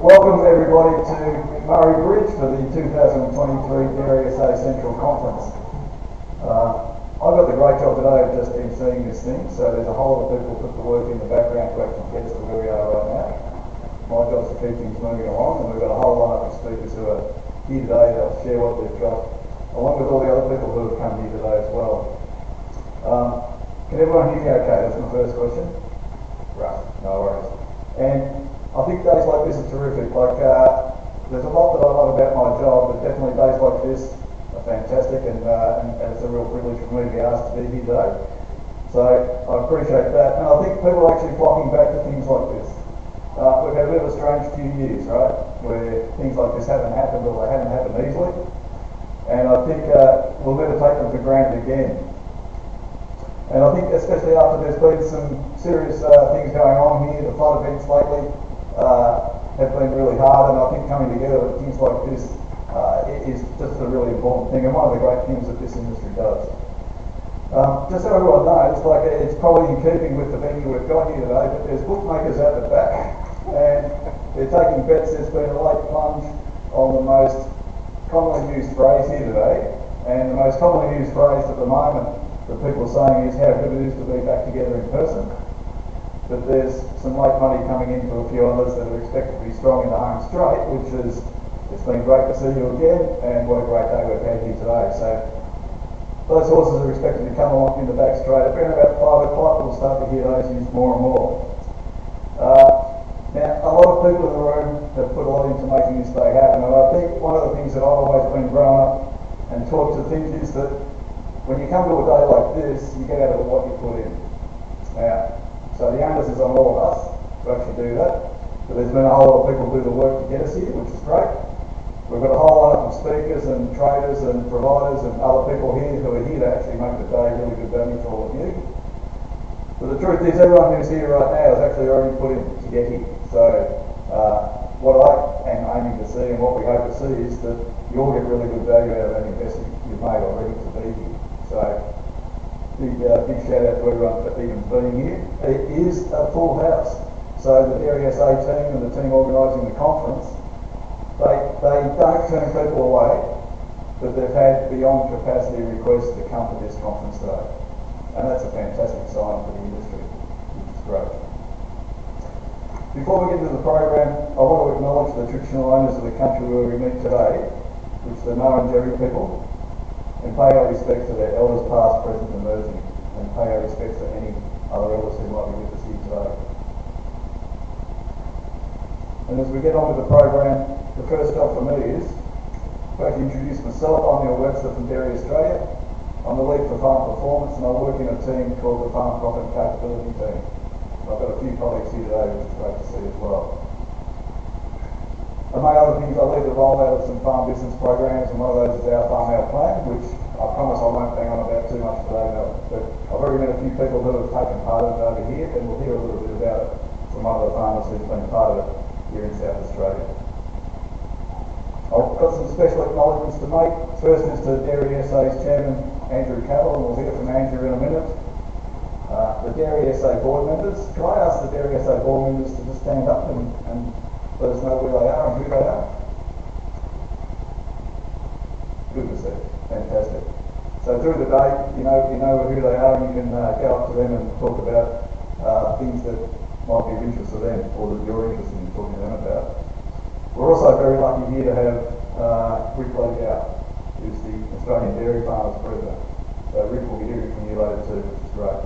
Welcome everybody to Murray Bridge for the 2023 DairySA Central Conference. I've got the great job today of just emceeing this thing, so there's a whole lot of people put the work in the background to actually get us to where we are right now. My job is to keep things moving along, and we've got a whole lineup of speakers who are here today to share what they've got, along with all the other people who have come here today as well. Can everyone hear me okay? That's my first question. Right, no worries. And I think days like this are terrific. There's a lot that I love about my job, but definitely days like this are fantastic, and it's a real privilege for me to be asked to be here today. So I appreciate that, and I think people are actually flocking back to things like this. We've had a bit of a strange few years, right, where things like this haven't happened, or they haven't happened easily, and I think we'll never take them for granted again. And I think especially after there's been some serious things going on here, the flood events lately have been really hard, and I think coming together with things like this is just a really important thing, and one of the great things that this industry does. Just so everyone knows, it's probably in keeping with the venue we've got here today, but there's bookmakers out the back, and they're taking bets. There's been a late plunge on the most commonly used phrase here today, and the most commonly used phrase at the moment that people are saying is how good it is to be back together in person. But there's some late money coming into a few others that are expected to be strong in the home straight, which is, it's been great to see you again, and what a great day we've had here today. So those horses are expected to come along in the back straight. Around about 5 o'clock, we'll start to hear those used more and more. Now, a lot of people in the room have put a lot into making this day happen, and I think one of the things that I've always been growing up and taught to think is that when you come to a day like this, you get out of what you put in. Now, so the onus is on all of us to actually do that, but there's been a whole lot of people who do the work to get us here, which is great. We've got a whole lot of speakers and traders and providers and other people here who are here to actually make the day really good value for all of you. But the truth is, everyone who's here right now has actually already put in to get here. So what I am aiming to see and what we hope to see is that you all get really good value out of that investment you've made already to be here. So big shout out to everyone for even being here. It is a full house. So the DairySA team and the team organising the conference, they don't turn people away, but they've had beyond capacity requests to come to this conference today. And that's a fantastic sign for the industry, which is great. Before we get into the program, I want to acknowledge the traditional owners of the country where we meet today, which are the Murray people, and pay our respects to their elders past, present and emerging, and pay our respects to any other elders who might be with us here today. And as we get on with the program, the first job for me is to actually introduce myself. I'm Neil Webster from Dairy Australia. I'm the lead for farm performance, and I work in a team called the Farm Profit Capability Team. I've got a few colleagues here today, which is great to see as well. Among other things, I lead the rollout of some farm business programs, and one of those is our Farm Out Plan, which I promise I won't bang on about too much today, but I've already met a few people who have taken part of it over here, and we'll hear a little bit about it from one of the farmers who's been part of it here in South Australia. I've got some special acknowledgements to make. First is to DairySA's chairman, Andrew Cattle, and we'll hear from Andrew in a minute. The DairySA board members, can I ask the DairySA board members to just stand up and let us know where they are and who they are? Good to see. Fantastic. So through the day, you know who they are, and you can go up to them and talk about things that might be of interest to them, or that you're interested in talking to them about. We're also very lucky here to have Rick Logout, who's the Australian Dairy Farmers President. So Rick will be hearing from you later too, which is great.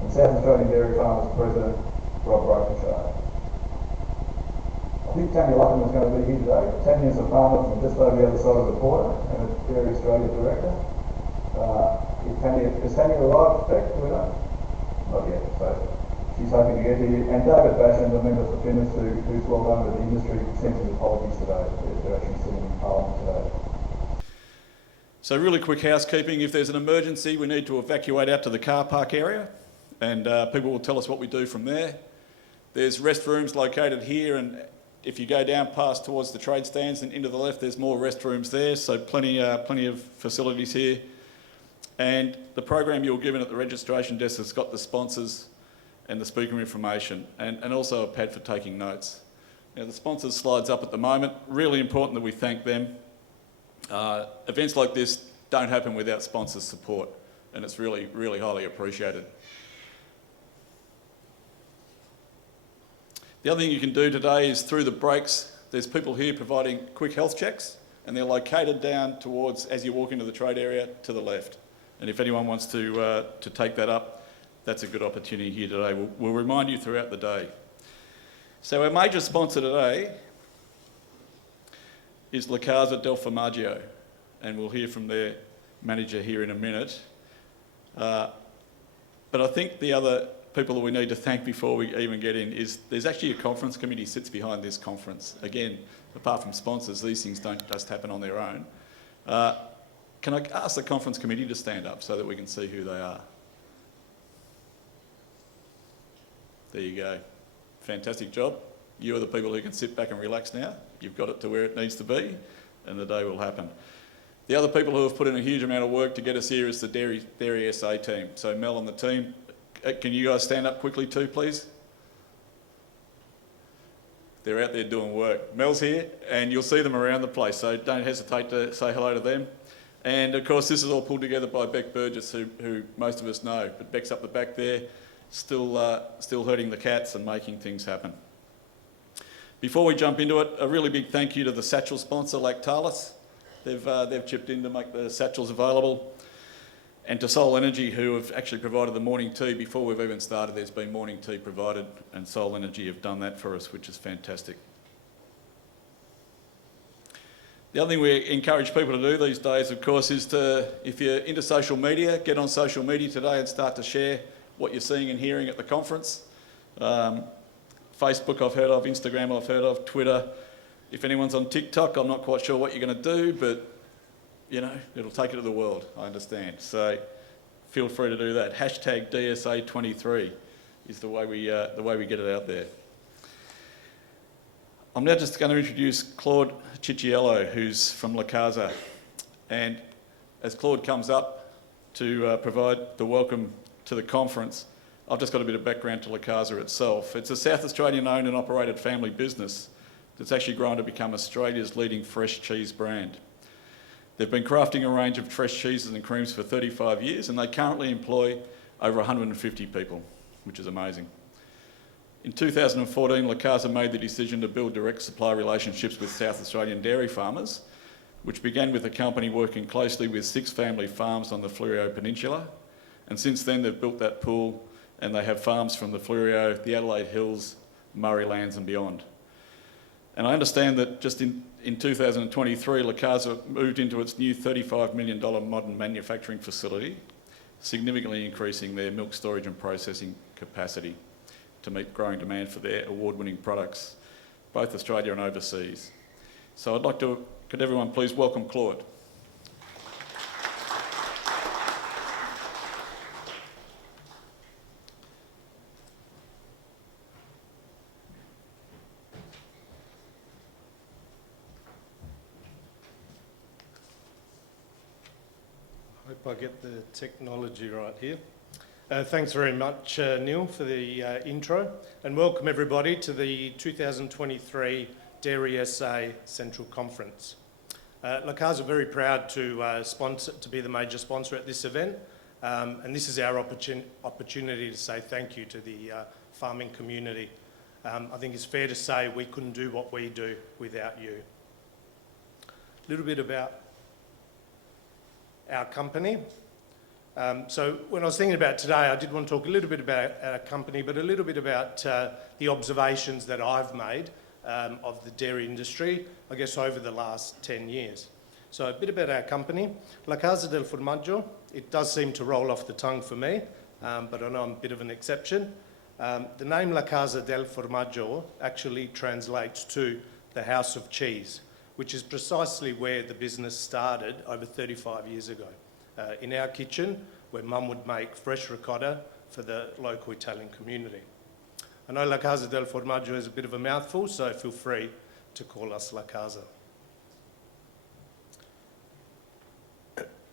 And South Australian Dairy Farmers President, Rob Brokenshire. I think Tanya Luckham is going to be here today. Tanya's a farmer from just over the other side of the border and a Dairy Australia director. Has Tanya arrived back? Do we know? Not yet. So she's hoping to get here. And David Basham, the member for Finnis, who's well known with the industry, sends his apologies today. They're actually sitting in Parliament today. So really quick housekeeping. If there's an emergency, we need to evacuate out to the car park area, and people will tell us what we do from there. There's restrooms located here, and if you go down past towards the trade stands and into the left, there's more restrooms there, so plenty of facilities here. And the program you were given at the registration desk has got the sponsors and the speaker information, and also a pad for taking notes. Now the sponsors slide's up at the moment. Really important that we thank them. Events like this don't happen without sponsors' support, and it's really, really highly appreciated. The other thing you can do today is through the breaks, there's people here providing quick health checks, and they're located down towards, as you walk into the trade area, to the left. And if anyone wants to take that up, that's a good opportunity here today. We'll remind you throughout the day. So our major sponsor today is La Casa del Formaggio, and we'll hear from their manager here in a minute. But I think the other people that we need to thank before we even get in is there's actually a conference committee sits behind this conference. Again, apart from sponsors, these things don't just happen on their own. Can I ask the conference committee to stand up so that we can see who they are? There you go. Fantastic job. You are the people who can sit back and relax now. You've got it to where it needs to be, and the day will happen. The other people who have put in a huge amount of work to get us here is the DairySA team. So Mel and the team, can you guys stand up quickly too, please? They're out there doing work. Mel's here, and you'll see them around the place, so don't hesitate to say hello to them. And of course, this is all pulled together by Beck Burgess, who most of us know, but Beck's up the back there, still herding the cats and making things happen. Before we jump into it, a really big thank you to the satchel sponsor, Lactalis. They've chipped in to make the satchels available. And to Soul Energy, who have actually provided the morning tea. Before we've even started, there's been morning tea provided, and Soul Energy have done that for us, which is fantastic. The other thing we encourage people to do these days, of course, is to, if you're into social media, get on social media today and start to share what you're seeing and hearing at the conference. Facebook I've heard of, Instagram I've heard of, Twitter. If anyone's on TikTok, I'm not quite sure what you're going to do, but you know, it'll take it to the world, I understand. So feel free to do that. Hashtag DSA23 is the way we get it out there. I'm now just going to introduce Claude Cicciello, who's from La Casa. And as Claude comes up to provide the welcome to the conference, I've just got a bit of background to La Casa itself. It's a South Australian owned and operated family business that's actually grown to become Australia's leading fresh cheese brand. They've been crafting a range of fresh cheeses and creams for 35 years, and they currently employ over 150 people, which is amazing. In 2014, La Casa made the decision to build direct supply relationships with South Australian dairy farmers, which began with the company working closely with 6 family farms on the Fleurieu Peninsula. And since then, they've built that pool, and they have farms from the Fleurieu, the Adelaide Hills, Murray Lands and beyond. And I understand that just in 2023, La Casa moved into its new $35 million modern manufacturing facility, significantly increasing their milk storage and processing capacity to meet growing demand for their award-winning products, both Australia and overseas. So I'd like to, could everyone please welcome Claude. Hope I get the technology right here. Thanks very much, Neil, for the intro, and welcome everybody to the 2023 DairySA Central Conference. La Casa are very proud to be the major sponsor at this event, and this is our opportunity to say thank you to the farming community. I think it's fair to say we couldn't do what we do without you. A little bit about our company. So when I was thinking about today, I did want to talk a little bit about our company, but a little bit about the observations that I've made of the dairy industry, I guess over the last 10 years. So a bit about our company. La Casa del Formaggio, it does seem to roll off the tongue for me, but I know I'm a bit of an exception. The name La Casa del Formaggio actually translates to the House of Cheese, which is precisely where the business started over 35 years ago. In our kitchen, where Mum would make fresh ricotta for the local Italian community. I know La Casa del Formaggio is a bit of a mouthful, so feel free to call us La Casa.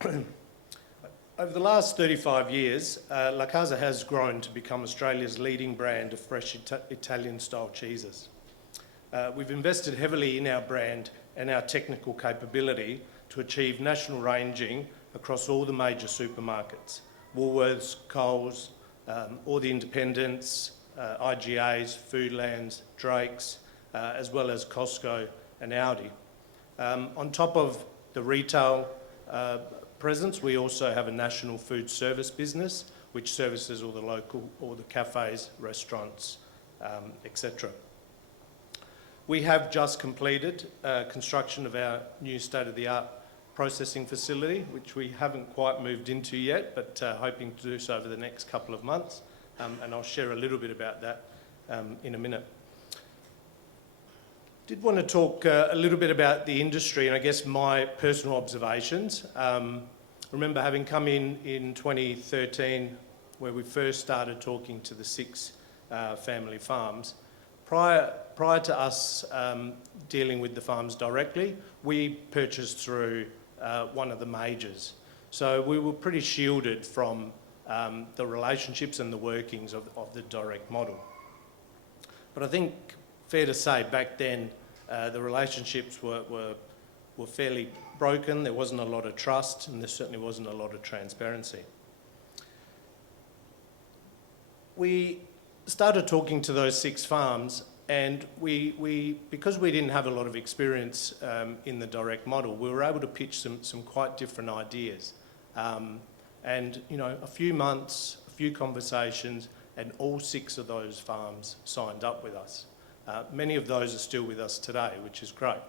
Over the last 35 years, La Casa has grown to become Australia's leading brand of fresh Italian-style cheeses. We've invested heavily in our brand and our technical capability to achieve national ranging across all the major supermarkets: Woolworths, Coles, all the independents, IGAs, Foodlands, Drake's, as well as Costco and Aldi. On top of the retail presence, we also have a national food service business which services all the cafes, restaurants, etc. We have just completed construction of our new state-of-the-art processing facility, which we haven't quite moved into yet, but hoping to do so over the next couple of months. And I'll share a little bit about that in a minute. Did want to talk a little bit about the industry and I guess my personal observations. Remember having come in 2013, where we first started talking to the 6 family farms. Prior to us dealing with the farms directly, we purchased through one of the majors. So we were pretty shielded from the relationships and the workings of the direct model. But I think fair to say back then the relationships were fairly broken. There wasn't a lot of trust, and there certainly wasn't a lot of transparency. We started talking to those 6 farms, and because we didn't have a lot of experience in the direct model, we were able to pitch some quite different ideas. And you know, a few months, a few conversations, and all 6 of those farms signed up with us. Many of those are still with us today, which is great.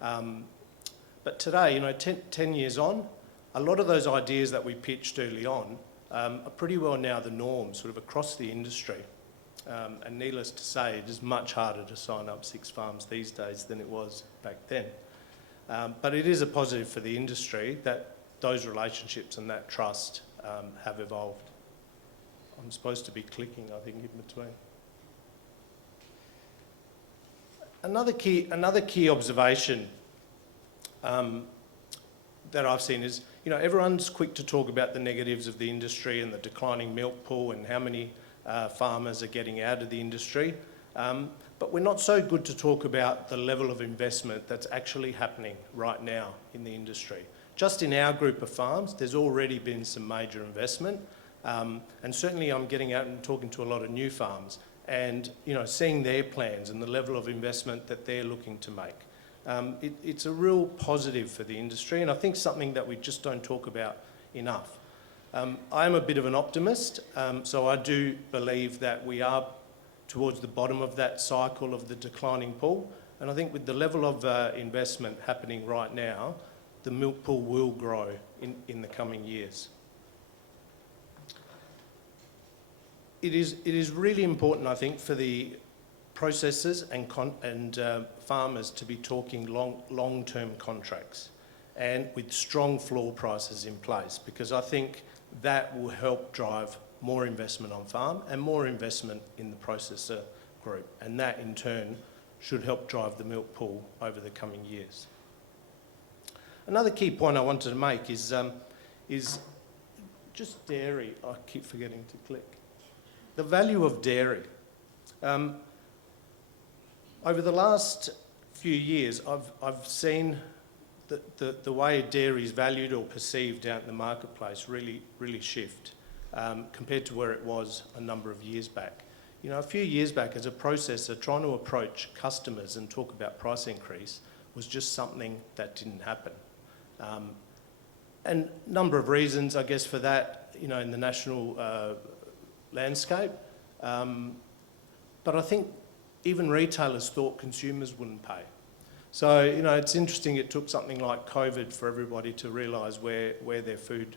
But today, you know, 10 years on, a lot of those ideas that we pitched early on are pretty well now the norm, sort of across the industry. And needless to say, it is much harder to sign up 6 farms these days than it was back then. But it is a positive for the industry that those relationships and that trust have evolved. I'm supposed to be clicking, I think, in between. Another key observation that I've seen is, you know, everyone's quick to talk about the negatives of the industry and the declining milk pool and how many farmers are getting out of the industry. But we're not so good to talk about the level of investment that's actually happening right now in the industry. Just in our group of farms, there's already been some major investment. And certainly I'm getting out and talking to a lot of new farms and, you know, seeing their plans and the level of investment that they're looking to make. It's a real positive for the industry, and I think something that we just don't talk about enough. I am a bit of an optimist, so I do believe that we are towards the bottom of that cycle of the declining pool, and I think with the level of investment happening right now, the milk pool will grow in the coming years. It is really important, I think, for the processors and farmers to be talking long-term contracts and with strong floor prices in place, because I think that will help drive more investment on farm and more investment in the processor group, and that in turn should help drive the milk pool over the coming years. Another key point I wanted to make is just dairy. I keep forgetting to click. The value of dairy. Over the last few years, I've seen the way dairy is valued or perceived out in the marketplace really shift compared to where it was a number of years back. You know, a few years back, as a processor, trying to approach customers and talk about price increase was just something that didn't happen. And a number of reasons, I guess, for that, you know, in the national landscape. But I think even retailers thought consumers wouldn't pay. So, you know, it's interesting it took something like COVID for everybody to realise where their food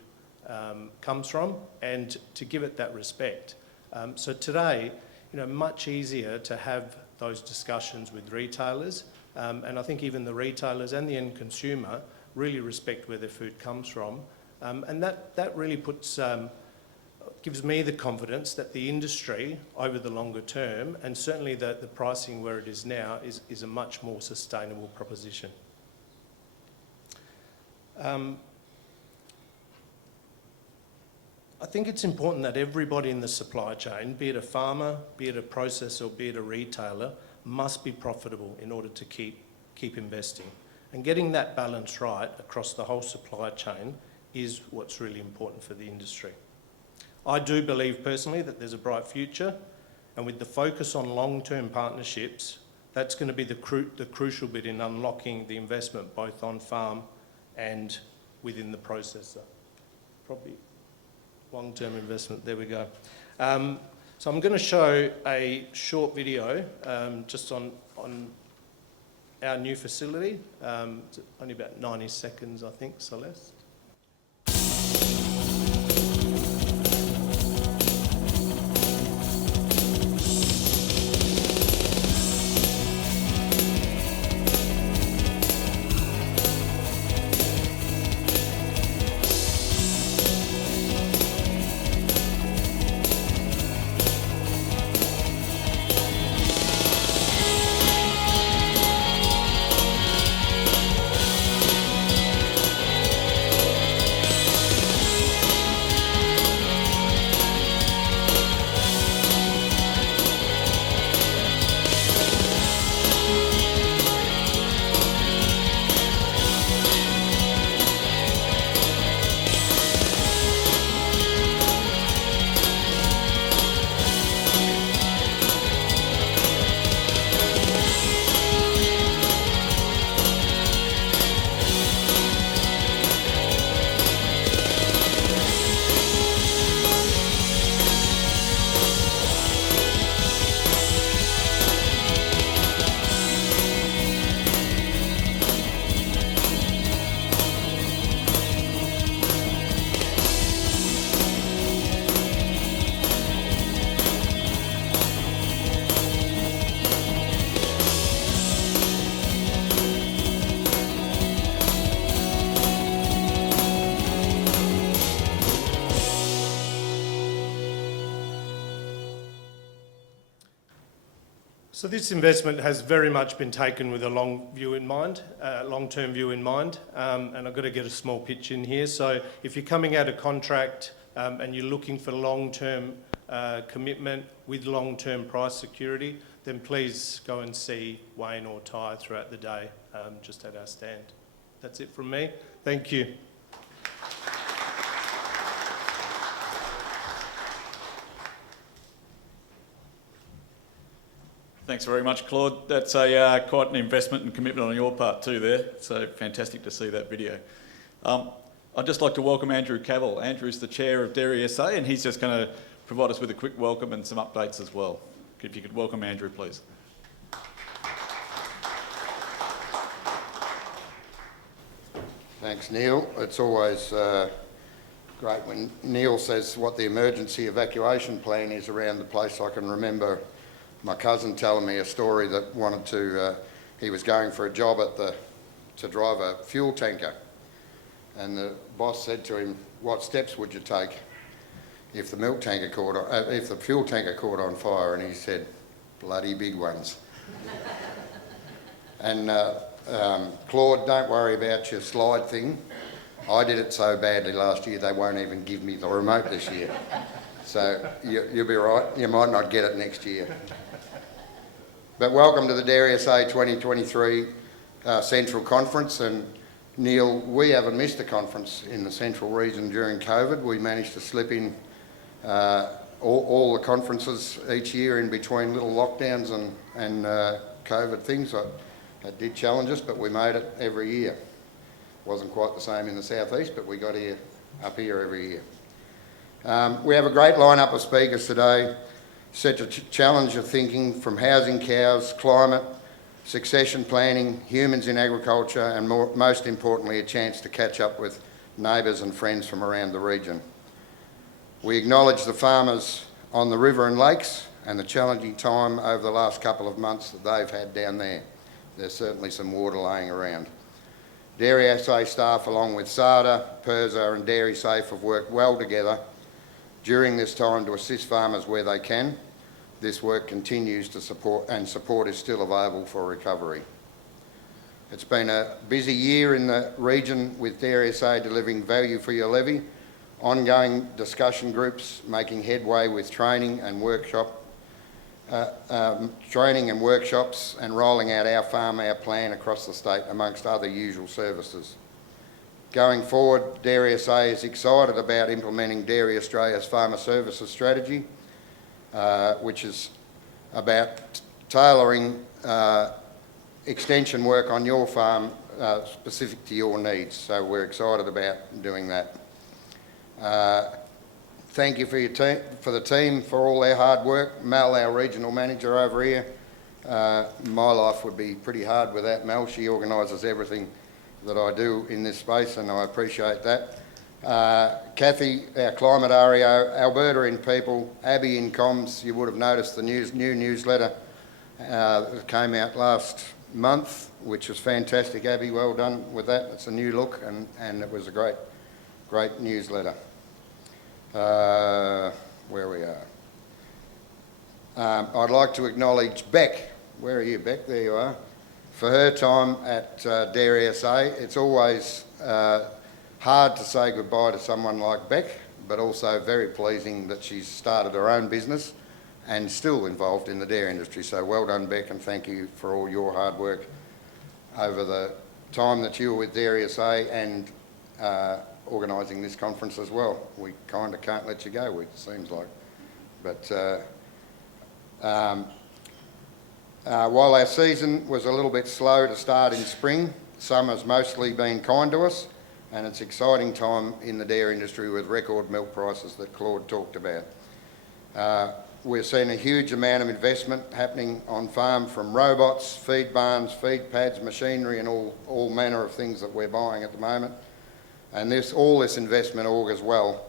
comes from and to give it that respect. So today, you know, much easier to have those discussions with retailers, and I think even the retailers and the end consumer really respect where their food comes from, and that really gives me the confidence that the industry over the longer term, and certainly the pricing where it is now, is a much more sustainable proposition. I think it's important that everybody in the supply chain, be it a farmer, be it a processor, or be it a retailer, must be profitable in order to keep investing. And getting that balance right across the whole supply chain is what's really important for the industry. I do believe personally that there's a bright future, and with the focus on long-term partnerships, that's going to be the crucial bit in unlocking the investment both on farm and within the processor. Probably long-term investment, there we go. So I'm going to show a short video just on our new facility. It's only about 90 seconds, I think, Celeste. So this investment has very much been taken with a long view in mind, long-term view in mind, and I've got to get a small pitch in here. So if you're coming out of contract and you're looking for long-term commitment with long-term price security, then please go and see Wayne or Ty throughout the day, just at our stand. That's it from me. Thank you. Thanks very much, Claude. That's quite an investment and commitment on your part too there, so fantastic to see that video. I'd just like to welcome Andrew Cavell. Andrew's the chair of DairySA, and he's just going to provide us with a quick welcome and some updates as well. If you could welcome Andrew, please. Thanks, Neil. It's always great when Neil says what the emergency evacuation plan is around the place. I can remember my cousin telling me a story that he was going for a job to drive a fuel tanker, and the boss said to him, "What steps would you take if the fuel tanker caught on fire?" And he said, "Bloody big ones." And Claude, don't worry about your slide thing. I did it so badly last year they won't even give me the remote this year. So you'll be right. You might not get it next year. But welcome to the DairySA 2023 Central Conference. And Neil, we haven't missed a conference in the Central region during COVID. We managed to slip in all the conferences each year in between little lockdowns and COVID things. It did challenge us, but we made it every year. Wasn't quite the same in the southeast, but we got up here every year. We have a great lineup of speakers today, set to challenge your thinking from housing cows, climate, succession planning, humans in agriculture, and most importantly, a chance to catch up with neighbours and friends from around the region. We acknowledge the farmers on the river and lakes and the challenging time over the last couple of months that they've had down there. There's certainly some water laying around. DairySA staff, along with SADA, PIRSA and DairySafe, have worked well together during this time to assist farmers where they can. This work continues to support, and support is still available for recovery. It's been a busy year in the region with DairySA delivering value for your levy, ongoing discussion groups making headway with training and workshop training and workshops and rolling out our farm, our plan across the state amongst other usual services. Going forward, DairySA is excited about implementing Dairy Australia's Farmer Services Strategy, which is about tailoring extension work on your farm specific to your needs. So we're excited about doing that. Thank you for the team for all their hard work. Mel, our regional manager over here, my life would be pretty hard without Mel. She organises everything that I do in this space, and I appreciate that. Kathy, our climate REO, Alberta in people, Abby in comms. You would have noticed the new newsletter that came out last month, which was fantastic. Abby, well done with that. It's a new look, and it was a great newsletter. Where we are. I'd like to acknowledge Beck. Where are you, Beck? There you are. For her time at DairySA. It's always hard to say goodbye to someone like Beck, but also very pleasing that she's started her own business and still involved in the dairy industry. So well done, Beck, and thank you for all your hard work over the time that you were with DairySA and organising this conference as well. We kind of can't let you go, it seems like. But while our season was a little bit slow to start in spring, summer's mostly been kind to us, and it's an exciting time in the dairy industry with record milk prices that Claude talked about. We're seeing a huge amount of investment happening on farm, from robots, feed barns, feed pads, machinery, and all manner of things that we're buying at the moment. And all this investment augurs well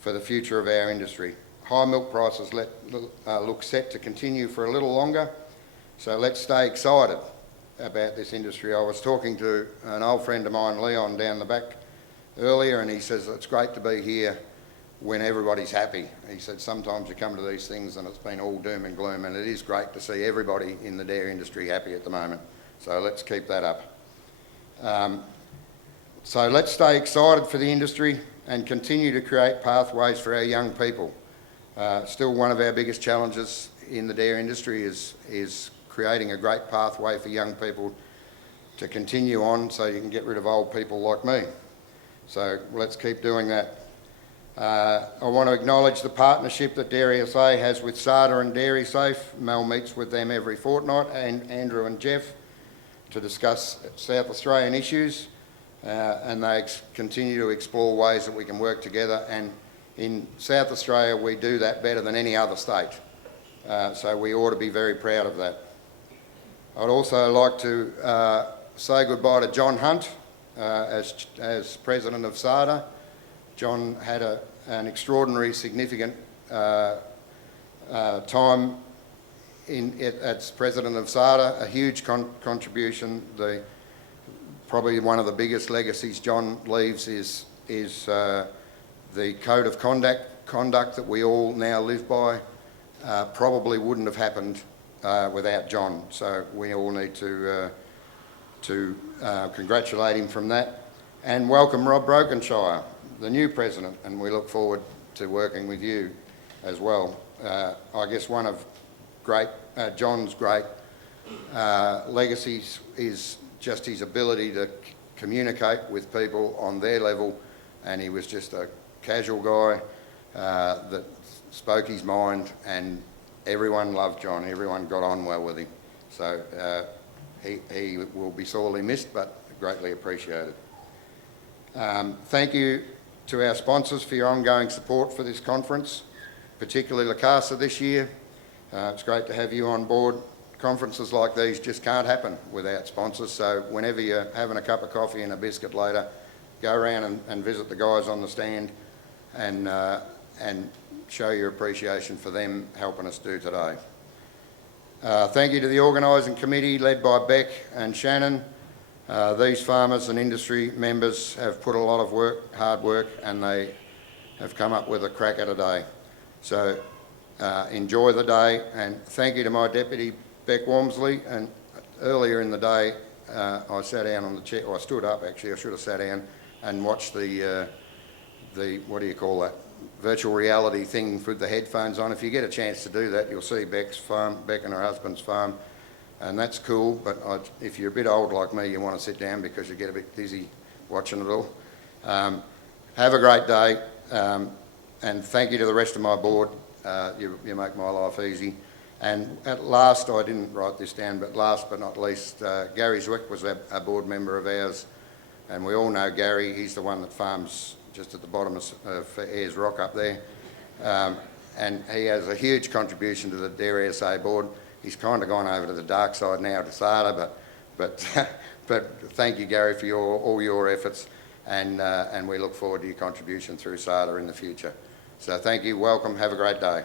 for the future of our industry. High milk prices look set to continue for a little longer, so let's stay excited about this industry. I was talking to an old friend of mine, Leon, down the back earlier, and he says it's great to be here when everybody's happy. He said sometimes you come to these things and it's been all doom and gloom, and it is great to see everybody in the dairy industry happy at the moment. So let's keep that up. So let's stay excited for the industry and continue to create pathways for our young people. Still one of our biggest challenges in the dairy industry is creating a great pathway for young people to continue on so you can get rid of old people like me. So let's keep doing that. I want to acknowledge the partnership that DairySA has with SADA and DairySafe. Mel meets with them every fortnight, and Andrew and Jeff, to discuss South Australian issues. And they continue to explore ways that we can work together, and in South Australia we do that better than any other state, so we ought to be very proud of that. I'd also like to say goodbye to John Hunt as President of SADA. John had an extraordinary significant time as President of SADA, a huge contribution. Probably one of the biggest legacies John leaves is the code of conduct that we all now live by. Probably wouldn't have happened without John, so we all need to congratulate him from that, and welcome Rob Brokenshire, the new president, and we look forward to working with you as well. I guess one of John's great legacies is just his ability to communicate with people on their level, and he was just a casual guy that spoke his mind, and everyone loved John. Everyone got on well with him. So he will be sorely missed, but greatly appreciated. Thank you to our sponsors for your ongoing support for this conference, particularly LaCasa this year. It's great to have you on board. Conferences like these just can't happen without sponsors, so whenever you're having a cup of coffee and a biscuit later, go around and visit the guys on the stand and show your appreciation for them helping us do today. Thank you to the organising committee led by Beck and Shannon. These farmers and industry members have put a lot of hard work, and they have come up with a cracker today. So enjoy the day, and thank you to my deputy Beck Walmsley. And earlier in the day I sat down on the chair, or I stood up actually, I should have sat down and watched the what do you call that, virtual reality thing with the headphones on. If you get a chance to do that, you'll see Beck and her husband's farm, and that's cool. But if you're a bit old like me, you want to sit down because you get a bit dizzy watching it all. Have a great day, and thank you to the rest of my board. You make my life easy. And at last, I didn't write this down, but last but not least, Gary Zwick was a board member of ours, and we all know Gary. He's the one that farms just at the bottom of Ayers Rock up there. And he has a huge contribution to the DairySA board. He's kind of gone over to the dark side now to SADA, but thank you, Gary, for all your efforts, and we look forward to your contribution through SADA in the future. So thank you, welcome, have a great day.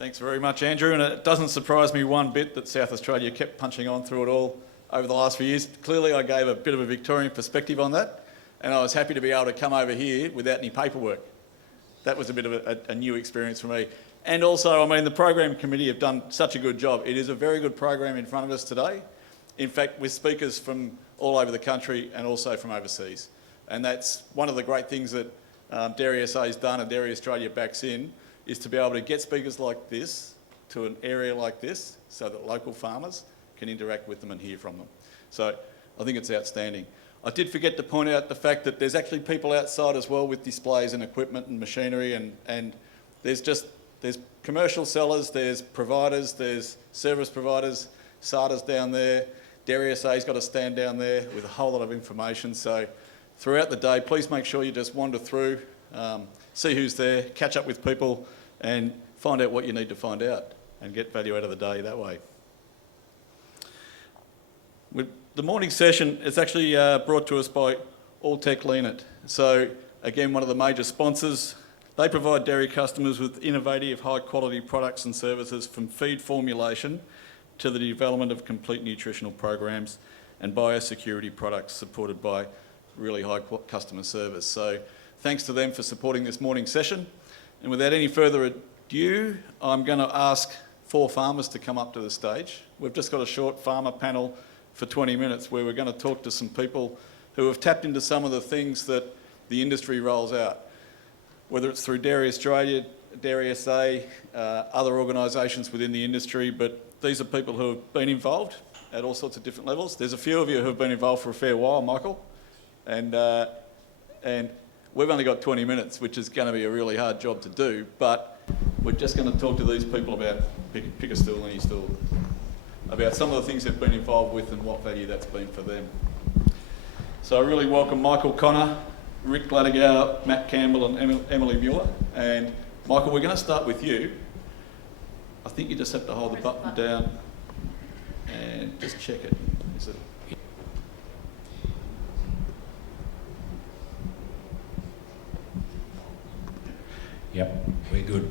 Thanks very much, Andrew, and it doesn't surprise me one bit that South Australia kept punching on through it all over the last few years. Clearly I gave a bit of a Victorian perspective on that, and I was happy to be able to come over here without any paperwork. That was a bit of a new experience for me. And also, I mean, the program committee have done such a good job. It is a very good program in front of us today. In fact, with speakers from all over the country and also from overseas. And that's one of the great things that DairySA has done, and Dairy Australia backs in, is to be able to get speakers like this to an area like this so that local farmers can interact with them and hear from them. So I think it's outstanding. I did forget to point out the fact that there's actually people outside as well with displays and equipment and machinery, and there's commercial sellers, there's providers, there's service providers, SADA's down there, DairySA's got a stand down there with a whole lot of information. So throughout the day, please make sure you just wander through, see who's there, catch up with people and find out what you need to find out and get value out of the day that way. The morning session is actually brought to us by Alltech Lean-It. So again, one of the major sponsors. They provide dairy customers with innovative, high quality products and services, from feed formulation to the development of complete nutritional programs and biosecurity products supported by really high customer service. So thanks to them for supporting this morning session. And without any further ado, I'm going to ask 4 farmers to come up to the stage. We've just got a short farmer panel for 20 minutes where we're going to talk to some people who have tapped into some of the things that the industry rolls out, whether it's through Dairy Australia, DairySA, other organisations within the industry, but these are people who have been involved at all sorts of different levels. There's a few of you who have been involved for a fair while, Michael, and we've only got 20 minutes, which is going to be a really hard job to do, but we're just going to talk to these people about pick a stool, any stool, about some of the things they've been involved with and what value that's been for them. So I really welcome Michael Connor, Rick Gladdigow, Matt Campbell and Emily Muir. And Michael, we're going to start with you. I think you just have to hold the button down and just check it. Is it? Yep, we're good.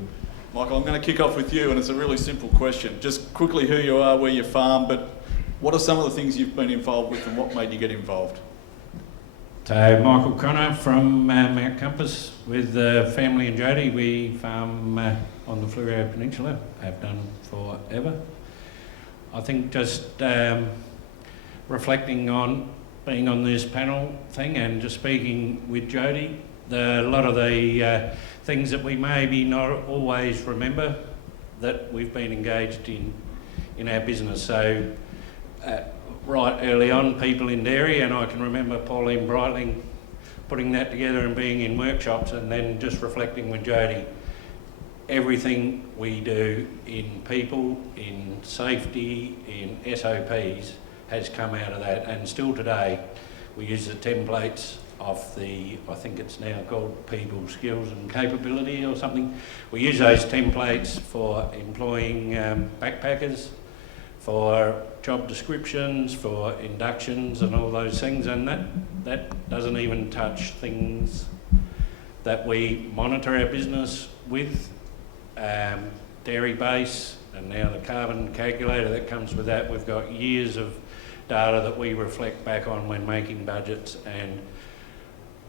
Michael, I'm going to kick off with you, and it's a really simple question. Just quickly who you are, where you farm, but what are some of the things you've been involved with and what made you get involved? So, Michael Connor from Mount Compass with family and Jody. We farm on the Fleurieu Peninsula, have done forever. I think just reflecting on being on this panel thing and just speaking with Jody, a lot of the things that we maybe not always remember that we've been engaged in our business. So right early on, people in dairy, and I can remember Pauline Breitling putting that together and being in workshops, and then just reflecting with Jody. Everything we do in people, in safety, in SOPs has come out of that, and still today we use the templates of the, I think it's now called People Skills and Capability or something. We use those templates for employing backpackers, for job descriptions, for inductions and all those things, and that doesn't even touch things that we monitor our business with, dairy base, and now the carbon calculator that comes with that. We've got years of data that we reflect back on when making budgets and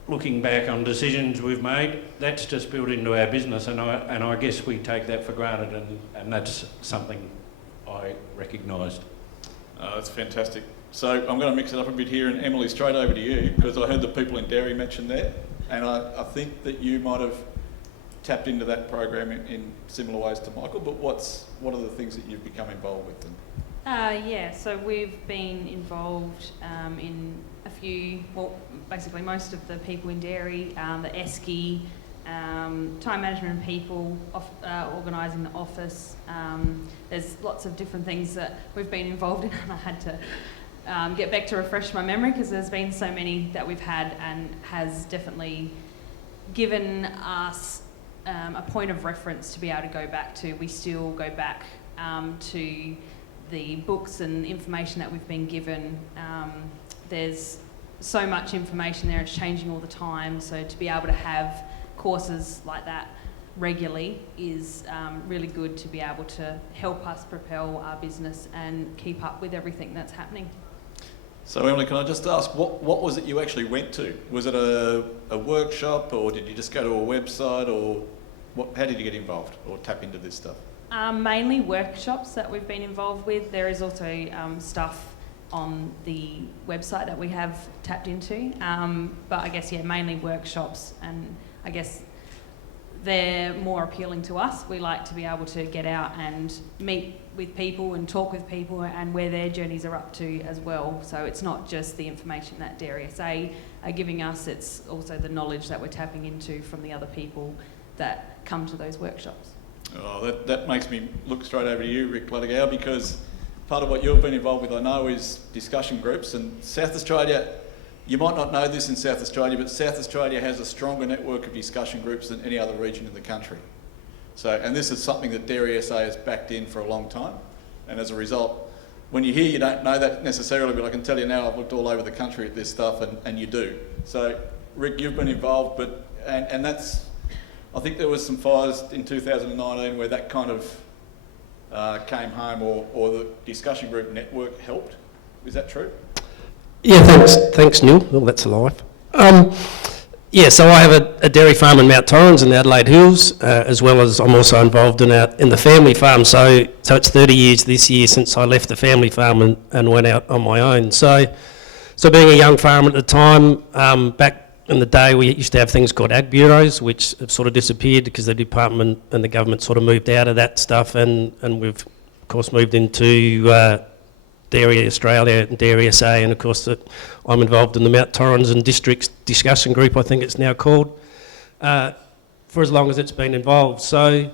looking back on decisions we've made. That's just built into our business, and I guess we take that for granted, and that's something I recognised. That's fantastic. So I'm going to mix it up a bit here, and Emily, straight over to you, because I heard the people in dairy mentioned there, and I think that you might have tapped into that program in similar ways to Michael, but what are the things that you've become involved with? Yeah, so we've been involved in a few, well, basically most of the people in dairy, the ESCI, time management people, organising the office. There's lots of different things that we've been involved in, and I had to get back to refresh my memory because there's been so many that we've had, and has definitely given us a point of reference to be able to go back to. We still go back to the books and information that we've been given. There's so much information there, it's changing all the time, so to be able to have courses like that regularly is really good to be able to help us propel our business and keep up with everything that's happening. So Emily, can I just ask, what was it you actually went to? Was it a workshop, or did you just go to a website, or how did you get involved or tap into this stuff? Mainly workshops that we've been involved with. There is also stuff on the website that we have tapped into, but I guess, yeah, mainly workshops, and I guess they're more appealing to us. We like to be able to get out and meet with people and talk with people and where their journeys are up to as well. So it's not just the information that DairySA are giving us, it's also the knowledge that we're tapping into from the other people that come to those workshops. Oh, that makes me look straight over to you, Rick Bloodgow, because part of what you've been involved with, I know, is discussion groups. And South Australia, you might not know this in South Australia, but South Australia has a stronger network of discussion groups than any other region in the country. So, and this is something that DairySA has backed in for a long time. And as a result, when you hear you don't know that necessarily, but I can tell you now, I've looked all over the country at this stuff, and you do. So, Rick, you've been involved, but and that's, I think there was some fires in 2019 where that kind of came home, or the discussion group network helped. Is that true? Yeah, thanks, Neil. Oh, that's alive. Yeah, so I have a dairy farm in Mount Torrens in the Adelaide Hills, as well as I'm also involved in the family farm. So it's 30 years this year since I left the family farm and went out on my own. So being a young farmer at the time, back in the day, we used to have things called ag bureaus, which have sort of disappeared because the department and the government sort of moved out of that stuff, and we've of course moved into Dairy Australia and DairySA, and of course I'm involved in the Mount Torrens and Districts Discussion Group, I think it's now called, for as long as it's been involved. So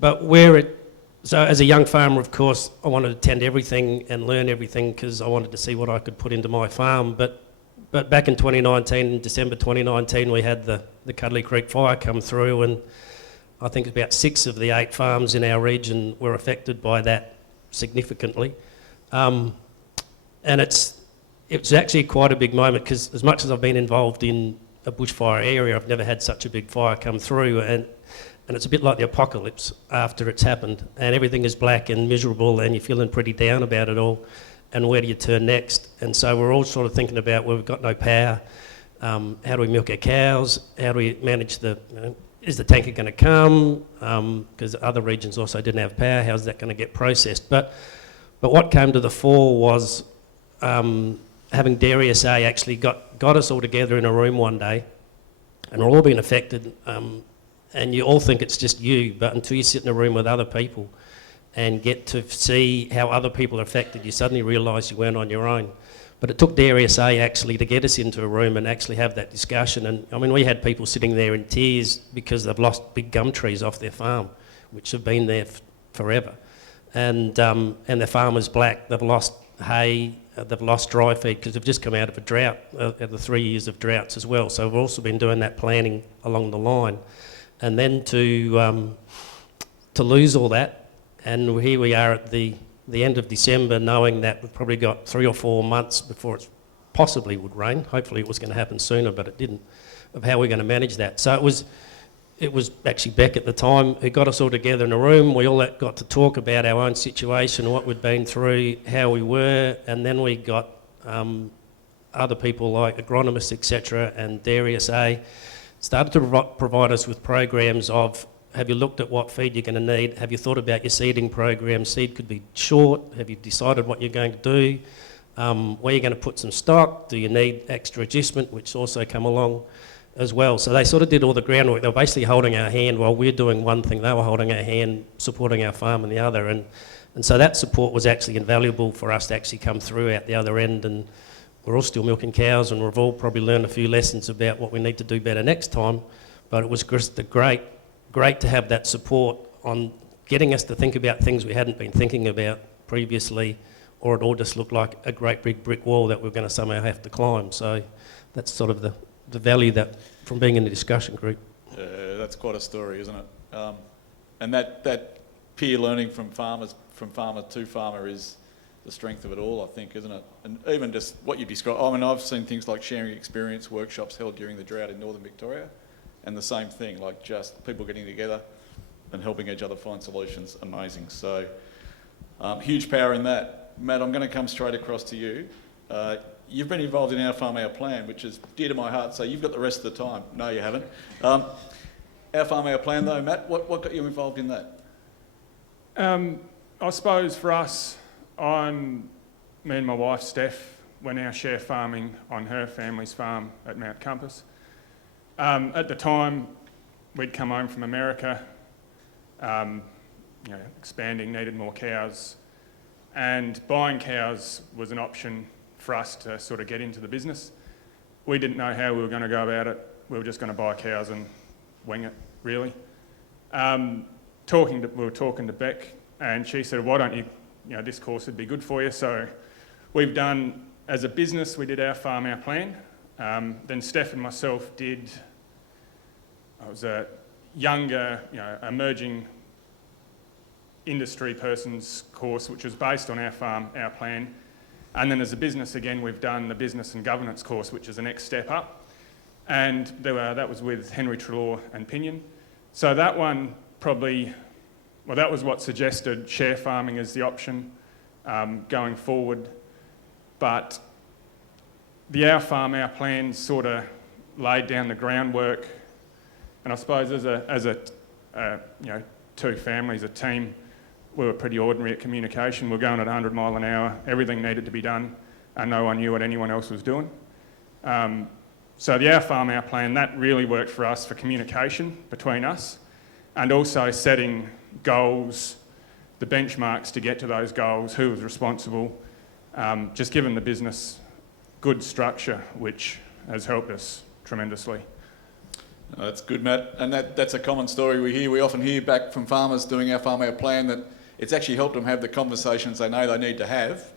as a young farmer, of course, I wanted to attend everything and learn everything because I wanted to see what I could put into my farm. But back in 2019, in December 2019, we had the Cuddly Creek fire come through, and I think about 6 of the 8 farms in our region were affected by that significantly. And it's actually quite a big moment because as much as I've been involved in a bushfire area, I've never had such a big fire come through, and it's a bit like the apocalypse after it's happened, and everything is black and miserable, and you're feeling pretty down about it all. And where do you turn next? And so we're all sort of thinking about, well, we've got no power. How do we milk our cows? How do we manage is the tanker going to come? Because other regions also didn't have power. How's that going to get processed? But what came to the fore was having DairySA actually got us all together in a room one day, and we're all being affected. And you all think it's just you, but until you sit in a room with other people and get to see how other people are affected, you suddenly realise you weren't on your own. But it took DairySA actually to get us into a room and actually have that discussion. And I mean, we had people sitting there in tears because they've lost big gum trees off their farm, which have been there forever. And their farm is black. They've lost hay, they've lost dry feed because they've just come out of a drought, the 3 years of droughts as well. So we've also been doing that planning along the line. And then to lose all that, and here we are at the end of December, knowing that we've probably got 3 or 4 months before it possibly would rain. Hopefully it was going to happen sooner, but it didn't, of how we're going to manage that. So it was actually Beck at the time who got us all together in a room. We all got to talk about our own situation, what we'd been through, how we were, and then we got other people like agronomists, etc., and DairySA started to provide us with programs of Have you looked at what feed you're going to need? Have you thought about your seeding program? Seed could be short. Have you decided what you're going to do? Where you're going to put some stock? Do you need extra adjustment, which also come along as well? So they sort of did all the groundwork. They were basically holding our hand while we're doing one thing. They were holding our hand, supporting our farm in the other. And so that support was actually invaluable for us to actually come through out the other end. And we're all still milking cows, and we've all probably learned a few lessons about what we need to do better next time. But it was just great to have that support on getting us to think about things we hadn't been thinking about previously, or it all just looked like a great big brick wall that we're going to somehow have to climb. So that's sort of the value that from being in the discussion group. That's quite a story, isn't it? And that peer learning from farmer to farmer is the strength of it all, I think, isn't it? And even just what you describe, I mean, I've seen things like sharing experience workshops held during the drought in northern Victoria, and the same thing, like just people getting together and helping each other find solutions. Amazing. So huge power in that. Matt, I'm going to come straight across to you. You've been involved in Our Farm, Our Plan, which is dear to my heart, so you've got the rest of the time. No, you haven't. Our Farm, Our Plan, though, Matt, what got you involved in that? I suppose for us, me and my wife, Steph, we're now share farming on her family's farm at Mount Compass. At the time, we'd come home from America, expanding, needed more cows, and buying cows was an option for us to sort of get into the business. We didn't know how we were going to go about it. We were just going to buy cows and wing it, really. We were talking to Beck, and she said, why don't you, this course would be good for you. So we've done, as a business, we did Our Farm, Our Plan. Then Steph and myself I was a younger, emerging industry person's course, which was based on Our Farm, Our Plan. And then as a business, again, we've done the business and governance course, which is the next step up. And that was with Henry Trelaw and Pinion. So that one that was what suggested share farming as the option going forward. But the Our Farm, Our Plan sort of laid down the groundwork. And I suppose as two families, a team, we were pretty ordinary at communication. We were going at 100 mile an hour. Everything needed to be done, and no one knew what anyone else was doing. So the Our Farm, Our Plan, that really worked for us for communication between us, and also setting goals, the benchmarks to get to those goals, who was responsible, just giving the business good structure, which has helped us tremendously. That's good, Matt. And that's a common story we hear. We often hear back from farmers doing Our Farm, Our Plan that it's actually helped them have the conversations they know they need to have,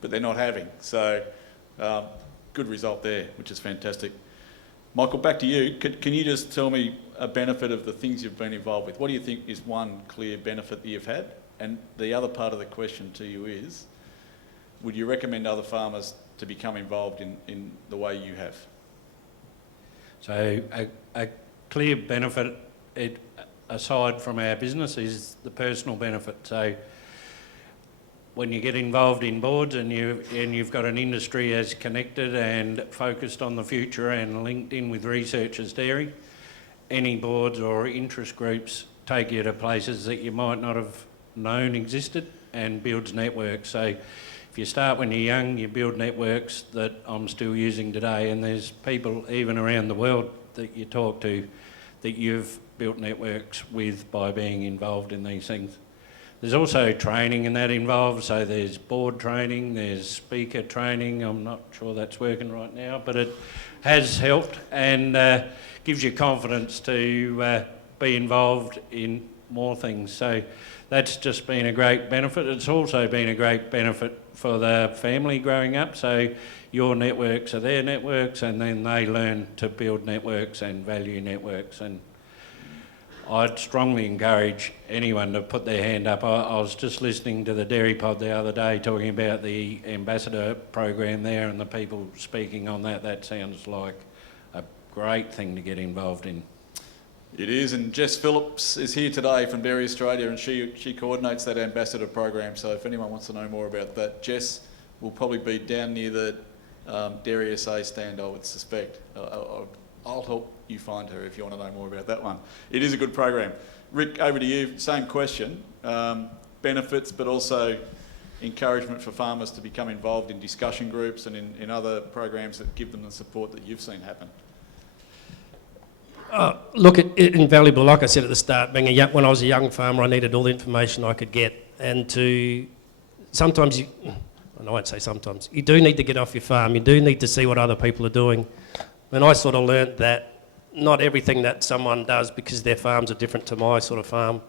but they're not having. So good result there, which is fantastic. Michael, back to you. Can you just tell me a benefit of the things you've been involved with? What do you think is one clear benefit that you've had? And the other part of the question to you is, would you recommend other farmers to become involved in the way you have? So a clear benefit, aside from our business, is the personal benefit. So when you get involved in boards and you've got an industry as connected and focused on the future and linked in with Researchers Dairy, any boards or interest groups take you to places that you might not have known existed and builds networks. So if you start when you're young, you build networks that I'm still using today, and there's people even around the world that you talk to that you've built networks with by being involved in these things. There's also training in that involved, so there's board training, there's speaker training. I'm not sure that's working right now, but it has helped and gives you confidence to be involved in more things. So that's just been a great benefit. It's also been a great benefit for the family growing up. So your networks are their networks, and then they learn to build networks and value networks. And I'd strongly encourage anyone to put their hand up. I was just listening to the Dairy Pod the other day talking about the ambassador program there and the people speaking on that. That sounds like a great thing to get involved in. It is, and Jess Phillips is here today from Dairy Australia, and she coordinates that ambassador program. So if anyone wants to know more about that, Jess will probably be down near the DairySA stand, I would suspect. I'll help you find her if you want to know more about that one. It is a good program. Rick, over to you. Same question. Benefits, but also encouragement for farmers to become involved in discussion groups and in other programs that give them the support that you've seen happen. Look, invaluable. Like I said at the start, when I was a young farmer, I needed all the information I could get, and sometimes you, and I won't say sometimes, you do need to get off your farm. You do need to see what other people are doing. And I sort of learnt that not everything that someone does, because their farms are different to my sort of farm,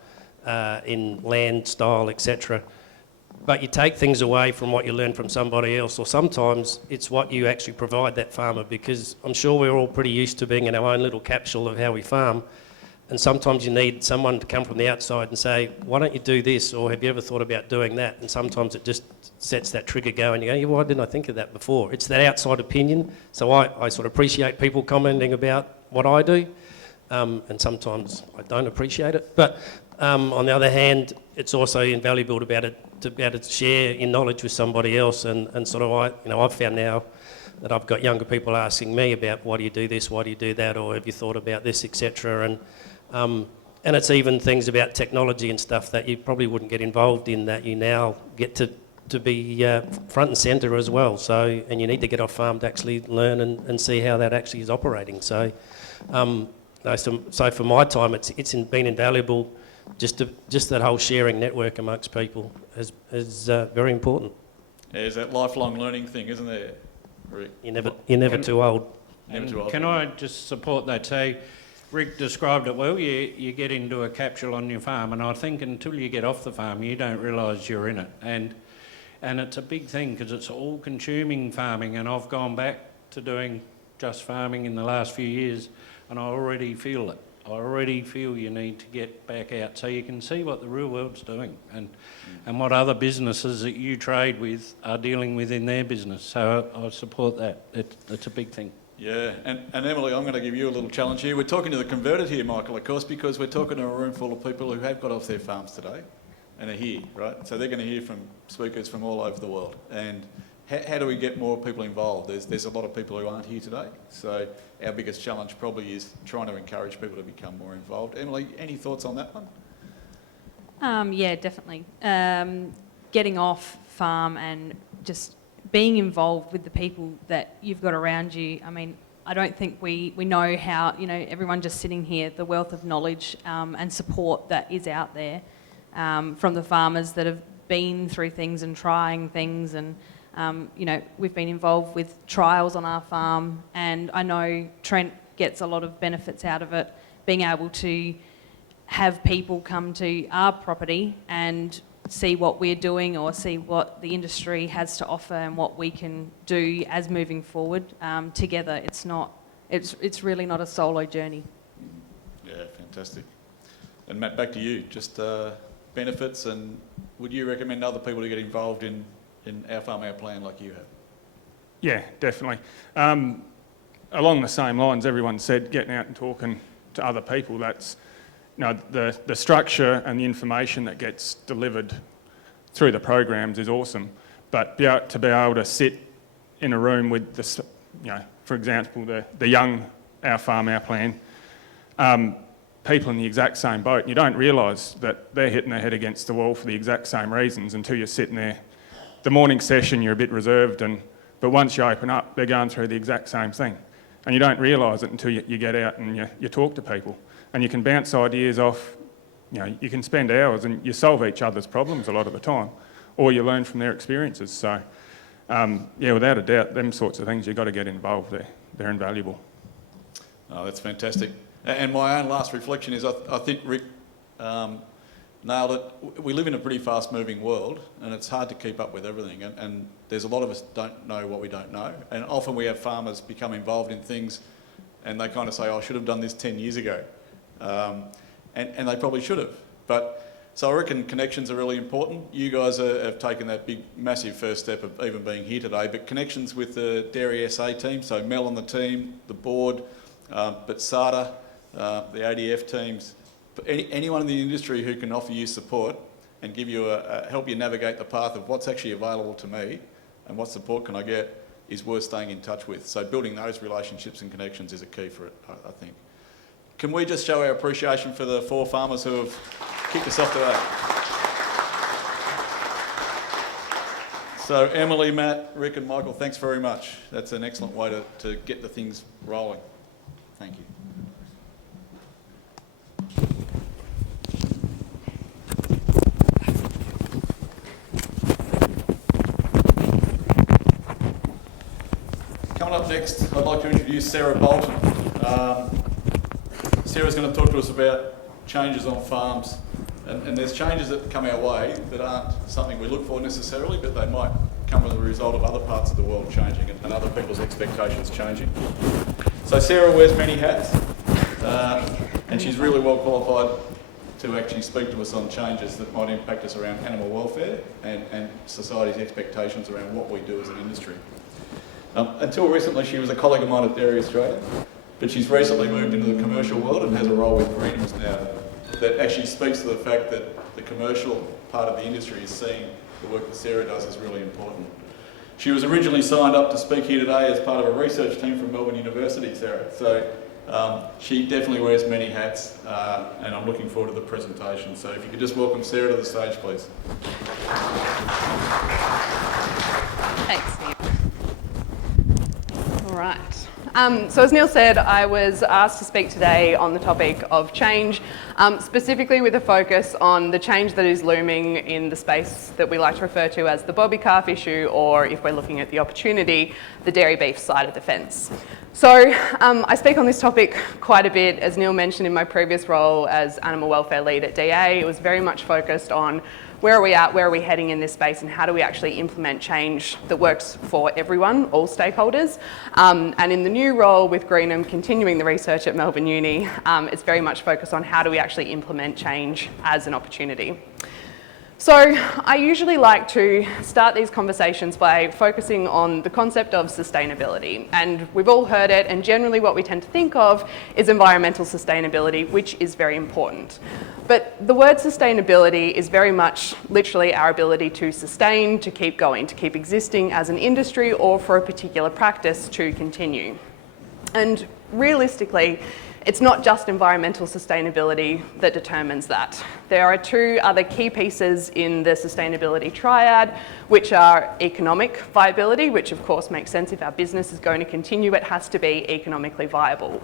in land, style, etc. But you take things away from what you learn from somebody else, or sometimes it's what you actually provide that farmer, because I'm sure we're all pretty used to being in our own little capsule of how we farm, and sometimes you need someone to come from the outside and say, why don't you do this, or have you ever thought about doing that? And sometimes it just sets that trigger going. You go, yeah, why didn't I think of that before? It's that outside opinion. So I sort of appreciate people commenting about what I do, and sometimes I don't appreciate it. But on the other hand, it's also invaluable to be able to share in knowledge with somebody else, and sort of I've found now that I've got younger people asking me about, why do you do this, why do you do that, or have you thought about this, etc. And it's even things about technology and stuff that you probably wouldn't get involved in, that you now get to be front and centre as well. So, and you need to get off farm to actually learn and see how that actually is operating. So, so for my time, it's been invaluable. Just that whole sharing network amongst people is very important. There's that lifelong learning thing, isn't there, Rick? You're never too old. Never too old. Can I just support that? So Rick described it well. You get into a capsule on your farm, and I think until you get off the farm, you don't realise you're in it. And it's a big thing, because it's all-consuming farming, and I've gone back to doing just farming in the last few years, and I already feel it. I already feel you need to get back out so you can see what the real world's doing, and what other businesses that you trade with are dealing with in their business. So I support that. It's a big thing. Yeah, and Emily, I'm going to give you a little challenge here. We're talking to the converted here, Michael, of course, because we're talking to a room full of people who have got off their farms today and are here, right? So they're going to hear from speakers from all over the world. And how do we get more people involved? There's a lot of people who aren't here today. So our biggest challenge probably is trying to encourage people to become more involved. Emily, any thoughts on that one? Yeah, definitely. Getting off farm and just being involved with the people that you've got around you. I mean, I don't think we know how, everyone just sitting here, the wealth of knowledge and support that is out there from the farmers that have been through things and trying things. And we've been involved with trials on our farm, and I know Trent gets a lot of benefits out of it, being able to have people come to our property and see what we're doing, or see what the industry has to offer and what we can do as moving forward together. It's really not a solo journey. Yeah, fantastic. And Matt, back to you. Just benefits, and would you recommend other people to get involved in Our Farm, Our Plan like you have? Yeah, definitely. Along the same lines, everyone said getting out and talking to other people, that's the structure and the information that gets delivered through the programs is awesome, but to be able to sit in a room with for example, the young Our Farm, Our Plan, people in the exact same boat, and you don't realise that they're hitting their head against the wall for the exact same reasons until you're sitting there. The morning session, you're a bit reserved, but once you open up, they're going through the exact same thing, and you don't realise it until you get out and you talk to people. And you can bounce ideas off, you can spend hours and you solve each other's problems a lot of the time, or you learn from their experiences. So, without a doubt, them sorts of things, you've got to get involved. They're invaluable. Oh, that's fantastic. And my own last reflection is I think Rick nailed it. We live in a pretty fast-moving world, and it's hard to keep up with everything. And there's a lot of us don't know what we don't know. And often we have farmers become involved in things, and they kind of say, I should have done this 10 years ago. And they probably should have. So I reckon connections are really important. You guys have taken that big, massive first step of even being here today, but connections with the DairySA team, so Mel and the team, the board, but SADA, the ADF teams, anyone in the industry who can offer you support and give you help you navigate the path of what's actually available to me and what support can I get, is worth staying in touch with. So building those relationships and connections is a key for it, I think. Can we just show our appreciation for the 4 farmers who have kicked us off today? So Emily, Matt, Rick and Michael, thanks very much. That's an excellent way to get the things rolling. Thank you. Coming up next, I'd like to introduce Sarah Bolton. Sarah's going to talk to us about changes on farms. And there's changes that come our way that aren't something we look for necessarily, but they might come as a result of other parts of the world changing and other people's expectations changing. So Sarah wears many hats, and she's really well qualified to actually speak to us on changes that might impact us around animal welfare and society's expectations around what we do as an industry. Until recently, she was a colleague of mine at Dairy Australia, but she's recently moved into the commercial world and has a role with Greenham's now that actually speaks to the fact that the commercial part of the industry is seeing the work that Sarah does as really important. She was originally signed up to speak here today as part of a research team from Melbourne University, Sarah. So she definitely wears many hats, and I'm looking forward to the presentation. So if you could just welcome Sarah to the stage, please. Thanks, Neil. All right. So as Neil said, I was asked to speak today on the topic of change, specifically with a focus on the change that is looming in the space that we like to refer to as the bobby calf issue, or if we're looking at the opportunity, the dairy beef side of the fence. So I speak on this topic quite a bit. As Neil mentioned, in my previous role as animal welfare lead at DA, it was very much focused on where are we at, where are we heading in this space, and how do we actually implement change that works for everyone, all stakeholders. And in the new role with Greenham, continuing the research at Melbourne Uni, it's very much focused on how do we actually implement change as an opportunity. So I usually like to start these conversations by focusing on the concept of sustainability. And we've all heard it, and generally what we tend to think of is environmental sustainability, which is very important. But the word sustainability is very much literally our ability to sustain, to keep going, to keep existing as an industry, or for a particular practice to continue. And realistically, it's not just environmental sustainability that determines that. There are 2 other key pieces in the sustainability triad, which are economic viability, which of course makes sense. If our business is going to continue, it has to be economically viable.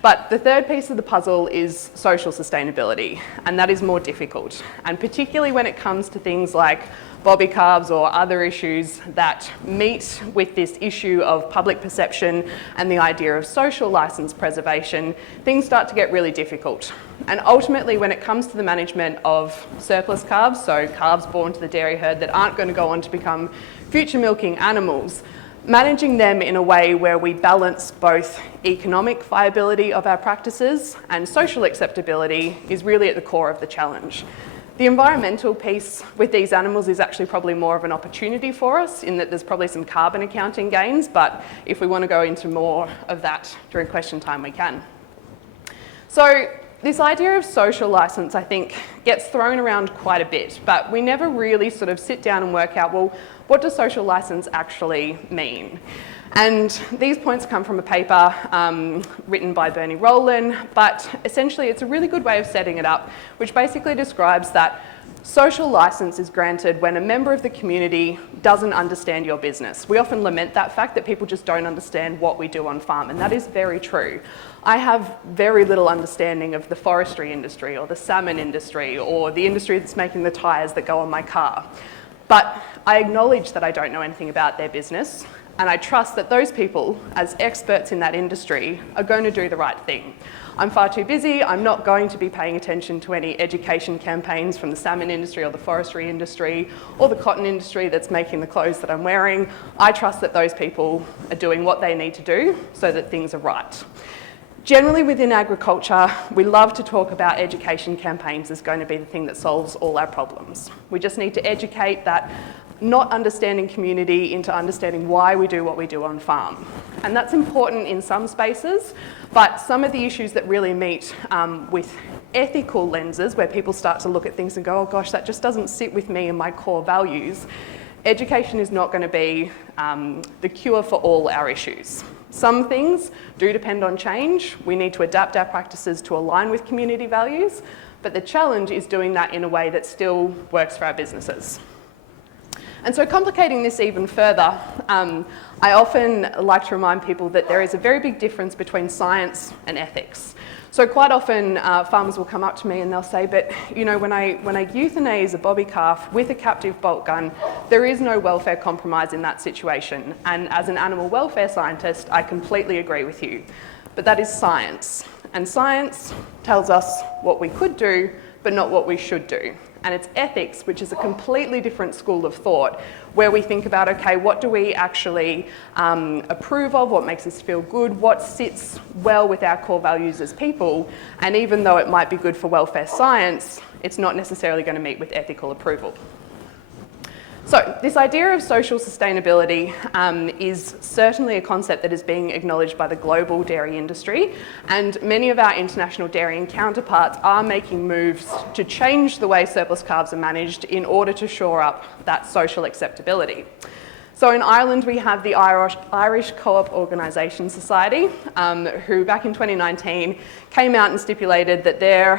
But the third piece of the puzzle is social sustainability, and that is more difficult. And particularly when it comes to things like bobby calves or other issues that meet with this issue of public perception and the idea of social licence preservation, things start to get really difficult. And ultimately, when it comes to the management of surplus calves, so calves born to the dairy herd that aren't going to go on to become future milking animals, managing them in a way where we balance both economic viability of our practices and social acceptability is really at the core of the challenge. The environmental piece with these animals is actually probably more of an opportunity for us in that there's probably some carbon accounting gains, but if we want to go into more of that during question time, we can. So this idea of social licence, I think, gets thrown around quite a bit, but we never really sort of sit down and work out, well, what does social licence actually mean? And these points come from a paper written by Bernie Rowland, but essentially it's a really good way of setting it up, which basically describes that social licence is granted when a member of the community doesn't understand your business. We often lament that fact that people just don't understand what we do on farm, and that is very true. I have very little understanding of the forestry industry or the salmon industry or the industry that's making the tyres that go on my car. But I acknowledge that I don't know anything about their business, and I trust that those people, as experts in that industry, are going to do the right thing. I'm far too busy. I'm not going to be paying attention to any education campaigns from the salmon industry or the forestry industry or the cotton industry that's making the clothes that I'm wearing. I trust that those people are doing what they need to do so that things are right. Generally within agriculture, we love to talk about education campaigns as going to be the thing that solves all our problems. We just need to educate that not understanding community into understanding why we do what we do on farm. And that's important in some spaces, but some of the issues that really meet with ethical lenses, where people start to look at things and go, oh gosh, that just doesn't sit with me and my core values, education is not going to be the cure for all our issues. Some things do depend on change. We need to adapt our practices to align with community values, but the challenge is doing that in a way that still works for our businesses. And so complicating this even further, I often like to remind people that there is a very big difference between science and ethics. So quite often farmers will come up to me and they'll say, but you know, when I euthanize a bobby calf with a captive bolt gun, there is no welfare compromise in that situation. And as an animal welfare scientist, I completely agree with you. But that is science. And science tells us what we could do, but not what we should do. And it's ethics, which is a completely different school of thought, where we think about, okay, what do we actually approve of, what makes us feel good, what sits well with our core values as people, and even though it might be good for welfare science, it's not necessarily going to meet with ethical approval. So this idea of social sustainability is certainly a concept that is being acknowledged by the global dairy industry, and many of our international dairying counterparts are making moves to change the way surplus calves are managed in order to shore up that social acceptability. So in Ireland, we have the Irish Co-op Organisation Society, who back in 2019 came out and stipulated that their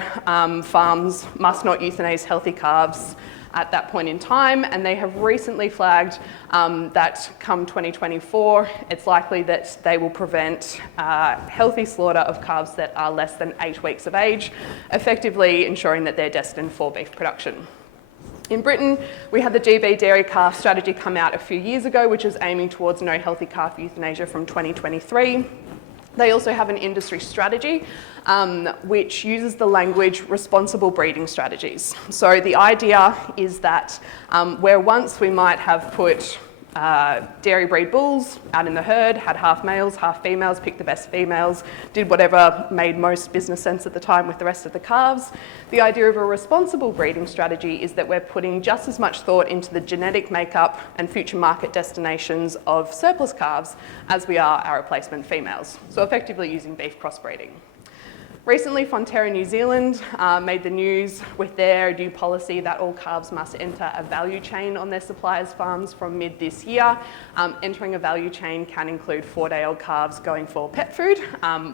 farms must not euthanize healthy calves at that point in time, and they have recently flagged that come 2024, it's likely that they will prevent healthy slaughter of calves that are less than 8 weeks of age, effectively ensuring that they're destined for beef production. In Britain, we had the GB dairy calf strategy come out a few years ago, which is aiming towards no healthy calf euthanasia from 2023. They also have an industry strategy which uses the language responsible breeding strategies. So the idea is that where once we might have put dairy breed bulls out in the herd, had half males, half females, picked the best females, did whatever made most business sense at the time with the rest of the calves. The idea of a responsible breeding strategy is that we're putting just as much thought into the genetic makeup and future market destinations of surplus calves as we are our replacement females. So effectively using beef crossbreeding. Recently, Fonterra New Zealand made the news with their new policy that all calves must enter a value chain on their suppliers' farms from mid this year. Entering a value chain can include 4-day-old calves going for pet food,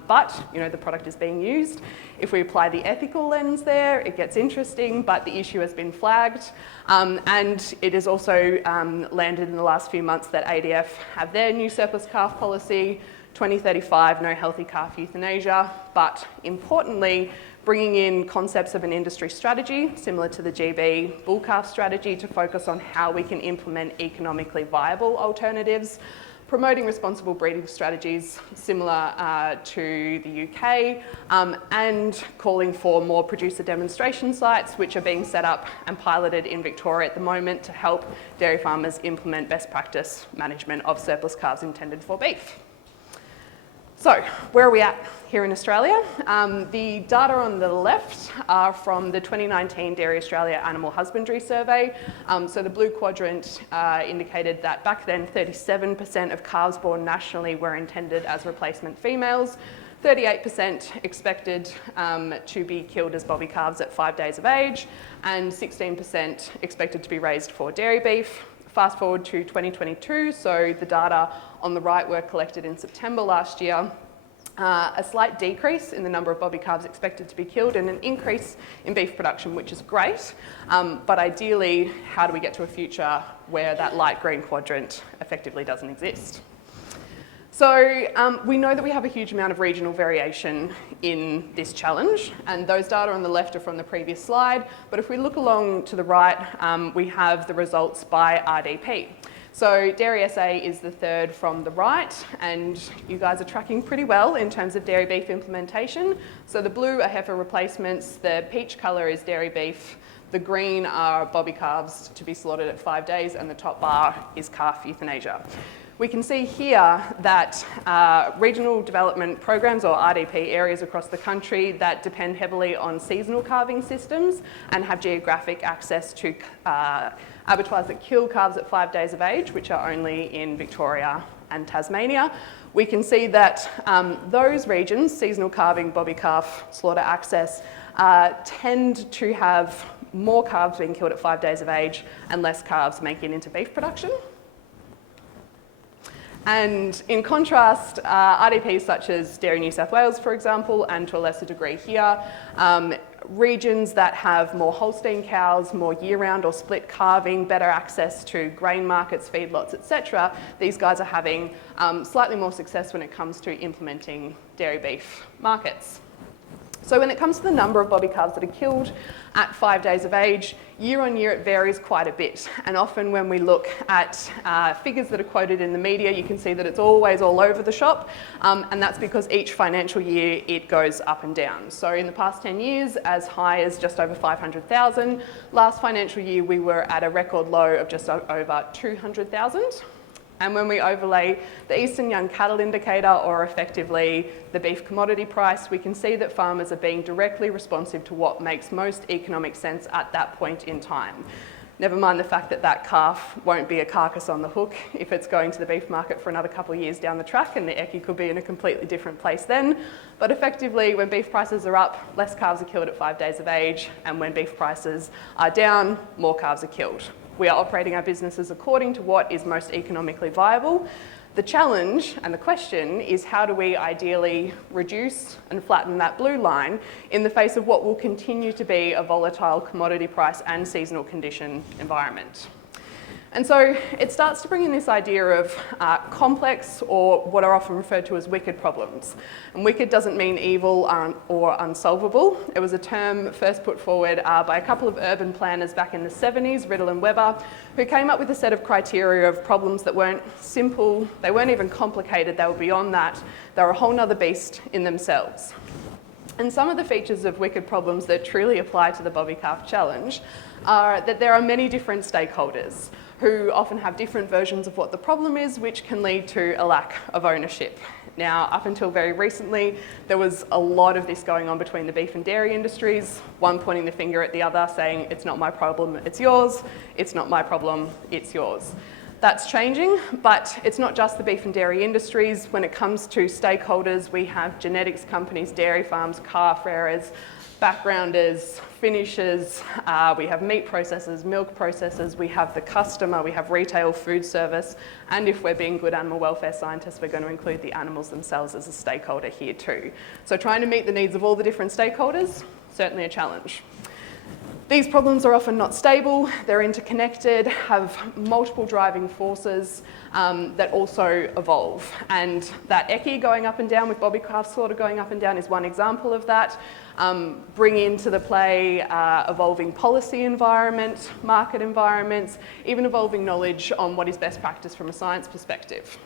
but you know, the product is being used. If we apply the ethical lens there, it gets interesting, but the issue has been flagged. And it has also landed in the last few months that ADF have their new surplus calf policy, 2035, no healthy calf euthanasia, but importantly, bringing in concepts of an industry strategy, similar to the GB bull calf strategy, to focus on how we can implement economically viable alternatives, promoting responsible breeding strategies similar to the UK, and calling for more producer demonstration sites, which are being set up and piloted in Victoria at the moment to help dairy farmers implement best practice management of surplus calves intended for beef. So, where are we at here in Australia? The data on the left are from the 2019 Dairy Australia Animal Husbandry Survey. So the blue quadrant indicated that back then 37% of calves born nationally were intended as replacement females, 38% expected to be killed as bobby calves at 5 days of age, and 16% expected to be raised for dairy beef. Fast forward to 2022, so the data on the right were collected in September last year. A slight decrease in the number of bobby calves expected to be killed and an increase in beef production, which is great. But ideally, how do we get to a future where that light green quadrant effectively doesn't exist? So we know that we have a huge amount of regional variation in this challenge, and those data on the left are from the previous slide, but if we look along to the right, we have the results by RDP. So DairySA is the third from the right, and you guys are tracking pretty well in terms of dairy beef implementation. So the blue are heifer replacements, the peach colour is dairy beef, the green are bobby calves to be slaughtered at 5 days, and the top bar is calf euthanasia. We can see here that regional development programs, or RDP, areas across the country that depend heavily on seasonal calving systems and have geographic access to abattoirs that kill calves at 5 days of age, which are only in Victoria and Tasmania. We can see that those regions, seasonal calving, bobby calf, slaughter access, tend to have more calves being killed at 5 days of age and less calves making it into beef production. And in contrast, RDPs such as Dairy New South Wales, for example, and to a lesser degree here, regions that have more Holstein cows, more year-round or split calving, better access to grain markets, feedlots, etc., these guys are having slightly more success when it comes to implementing dairy beef markets. So when it comes to the number of bobby calves that are killed at 5 days of age, year on year it varies quite a bit. And often when we look at figures that are quoted in the media, you can see that it's always all over the shop. And that's because each financial year it goes up and down. So in the past 10 years, as high as just over 500,000. Last financial year, we were at a record low of just over 200,000. And when we overlay the Eastern Young Cattle Indicator, or effectively the beef commodity price, we can see that farmers are being directly responsive to what makes most economic sense at that point in time. Never mind the fact that that calf won't be a carcass on the hook if it's going to the beef market for another couple of years down the track, and the ECI could be in a completely different place then. But effectively, when beef prices are up, less calves are killed at 5 days of age, and when beef prices are down, more calves are killed. We are operating our businesses according to what is most economically viable. The challenge and the question is, how do we ideally reduce and flatten that blue line in the face of what will continue to be a volatile commodity price and seasonal condition environment? And so it starts to bring in this idea of complex, or what are often referred to as wicked problems. And wicked doesn't mean evil or unsolvable. It was a term first put forward by a couple of urban planners back in the 70s, Riddle and Webber, who came up with a set of criteria of problems that weren't simple, they weren't even complicated, they were beyond that. They were a whole nother beast in themselves. And some of the features of wicked problems that truly apply to the Bobby Calf Challenge are that there are many different stakeholders who often have different versions of what the problem is, which can lead to a lack of ownership. Now, up until very recently, there was a lot of this going on between the beef and dairy industries, one pointing the finger at the other, saying, it's not my problem, it's yours, it's not my problem, it's yours. That's changing, but it's not just the beef and dairy industries. When it comes to stakeholders, we have genetics companies, dairy farms, calf rearers, backgrounders, finishers, we have meat processors, milk processors, we have the customer, we have retail food service, and if we're being good animal welfare scientists, we're going to include the animals themselves as a stakeholder here too. So trying to meet the needs of all the different stakeholders, certainly a challenge. These problems are often not stable, they're interconnected, have multiple driving forces that also evolve. And that ECI going up and down with bobby calf slaughter going up and down is one example of that. Bring into the play evolving policy environment, market environments, even evolving knowledge on what is best practice from a science perspective.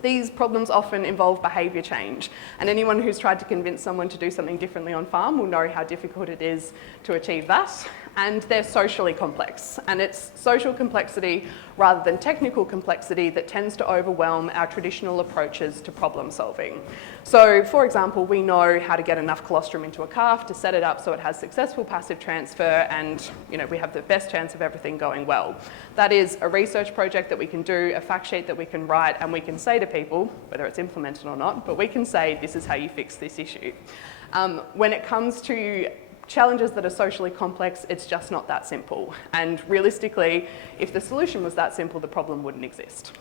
These problems often involve behaviour change, and anyone who's tried to convince someone to do something differently on farm will know how difficult it is to achieve that. And they're socially complex, and it's social complexity rather than technical complexity that tends to overwhelm our traditional approaches to problem solving. So, for example, we know how to get enough colostrum into a calf to set it up so it has successful passive transfer, and we have the best chance of everything going well. That is a research project that we can do, a fact sheet that we can write, and we can say to people, whether it's implemented or not, but we can say this is how you fix this issue. When it comes to challenges that are socially complex, it's just not that simple. And realistically, if the solution was that simple, the problem wouldn't exist.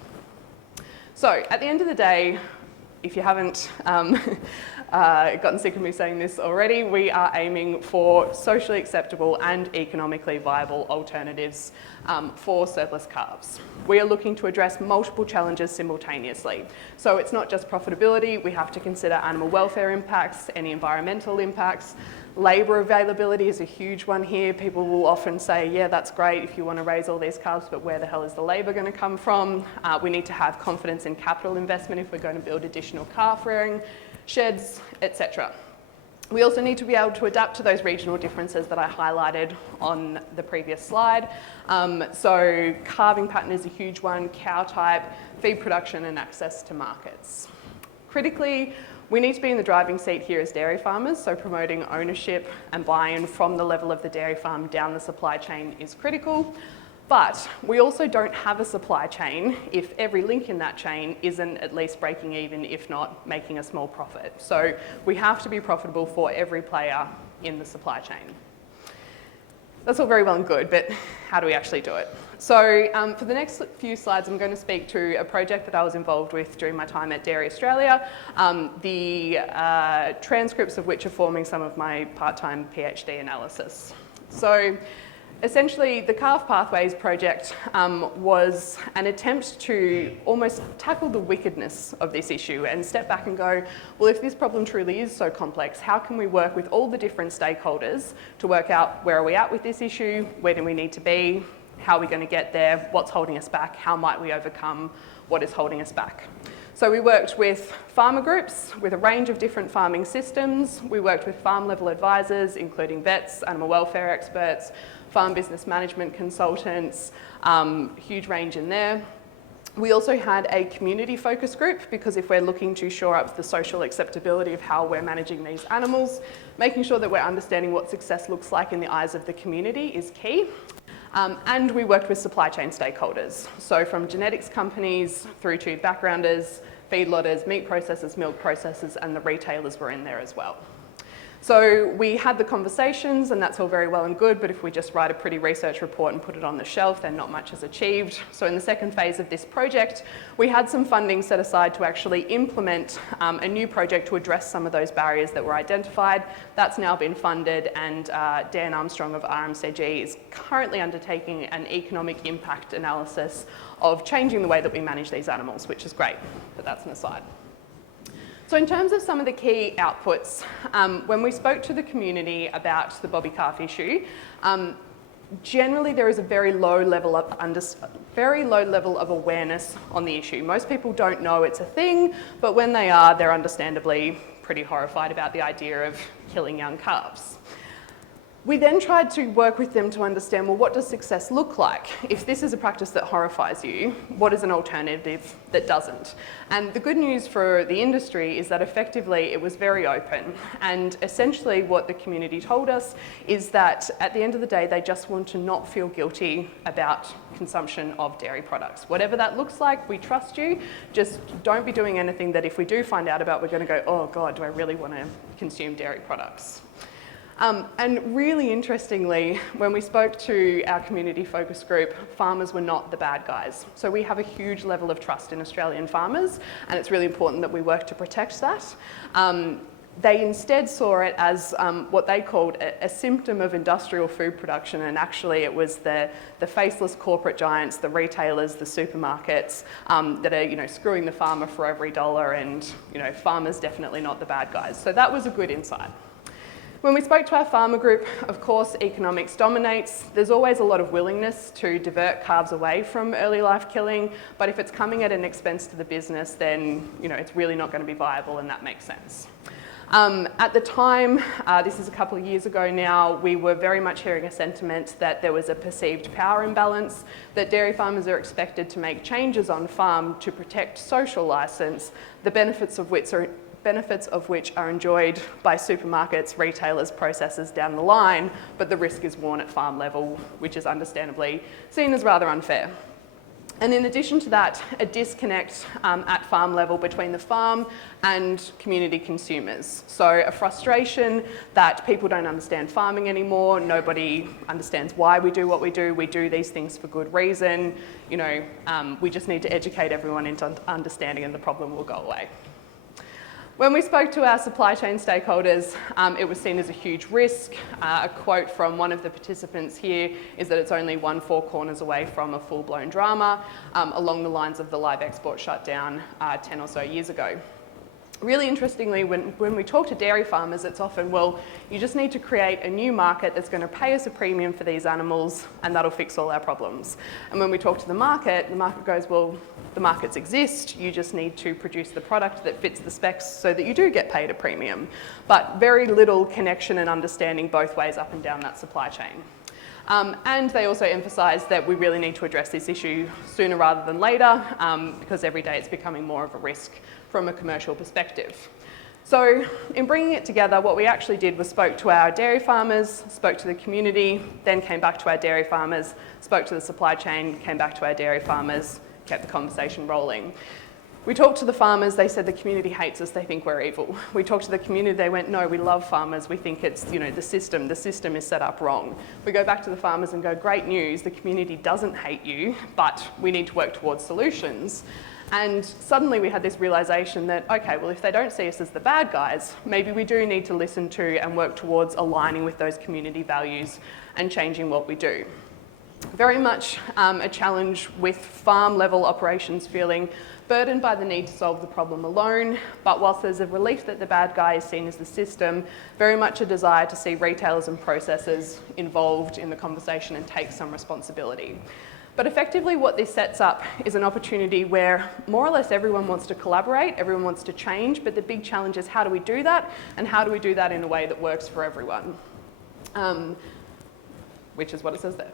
So at the end of the day, if you haven't gotten sick of me saying this already, we are aiming for socially acceptable and economically viable alternatives for surplus calves. We are looking to address multiple challenges simultaneously. So it's not just profitability, we have to consider animal welfare impacts, any environmental impacts. Labour availability is a huge one here. People will often say, yeah, that's great if you want to raise all these calves, but where the hell is the labour going to come from? We need to have confidence in capital investment if we're going to build additional calf rearing sheds, etc. We also need to be able to adapt to those regional differences that I highlighted on the previous slide. So calving pattern is a huge one, cow type, feed production and access to markets. Critically, we need to be in the driving seat here as dairy farmers, so promoting ownership and buy-in from the level of the dairy farm down the supply chain is critical. But we also don't have a supply chain if every link in that chain isn't at least breaking even, if not making a small profit. So we have to be profitable for every player in the supply chain. That's all very well and good, but how do we actually do it? So for the next few slides, I'm going to speak to a project that I was involved with during my time at Dairy Australia, the transcripts of which are forming some of my part-time PhD analysis. So essentially, the Calf Pathways project was an attempt to almost tackle the wickedness of this issue and step back and go, well, if this problem truly is so complex, how can we work with all the different stakeholders to work out where are we at with this issue, where do we need to be, how are we going to get there, what's holding us back, how might we overcome what is holding us back. So we worked with farmer groups with a range of different farming systems. We worked with farm level advisors, including vets, animal welfare experts, farm business management consultants, huge range in there. We also had a community focus group because if we're looking to shore up the social acceptability of how we're managing these animals, making sure that we're understanding what success looks like in the eyes of the community is key. And we worked with supply chain stakeholders. So from genetics companies through to backgrounders, feedlotters, meat processors, milk processors, and the retailers were in there as well. So we had the conversations, and that's all very well and good, but if we just write a pretty research report and put it on the shelf, then not much is achieved. So in the second phase of this project, we had some funding set aside to actually implement a new project to address some of those barriers that were identified. That's now been funded, and Dan Armstrong of RMCG is currently undertaking an economic impact analysis of changing the way that we manage these animals, which is great, but that's an aside. So in terms of some of the key outputs, when we spoke to the community about the bobby calf issue, generally there is a very low level of awareness on the issue. Most people don't know it's a thing, but when they are, they're understandably pretty horrified about the idea of killing young calves. We then tried to work with them to understand, well, what does success look like? If this is a practice that horrifies you, what is an alternative that doesn't? And the good news for the industry is that effectively it was very open. And essentially what the community told us is that at the end of the day, they just want to not feel guilty about consumption of dairy products. Whatever that looks like, we trust you. Just don't be doing anything that if we do find out about, we're going to go, oh God, do I really want to consume dairy products? And really interestingly, when we spoke to our community focus group, farmers were not the bad guys. So we have a huge level of trust in Australian farmers, and it's really important that we work to protect that. They instead saw it as what they called a symptom of industrial food production, and actually it was the faceless corporate giants, the retailers, the supermarkets that are screwing the farmer for every dollar, and farmers definitely not the bad guys. So that was a good insight. When we spoke to our farmer group, of course, economics dominates. There's always a lot of willingness to divert calves away from early life killing, but if it's coming at an expense to the business, then it's really not going to be viable, and that makes sense. At the time, this is a couple of years ago now, we were very much hearing a sentiment that there was a perceived power imbalance, that dairy farmers are expected to make changes on farm to protect social licence, the benefits of which are enjoyed by supermarkets, retailers, processors down the line, but the risk is borne at farm level, which is understandably seen as rather unfair. And in addition to that, a disconnect at farm level between the farm and community consumers. So a frustration that people don't understand farming anymore, nobody understands why we do what we do these things for good reason, we just need to educate everyone into understanding and the problem will go away. When we spoke to our supply chain stakeholders, it was seen as a huge risk. A quote from one of the participants here is that it's only 4 corners away from a full-blown drama, along the lines of the live export shutdown 10 or so years ago. Really interestingly, when we talk to dairy farmers, it's often, well, you just need to create a new market that's going to pay us a premium for these animals, and that'll fix all our problems. And when we talk to the market goes, well, the markets exist, you just need to produce the product that fits the specs so that you do get paid a premium. But very little connection and understanding both ways up and down that supply chain. And they also emphasised that we really need to address this issue sooner rather than later, because every day it's becoming more of a risk from a commercial perspective. So in bringing it together, what we actually did was spoke to our dairy farmers, spoke to the community, then came back to our dairy farmers, spoke to the supply chain, came back to our dairy farmers, kept the conversation rolling. We talked to the farmers, they said the community hates us, they think we're evil. We talked to the community, they went, no, we love farmers, we think it's, the system is set up wrong. We go back to the farmers and go, great news, the community doesn't hate you, but we need to work towards solutions. And suddenly we had this realisation that, okay, well, if they don't see us as the bad guys, maybe we do need to listen to and work towards aligning with those community values and changing what we do. Very much a challenge with farm level operations feeling burdened by the need to solve the problem alone, but whilst there's a relief that the bad guy is seen as the system, very much a desire to see retailers and processors involved in the conversation and take some responsibility. But effectively what this sets up is an opportunity where more or less everyone wants to collaborate, everyone wants to change, but the big challenge is how do we do that, and how do we do that in a way that works for everyone? Which is what it says there.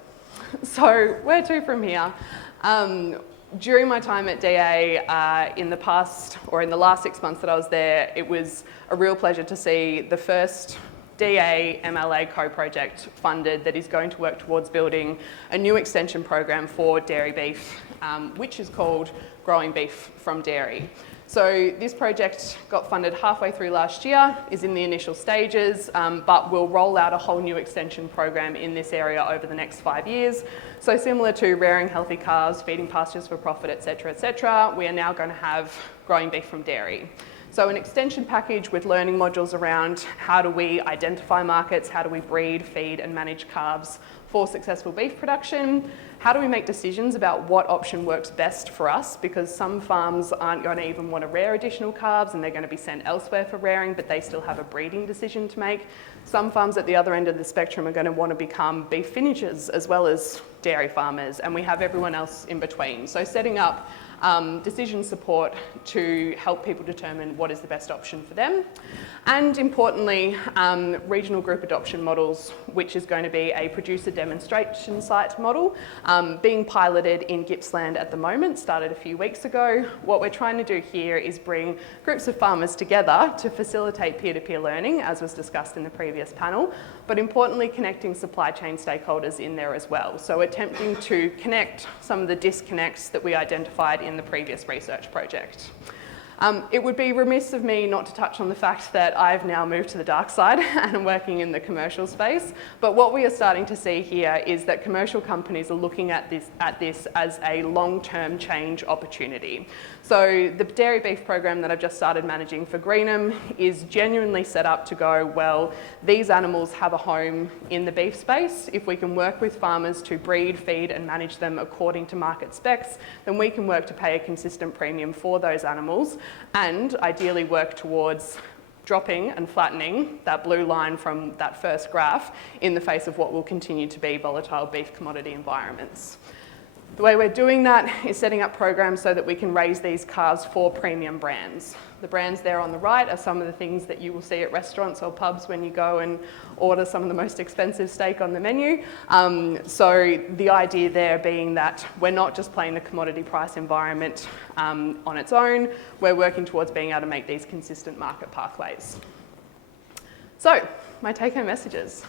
So where to from here? During my time at DA, in the last 6 months that I was there, it was a real pleasure to see the first DA MLA co-project funded that is going to work towards building a new extension program for dairy beef, which is called Growing Beef from Dairy. So this project got funded halfway through last year, is in the initial stages, but will roll out a whole new extension program in this area over the next 5 years. So similar to rearing healthy calves, feeding pastures for profit, etc., we are now going to have growing beef from dairy. So an extension package with learning modules around how do we identify markets, how do we breed, feed and manage calves for successful beef production, how do we make decisions about what option works best for us, because some farms aren't going to even want to rear additional calves and they're going to be sent elsewhere for rearing, but they still have a breeding decision to make. Some farms at the other end of the spectrum are going to want to become beef finishers as well as dairy farmers, and we have everyone else in between. So setting up decision support to help people determine what is the best option for them. And importantly, regional group adoption models, which is going to be a producer demonstration site model, being piloted in Gippsland at the moment, started a few weeks ago. What we're trying to do here is bring groups of farmers together to facilitate peer-to-peer learning, as was discussed in the previous panel, but importantly connecting supply chain stakeholders in there as well. So attempting to connect some of the disconnects that we identified in the previous research project. It would be remiss of me not to touch on the fact that I've now moved to the dark side and I'm working in the commercial space. But what we are starting to see here is that commercial companies are looking at this as a long-term change opportunity. So the dairy beef program that I've just started managing for Greenham is genuinely set up to go, well, these animals have a home in the beef space. If we can work with farmers to breed, feed and manage them according to market specs, then we can work to pay a consistent premium for those animals and ideally work towards dropping and flattening that blue line from that first graph in the face of what will continue to be volatile beef commodity environments. The way we're doing that is setting up programs so that we can raise these calves for premium brands. The brands there on the right are some of the things that you will see at restaurants or pubs when you go and order some of the most expensive steak on the menu. So the idea there being that we're not just playing the commodity price environment on its own, we're working towards being able to make these consistent market pathways. So, my take-home messages.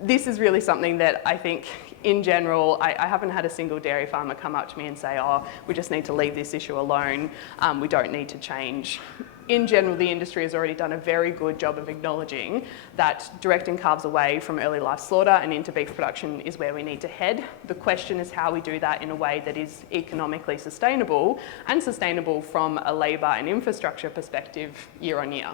This is really something that I think in general, I haven't had a single dairy farmer come up to me and say, oh, we just need to leave this issue alone, we don't need to change. In general, the industry has already done a very good job of acknowledging that directing calves away from early life slaughter and into beef production is where we need to head. The question is how we do that in a way that is economically sustainable and sustainable from a labour and infrastructure perspective year on year.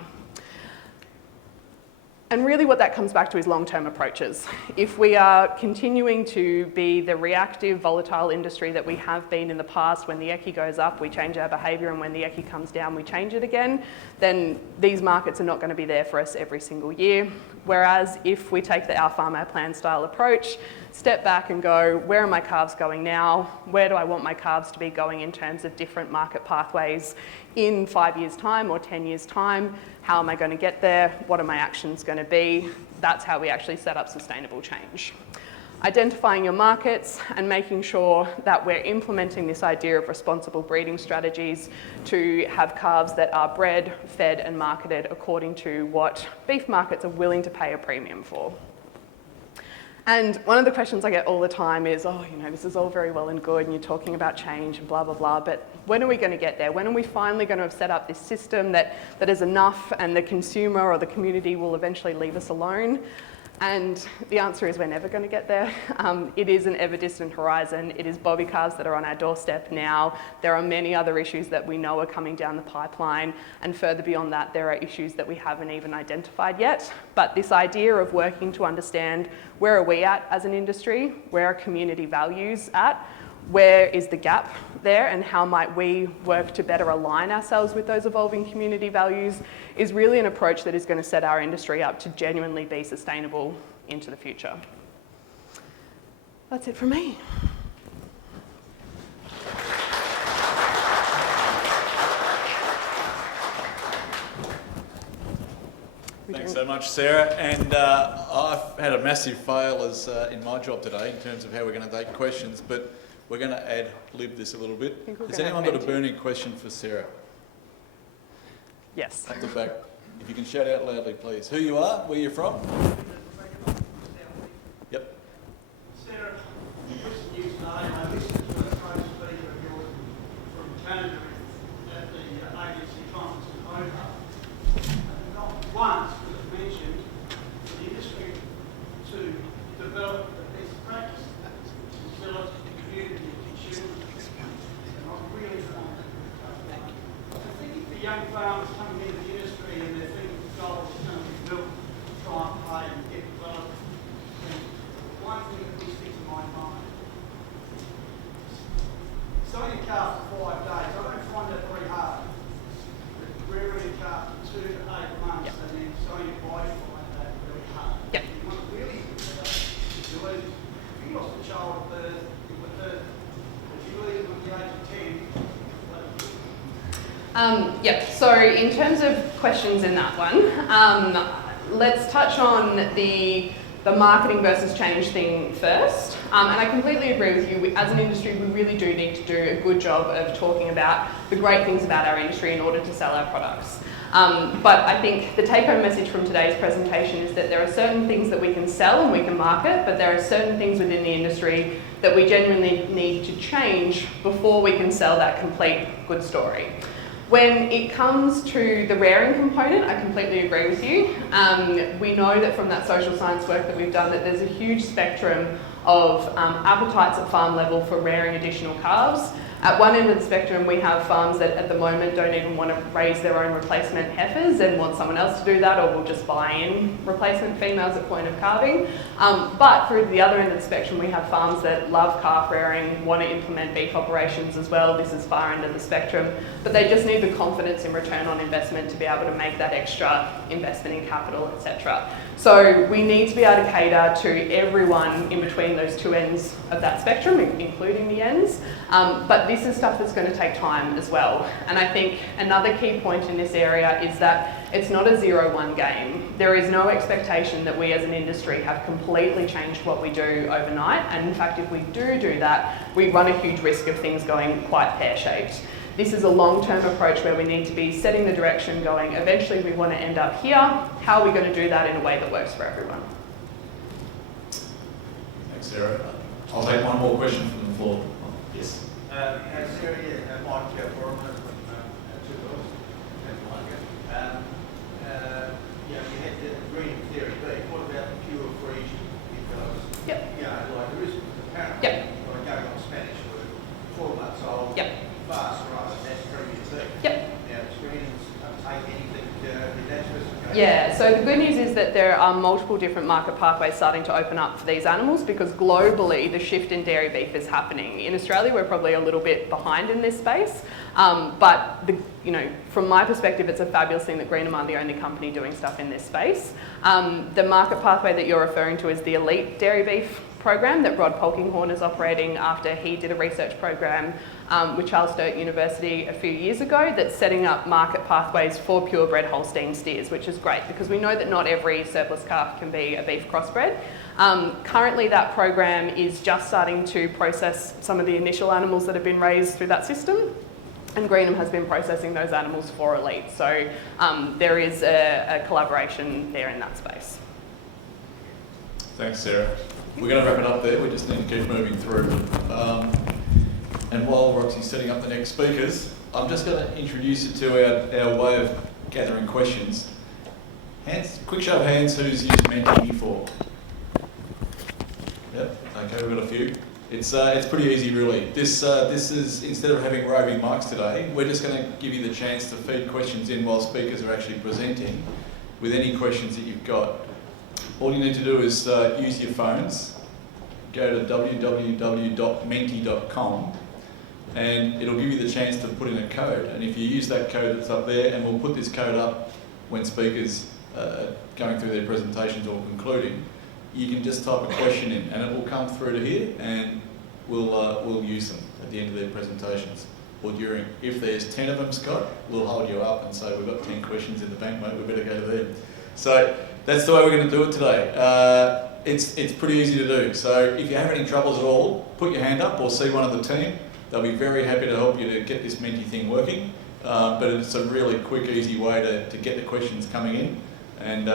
And really what that comes back to is long-term approaches. If we are continuing to be the reactive, volatile industry that we have been in the past, when the ECI goes up, we change our behaviour, and when the ECI comes down, we change it again, then these markets are not going to be there for us every single year. Whereas if we take the Our Farm, Our Plan style approach, step back and go, where are my calves going now? Where do I want my calves to be going in terms of different market pathways in 5 years' time or 10 years' time? How am I going to get there? What are my actions going to be? That's how we actually set up sustainable change. Identifying your markets and making sure that we're implementing this idea of responsible breeding strategies to have calves that are bred, fed and marketed according to what beef markets are willing to pay a premium for. And one of the questions I get all the time is, oh, you know, this is all very well and good and you're talking about change and blah, blah, blah, but when are we going to get there? When are we finally going to have set up this system that is enough and the consumer or the community will eventually leave us alone? And the answer is we're never going to get there. It is an ever-distant horizon. It is bobby cars that are on our doorstep now. There are many other issues that we know are coming down the pipeline, and further beyond that, there are issues that we haven't even identified yet. But this idea of working to understand where are we at as an industry, where are community values at, where is the gap there and how might we work to better align ourselves with those evolving community values is really an approach that is going to set our industry up to genuinely be sustainable into the future. That's it from me. Thanks so much, Sarah. And I've had a massive fail as in my job today in terms of how we're going to take questions, but we're going to ad-lib this a little bit. Has anyone got a burning question for Sarah? Yes. Up the back. If you can shout out loudly, please. Who you are, where you're from? Yep. Sarah, recent news today, I listened to a great speaker of yours from Canada at the DairySA conference in Hobart. And not once was it mentioned for the industry to develop the best practice to sell it to the community and consumers. And I really find that very tough. I think if the young farmers coming into the industry and they're thinking the goal is going to be milk, try and pay and get developed, then one thing that really sticks in my mind, selling a car for 5 days, I don't find that very hard. But rearing a car for 2 to 8 months and then selling it by 5 days is very hard. Yep. You want to really do that, you lose. If you lost a child at birth, you were 30. If you lose them at the age of 10, Yep, so in terms of questions in that one, let's touch on the marketing versus change thing first. And I completely agree with you. As an industry, we really do need to do a good job of talking about the great things about our industry in order to sell our products. But I think the take-home message from today's presentation is that there are certain things that we can sell and we can market, but there are certain things within the industry that we genuinely need to change before we can sell that complete good story. When it comes to the rearing component, I completely agree with you. We know that from that social science work that we've done that there's a huge spectrum of appetites at farm level for rearing additional calves. At one end of the spectrum, we have farms that at the moment don't even want to raise their own replacement heifers and want someone else to do that, or will just buy in replacement females at point of calving. But through the other end of the spectrum, we have farms that love calf rearing, want to implement beef operations as well. This is far end of the spectrum, but they just need the confidence in return on investment to be able to make that extra investment in capital, etc. So we need to be able to cater to everyone in between those two ends of that spectrum, including the ends. But this is stuff that's going to take time as well. And I think another key point in this area is that it's not a 0-1 game. There is no expectation that we as an industry have completely changed what we do overnight. And in fact, if we do that, we run a huge risk of things going quite pear-shaped. This is a long-term approach where we need to be setting the direction going, eventually we want to end up here. How are we going to do that in a way that works for everyone? Thanks, Sarah. I'll take one more question from the floor. Yes. Sarah, Mike Foreman from Two Doors, you had the green dairy beef. What about the pure Frisian? Because, yep. Like there is apparently, yep. like going on Spanish word, 4 months old, yep. fast rather than previous beef. Yep. Now, Australians take anything in that specification. Yeah, so the good news is that there are multiple different market pathways starting to open up for these animals because globally the shift in dairy beef is happening. In Australia, we're probably a little bit behind in this space, but from my perspective, it's a fabulous thing that Greenham are the only company doing stuff in this space. The market pathway that you're referring to is the elite dairy beef program that Rod Polkinghorne is operating after he did a research program with Charles Sturt University a few years ago that's setting up market pathways for purebred Holstein steers, which is great because we know that not every surplus calf can be a beef crossbred. Currently that program is just starting to process some of the initial animals that have been raised through that system, and Greenham has been processing those animals for elite. So there is a collaboration there in that space. Thanks, Sarah. We're going to wrap it up there. We just need to keep moving through. And while Roxy's setting up the next speakers, I'm just going to introduce you to our way of gathering questions. Quick show of hands, who's used Menti before? Yep, okay, we've got a few. It's pretty easy, really. This is, instead of having roving mics today, we're just going to give you the chance to feed questions in while speakers are actually presenting with any questions that you've got. All you need to do is use your phones, go to www.menti.com, and it'll give you the chance to put in a code. And if you use that code that's up there, and we'll put this code up when speakers are going through their presentations or concluding, you can just type a question in and it will come through to here, and we'll use them at the end of their presentations or during. If there's 10 of them, Scott, we'll hold you up and say, we've got 10 questions in the bank, mate, we better go to them. So that's the way we're going to do it today. It's pretty easy to do. So if you have any troubles at all, put your hand up or see one of the team. They'll be very happy to help you to get this Menti thing working. But it's a really quick, easy way to get the questions coming in. And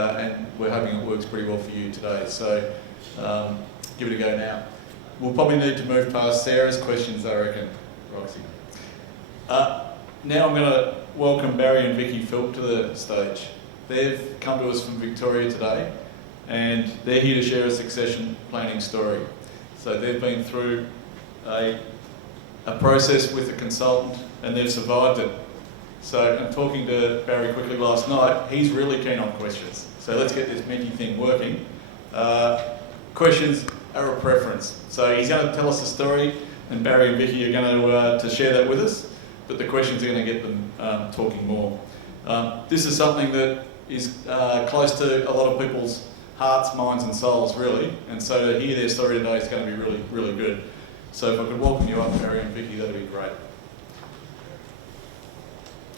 we're hoping it works pretty well for you today. So give it a go now. We'll probably need to move past Sarah's questions, I reckon, Roxy. Now I'm going to welcome Barry and Vicky Philp to the stage. They've come to us from Victoria today, and they're here to share a succession planning story. So they've been through a process with a consultant, and they've survived it. So I'm talking to Barry quickly last night. He's really keen on questions. So let's get this Menti thing working. Questions are a preference. So he's going to tell us a story, and Barry and Vicky are going to share that with us, but the questions are going to get them talking more. This is something that is close to a lot of people's hearts, minds and souls, really, and so to hear their story today is going to be really, really good. So if I could welcome you up, Barry and Vicky, that'd be great.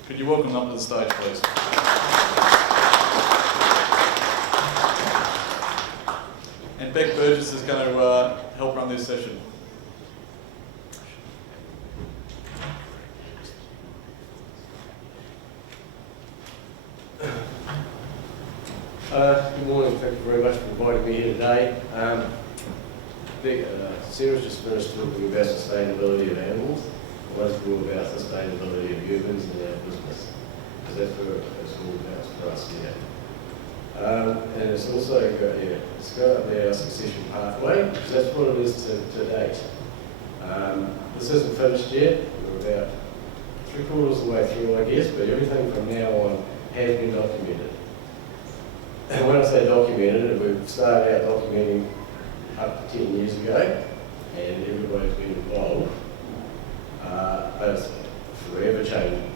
Could you welcome them up to the stage, please? And Beck Burgess is going to help run this session. Good morning, thank you very much for inviting me here today. Sarah's just finished talking about sustainability of animals. I want to talk about sustainability of humans and our business, because that's what it's all about for us here. And it's also it's got our succession pathway, because that's what it is to date. This isn't finished yet. We're about 3/4 of the way through, I guess, but everything from now on has been documented. And when I say documented, we've started out documenting up to 10 years ago, and everybody's been involved. But it's forever changing,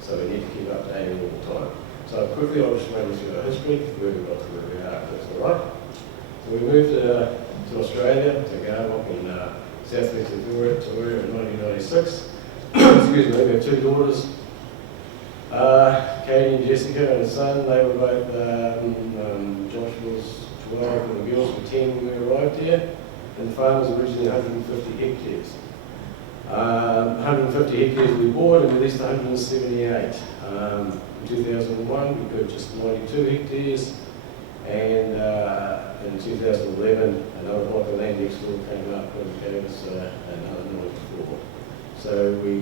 so we need to keep updating all the time. So quickly, I'll just run you through our history, where we got to where we are, if that's all right. So we moved to Australia, to Garlock in southwest Victoria in 1996. Excuse me, we have 2 daughters. Katie and Jessica and a son, they were both, Josh was 12 and the girls were 10 when we arrived here, and the farm was originally 150 hectares. 150 hectares we bought and released 178. In 2001 we purchased 92 hectares, and in 2011 another block of land next door came up and gave us another 94. So we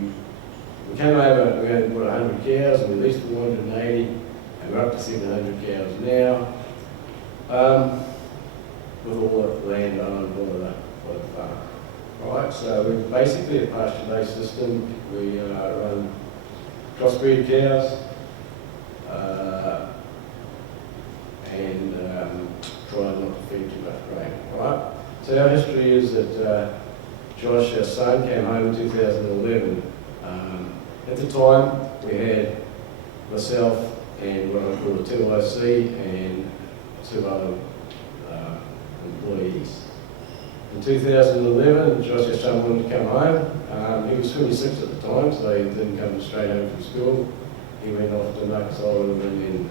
came over, we had bought 100 cows and released 480, and we're up to 700 cows now, with all the land owned by the farm. Right, so we're basically a pasture-based system. We run crossbreed cows, and try not to feed too much grain. Right, so our history is that Josh, our son, came home in 2011. At the time, we had myself and what I call the 2 IC and 2 other employees. In 2011, Josh, our son, wanted to come home. He was 26 at the time, so he didn't come straight home from school. He went off to Marcus Island, and then,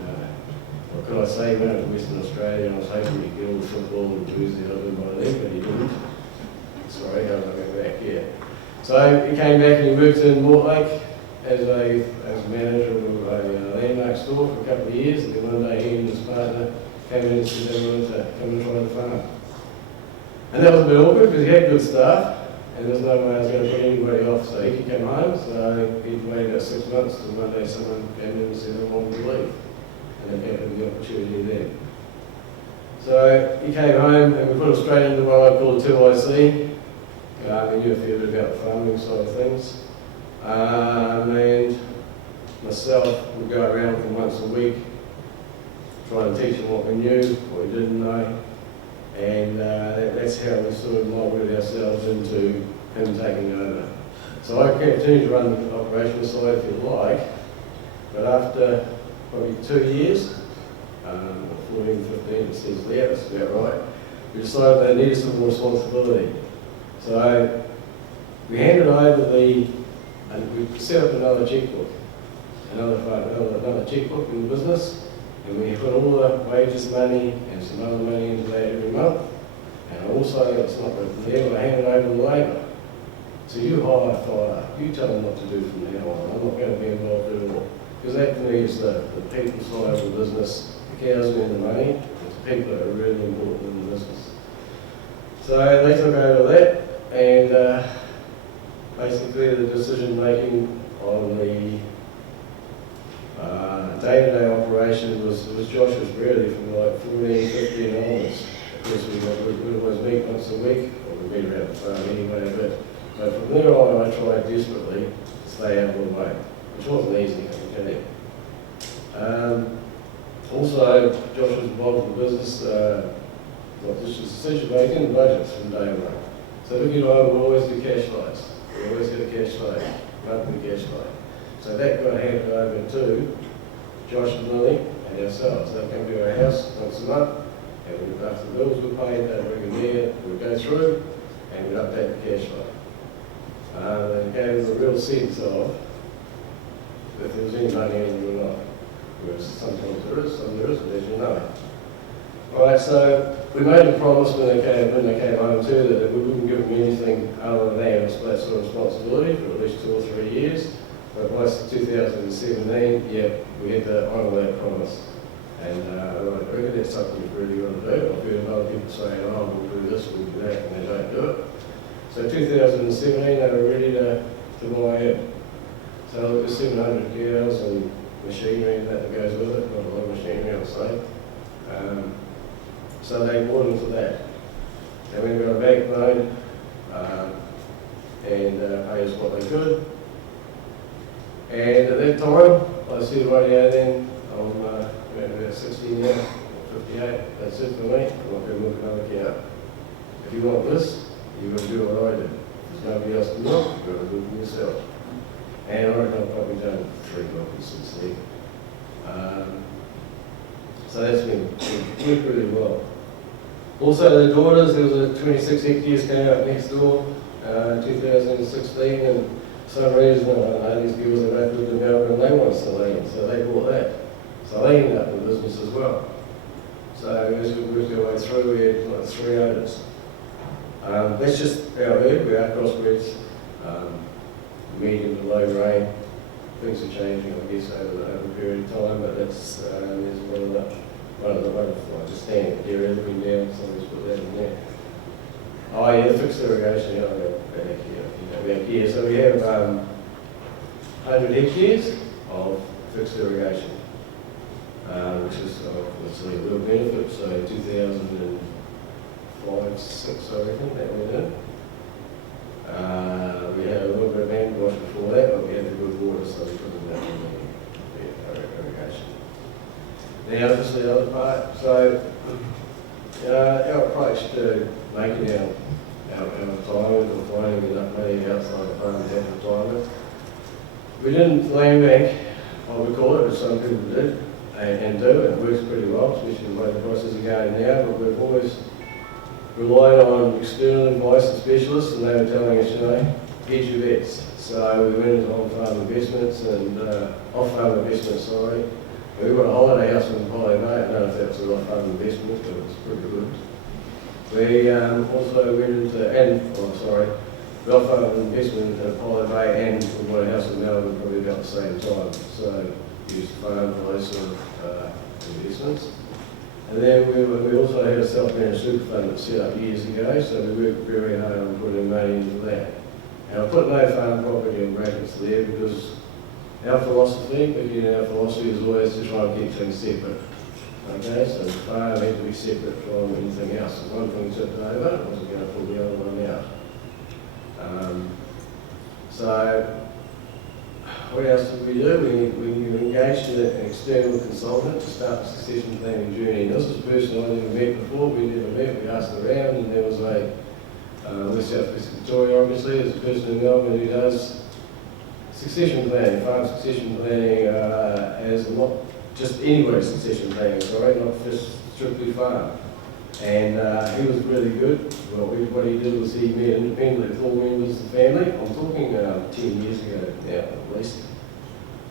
what could I say, he went up to Western Australia, and I was hoping he'd get all the football and jersey out of him by then, but he didn't. Sorry, I'll go back here. So he came back and he moved to Mortlake as a manager of a landmark store for a couple of years, and then one day he and his partner came in and said they wanted to come and try the farm. And that was a bit awkward because he had good staff and there's no way I was going to put anybody off, so he could come home. So he'd waited about 6 months till one day someone came in and said I wanted to leave. And they gave him the opportunity then. So he came home and we put him straight into what I call a 2IC. He knew a fair bit about the farming side of things. And myself would go around with him once a week, try and teach him what we knew, what we didn't know. And that's how we sort of molded ourselves into him taking over. So I continued to run the operational side if you like, but after probably 2 years, 14, 15, it seems there, that's about right, we decided they needed some more responsibility. So we handed over and we set up another checkbook, another checkbook in the business, and we put all the wages money and some other money into that every month. And also, it's not there, I handed over the labour. So you hire, fire, you tell them what to do from now on. I'm not going to be involved at all. Because that to me is the people side of the business. The cows earn the money, it's the people that are really important in the business. So they took over that, and basically the decision making on the day-to-day operation was Josh's really from like 14, 15 onwards. Of course we'd always meet once a week, or we'd meet around the farm anyway, but from there on I tried desperately to stay out of the way, which wasn't easy, I can tell you. Also, Josh was involved in the business, this was decision making and budgets from day one. So looking at we always do cash flows. We always get a cash flow, monthly cash flow. So that got handed over to Josh and Lily and ourselves. They'd come to our house once a month, and after the bills were paid, they'd bring them there, we'd go through, and we'd update the cash flow. They gave us a real sense of if there was any money in it or not. Whereas sometimes there is, some there isn't, as you know. Alright, so we made a promise when they came home too that we wouldn't give them anything other than that sort of responsibility for at least 2 or 3 years. But by 2017, yeah, we had to honour that promise. And I reckon that's something you really want to do. I've heard other people saying, oh, we'll do this, we'll do that, and they don't do it. So 2017, they were ready to buy in. So there was 700 cows and machinery and that goes with it, not a lot of machinery, I'll say. So they bought into that. And we got a backbone and paid us what they could. And at that time, I said, rightio then, I'm about 60 now, 58, that's it for me, I'm not going to look another cow. If you want this, you've got to do what I do. If there's nobody else to do it, you've got to do it for yourself. And I reckon I've probably done 3 milkers since then. So that's been worked really well. Also the daughters, there was a 26 hectares came out next door in 2016, and for some reason, I don't know, these girls that lived in Melbourne, they wanted Celine, so they bought that. So they ended up in the business as well. So as we worked our way through, we had like 3 owners. That's just our herd, we are crossbreds, medium to low grain. Things are changing, I guess, over a period of time, but that's one of the wonderful, just standing at dairy looking down, somebody's put that in there. Oh yeah, the fixed irrigation, yeah, back here. So we have 100 hectares of fixed irrigation, which is obviously a real benefit. So 2005, 6, I reckon, that went in. We had a little bit of hand wash before that, but we had the good water, so we put in that in the irrigation. Now, this is the other part. So, our approach to making our retirement or finding enough money outside the farm to have retirement, we didn't land bank, I would call it, as some people did, and do. It works pretty well, especially the way the prices are going now, but we've always relied on external advice and specialists, and they were telling us, hedge your bets. So we went into on-farm investments and off-farm investments, sorry. We got a holiday house in Holly Bay. I don't know if that's an off-farm investment, but it was pretty good. We also went into, the off-farm investment in Holly Bay, and we bought a house in Melbourne probably about the same time. So used farm for those sort of investments. And then we also had a self-managed super fund that set up years ago, so we worked very hard on putting money into that. And I put no farm property in brackets there because our philosophy, our philosophy is always to try and keep things separate. Okay, so the farm had to be separate from anything else. If one thing tipped over, it wasn't going to pull the other one out. So what else did we do? We engaged an external consultant to start the succession planning journey. And this was a person I never met before. We never met. We asked around, and there was a West South West Victoria, obviously, there's a person in Melbourne who does succession planning, farm succession planning, as not just anybody's succession planning, sorry, not just strictly farm. And he was really good. Well, what he did was he met independently with all members of the family. I'm talking 10 years ago now, at least.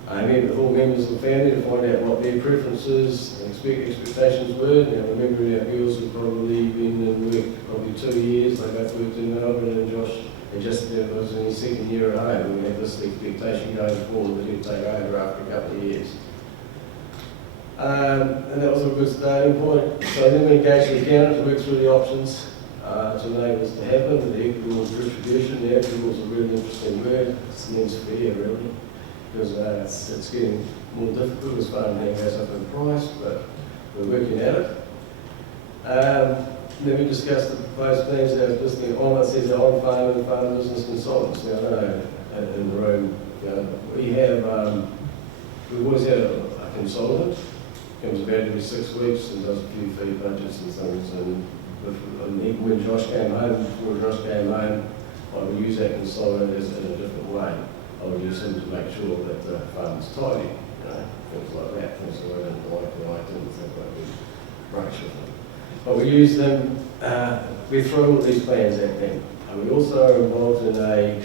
I met with all members of the family to find out what their preferences and expectations were. Now, remember, our girls have probably been in work probably 2 years. They both worked in Melbourne, and Josh, and just was in his second year at home. We had this expectation going forward that he'd take over after a couple of years. And that was a good starting point. So then we engaged the accountant to work through the options to enable this to happen. The equitable distribution, the equitable is a really interesting word. It means fair, really, because it's getting more difficult as farming goes up in price, but we're working at it. Then we discussed the proposed plans that I was listening on. It says on farm and farm business consultants. Now, I don't know, in the room, we've always had a consultant. Comes about every 6 weeks and does a few fee budgets and things. And even when Josh came home, before Josh came home, I would use that consultant in a different way. I would use him to make sure that the farm was tidy, things like that, things that I didn't like and I didn't think I'd be rubbish with them. But we use them, we throw all these plans at them. And we also are involved in a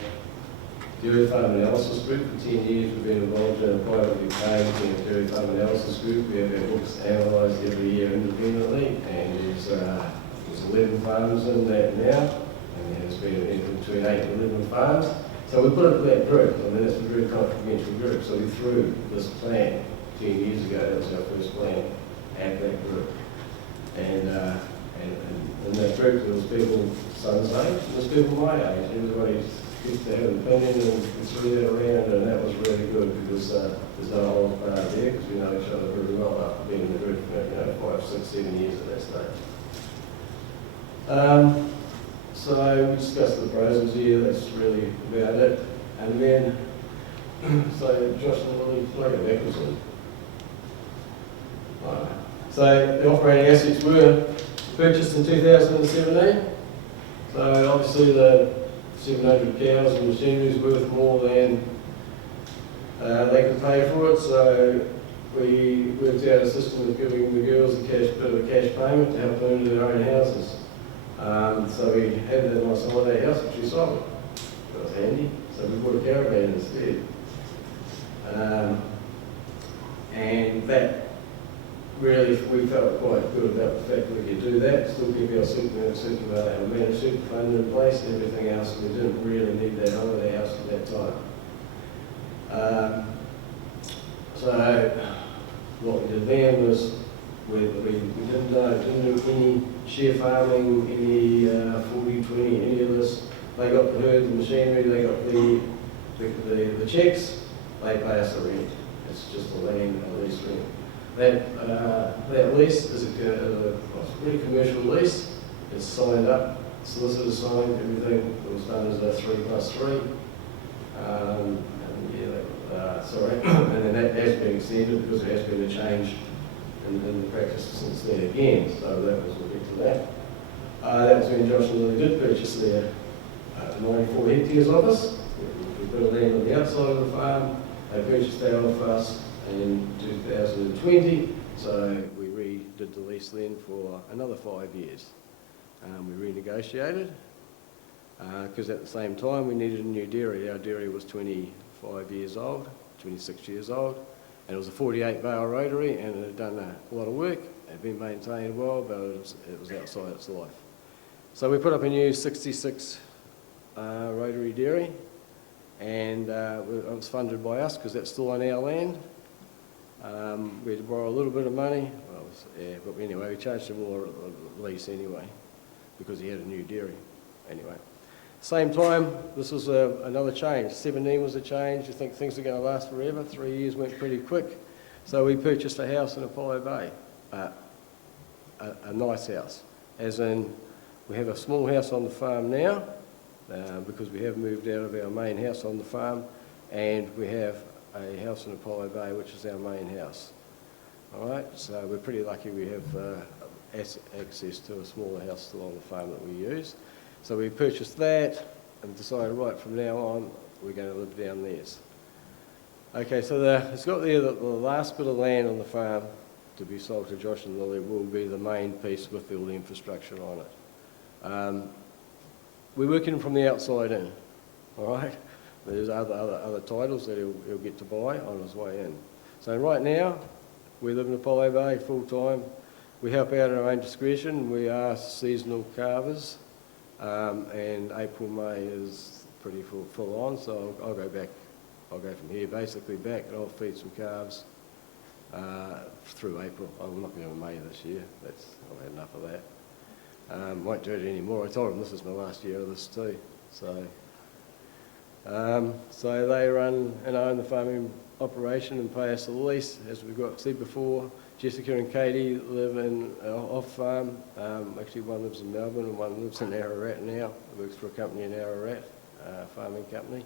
dairy farm analysis group. For 10 years we've been involved in a privately paid dairy farm analysis group. We have our books analysed every year independently, and there's 11 farms in that now, and there's been between 8 and 11 farms. So we put it to that group. I mean, that's a very comprehensive group. So we threw this plan 10 years ago. That was our first plan at that group. And in that group there was people son's age, there was people my age. Everybody used to have an opinion, and we threw that around, and that was really good because there's no old there because we know each other very well after being in the group for 5, 6, 7 years at that stage. So we discussed the proposals here. That's really about it. And then, so Josh and Lily, plug it backwards in. Right. So the operating assets were purchased in 2017. So obviously the 700 cows and machinery is worth more than they could pay for it. So we worked out a system of giving the girls a bit of a cash payment to help them into their own houses. So we had that on the side of our house, which we sold. That was handy. So we bought a caravan instead. And that really, we felt quite good about the fact that we could do that, still keep our managed super fund in place and everything else, and we didn't really need that holiday house at that time. So what we did then was we didn't do any share farming, any 40-20, any of this. They got the herd, the machinery, they got the checks, they pay us the rent. It's just a land, a lease rent. That lease is a pretty commercial lease. It's signed up, solicitor signed, everything that was done as a 3+3. And then that has been extended because there has been a change in the practice since then again. So that was a bit to that. That was when Josh and Lily did purchase their 94 hectares of us. We put a land on the outside of the farm. They purchased that off us in 2020, so we redid the lease then for another 5 years. We renegotiated because at the same time we needed a new dairy. Our dairy was 25 years old, 26 years old, and it was a 48-bale rotary, and it had done a lot of work. It had been maintained well, but it was outside its life. So we put up a new 66 rotary dairy, and it was funded by us because that's still on our land. We had to borrow a little bit of money. Well, yeah. But anyway, we changed to more lease anyway, because he had a new dairy. Anyway, same time, this was another change. 17 was a change. You think things are going to last forever? 3 years went pretty quick. So we purchased a house in Apollo Bay, a nice house, as in we have a small house on the farm now, because we have moved out of our main house on the farm, and we have a house in Apollo Bay, which is our main house. All right, so we're pretty lucky we have access to a smaller house still on the farm that we use. So we purchased that and decided right from now on we're going to live down theirs. Okay, so it's got there that the last bit of land on the farm to be sold to Josh and Lily will be the main piece with all the infrastructure on it. We're working from the outside in, all right? There's other titles that he'll get to buy on his way in. So right now, we live in Apollo Bay full time. We help out at our own discretion. We are seasonal carvers, and April, May is pretty full on, so I'll go back. I'll go from here basically back, and I'll feed some calves through April. I'm not going to May this year. I've had enough of that. Won't do it anymore. I told them this is my last year of this too. So they run and own the farming operation and pay us a lease, as we've said before. Jessica and Katie live off farm. Actually, one lives in Melbourne and one lives in Ararat now. Works for a company in Ararat, farming company.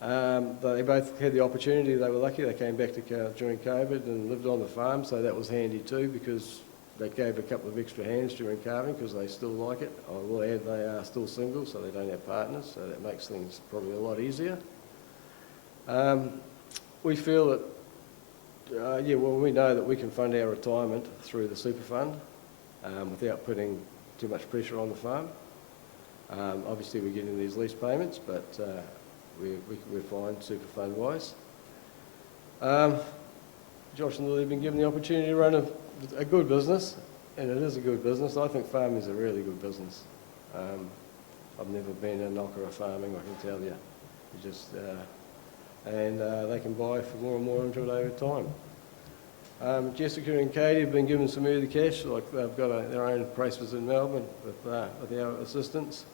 They both had the opportunity. They were lucky. They came back during COVID and lived on the farm, so that was handy too, because they gave a couple of extra hands during calving because they still like it. I will add they are still single, so they don't have partners, so that makes things probably a lot easier. We feel that, we know that we can fund our retirement through the super fund without putting too much pressure on the farm. Obviously, we're getting these lease payments, but we're fine super fund wise. Josh and Lily have been given the opportunity to run a good business, and it is a good business. I think farming is a really good business. I've never been a knocker of farming, I can tell you. And they can buy for more and more into it over time. Jessica and Katie have been given some early cash, like they've got their own places in Melbourne with our assistance,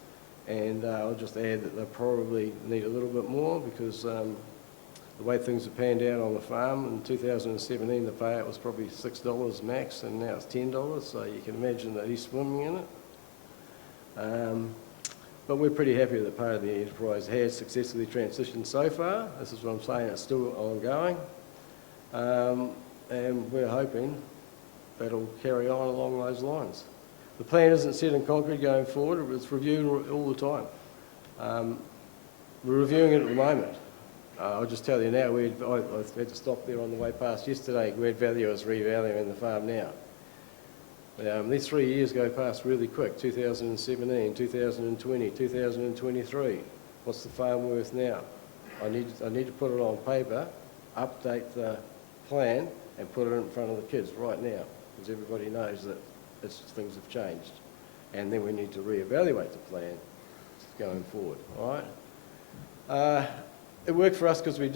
and I'll just add that they probably need a little bit more because the way things have panned out on the farm, in 2017 the payout was probably $6 max, and now it's $10, so you can imagine that he's swimming in it. But we're pretty happy that part of the enterprise has successfully transitioned so far. This is what I'm saying, it's still ongoing. And we're hoping that'll carry on along those lines. The plan isn't set in concrete going forward, it's reviewed all the time. We're reviewing it at the moment. I'll just tell you now, I had to stop there on the way past yesterday. Grade Value is revaluing the farm now. These 3 years go past really quick, 2017, 2020, 2023. What's the farm worth now? I need to put it on paper, update the plan and put it in front of the kids right now, because everybody knows that things have changed. And then we need to reevaluate the plan going forward, all right? It worked for us because we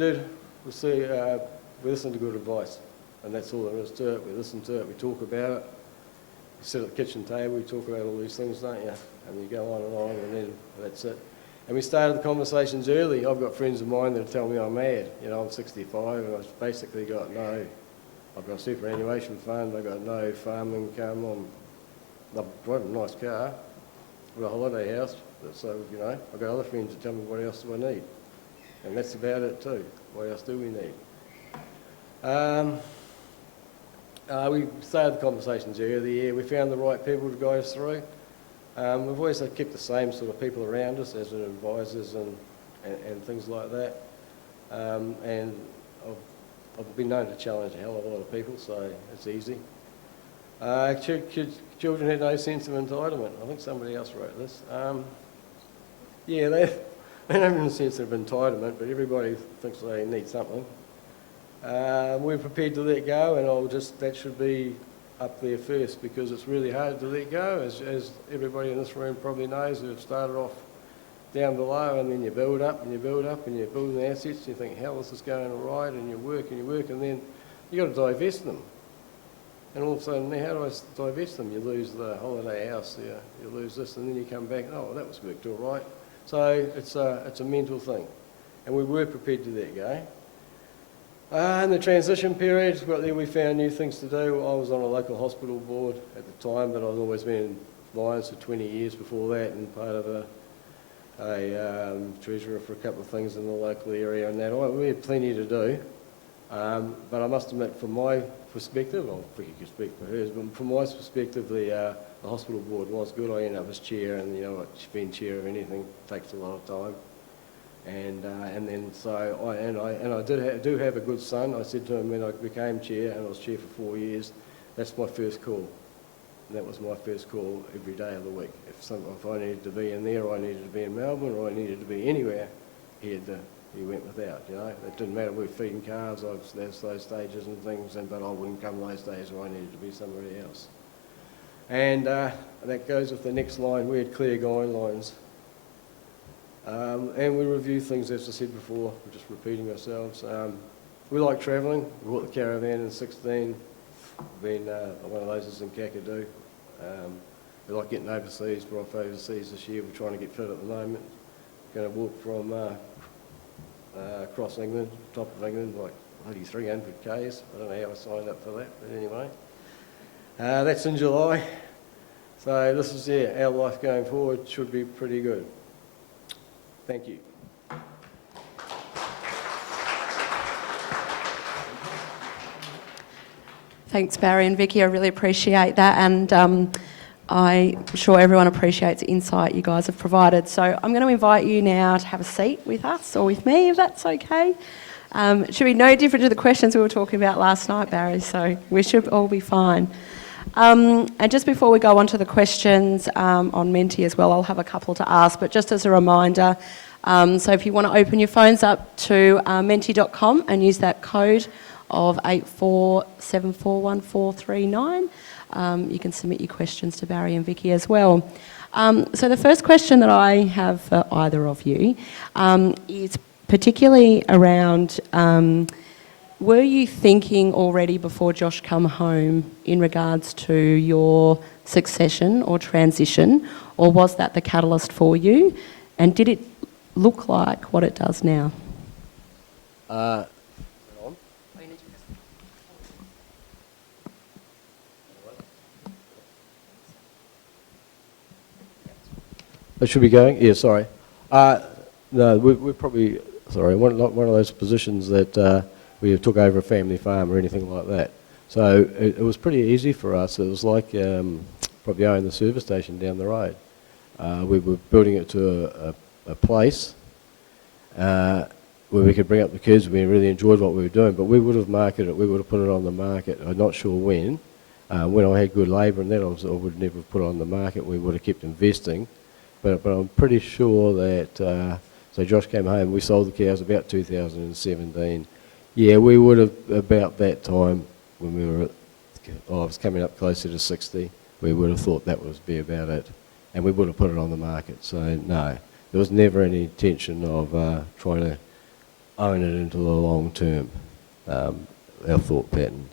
listened to good advice, and that's all there is to it. We listen to it, we talk about it. You sit at the kitchen table, we talk about all these things, don't you? And you go on, and then that's it. And we started the conversations early. I've got friends of mine that tell me I'm mad. You know, I'm 65 and I've basically got I've got a superannuation fund, I've got no farm income, I'm driving a nice car, I've got a holiday house, so, you know, I've got other friends that tell me what else do I need. And that's about it too. What else do we need? We started the conversations earlier. We found the right people to guide us through. We've always kept the same sort of people around us as advisors and things like that. And I've been known to challenge a hell of a lot of people, so it's easy. Children had no sense of entitlement. I think somebody else wrote this. Yeah, they don't have a sense of entitlement, but everybody thinks they need something. We're prepared to let go, and that should be up there first, because it's really hard to let go, as everybody in this room probably knows who have started off down below, and then you build up and you build up and you're building assets, and you think, hell, this is going all right, and you work, and then you've got to divest them. And all of a sudden, now how do I divest them? You lose the holiday house, you lose this, and then you come back, oh, that was worked all right. So it's a mental thing. And we were prepared to let go. In the transition period, well, then we found new things to do. I was on a local hospital board at the time, but I'd always been in Lions for 20 years before that, and part of a treasurer for a couple of things in the local area and that. We had plenty to do, but I must admit, from my perspective, I think you could speak for hers, but from my perspective, the hospital board was good. I ended up as chair, and you know what, being chair of anything takes a lot of time. And then so I do have a good son. I said to him when I became chair, and I was chair for 4 years, that's my first call. And that was my first call every day of the week. If I needed to be in there, or I needed to be in Melbourne, or I needed to be anywhere, he went without. You know, it didn't matter. We were feeding calves. There's those stages and things, but I wouldn't come those days where I needed to be somewhere else. And that goes with the next line. We had clear guidelines. And we review things, as I said before, we're just repeating ourselves. We like travelling. We bought the caravan in 16. Been one of those is in Kakadu. We like getting overseas. We're off overseas this year. We're trying to get fit at the moment. Going to walk from across England, top of England, like maybe 300 k's. I don't know how I signed up for that, but anyway. That's in July. So this is, our life going forward should be pretty good. Thank you. Thanks, Barry and Vicky. I really appreciate that, and I'm sure everyone appreciates the insight you guys have provided. So I'm going to invite you now to have a seat with us, or with me, if that's okay. It should be no different to the questions we were talking about last night, Barry, so we should all be fine. And just before we go on to the questions on Menti as well, I'll have a couple to ask, but just as a reminder, so if you want to open your phones up to menti.com and use that code of 84741439, you can submit your questions to Barry and Vicky as well. So the first question that I have for either of you is particularly around, were you thinking already before Josh come home in regards to your succession or transition, or was that the catalyst for you? And did it look like what it does now? It should be going? Yeah, sorry. No, we're probably, sorry, not one of those positions that we took over a family farm or anything like that. So it was pretty easy for us. It was like probably owning the service station down the road. We were building it to a place where we could bring up the kids. We really enjoyed what we were doing, but we would have marketed it, we would have put it on the market. I'm not sure when. When I had good labour and that, I would never have put it on the market. We would have kept investing. But I'm pretty sure that, so Josh came home, we sold the cows about 2017. Yeah, we would have, about that time, when we were, I was coming up closer to 60, we would have thought that would be about it. And we would have put it on the market. So no, there was never any intention of trying to own it into the long term, our thought pattern.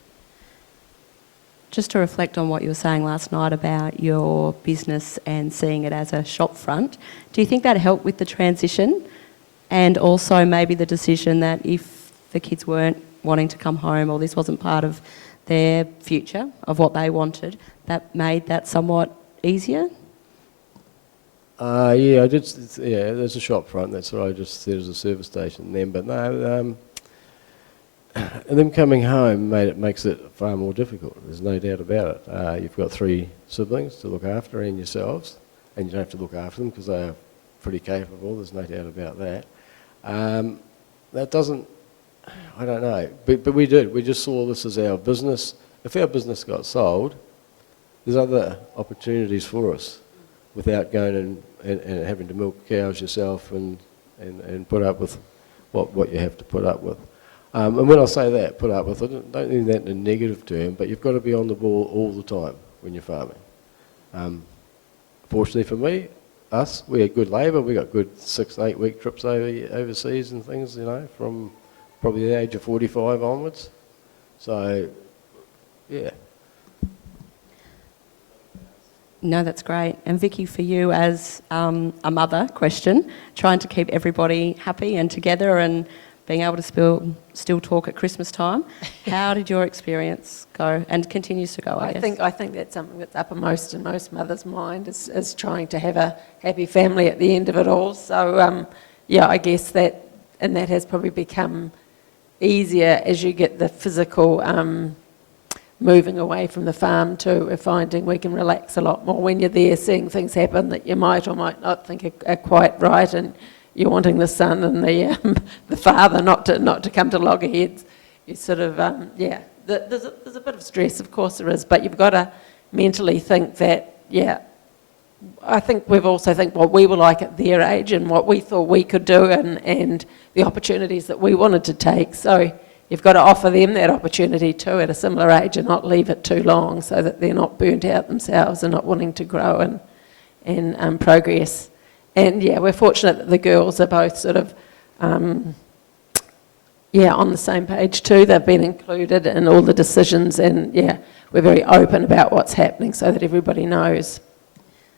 Just to reflect on what you were saying last night about your business and seeing it as a shop front, do you think that helped with the transition, and also maybe the decision that if the kids weren't wanting to come home or this wasn't part of their future, of what they wanted, that made that somewhat easier? Yeah, I did. Yeah, there's a shop front. That's what I just said as a service station then. But no, and them coming home makes it far more difficult. There's no doubt about it. You've got 3 siblings to look after and yourselves, and you don't have to look after them because they are pretty capable. There's no doubt about that. That doesn't, I don't know, but we did. We just saw this as our business. If our business got sold, there's other opportunities for us without going and having to milk cows yourself and put up with what you have to put up with. And when I say that, put up with it, don't mean that in a negative term, but you've got to be on the ball all the time when you're farming. Fortunately for me, we had good labour. We got good 6 to 8 week trips overseas and things, you know, from probably the age of 45 onwards. So, yeah, No, that's great. And Vicky, for you as a mother, question, trying to keep everybody happy and together and being able to still talk at Christmas time. How did your experience go and continues to go, I guess? I think that's something that's uppermost in most mothers' mind is trying to have a happy family at the end of it all. So, yeah, I guess that has probably become easier as you get the physical moving away from the farm too. We're finding we can relax a lot more when you're there, seeing things happen that you might or might not think are quite right, and you're wanting the son and the father not to come to loggerheads. You sort of there's a bit of stress, of course there is, but you've got to mentally think that I think we've also think what we were like at their age and what we thought we could do and the opportunities that we wanted to take. So you've got to offer them that opportunity too at a similar age and not leave it too long so that they're not burnt out themselves and not wanting to grow and progress. And yeah, we're fortunate that the girls are both sort of on the same page too. They've been included in all the decisions, and we're very open about what's happening so that everybody knows.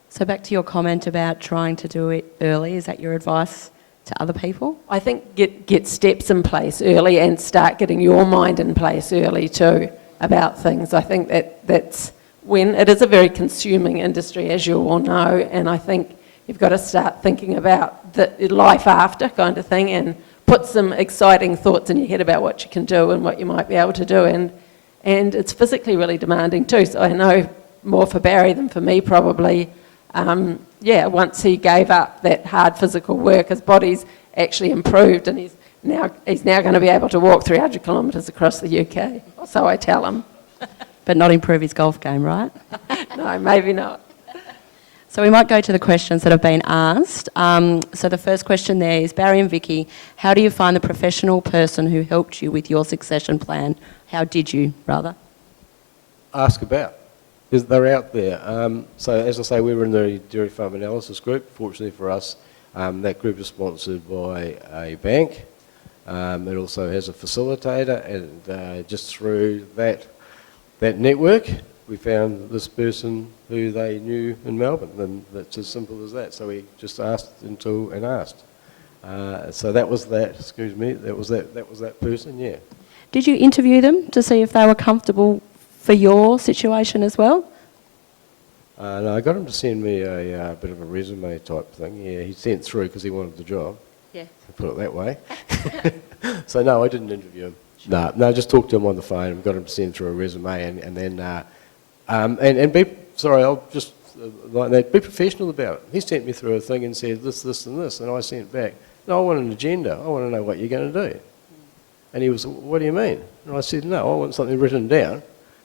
So back to your comment about trying to do it early, is that your advice to other people? I think get steps in place early and start getting your mind in place early too about things. I think that's when it is a very consuming industry, as you all know, and I think you've got to start thinking about the life after kind of thing and put some exciting thoughts in your head about what you can do and what you might be able to do. And it's physically really demanding too. So I know more for Barry than for me probably. Once he gave up that hard physical work, his body's actually improved and he's now going to be able to walk 300 kilometres across the UK. So I tell him. But not improve his golf game, right? No, maybe not. So we might go to the questions that have been asked. So the first question there is, Barry and Vicky, how do you find the professional person who helped you with your succession plan? How did you, rather? Ask about, because they're out there. So as I say, we were in the Dairy Farm Analysis Group. Fortunately for us, that group is sponsored by a bank. It also has a facilitator, and just through that network, we found this person who they knew in Melbourne, and that's as simple as that. So we just asked and asked. So that was that. Excuse me. That was that person. Yeah. Did you interview them to see if they were comfortable for your situation as well? No, I got him to send me a bit of a resume type thing. Yeah, he sent through because he wanted the job. Yeah. Put it that way. So no, I didn't interview him. Sure. No, just talked to him on the phone and got him to send through a resume, and then I'll just like that, be professional about it. He sent me through a thing and said this, and this, and I sent back, no, I want an agenda. I want to know what you're going to do. And he was, what do you mean? And I said, no, I want something written down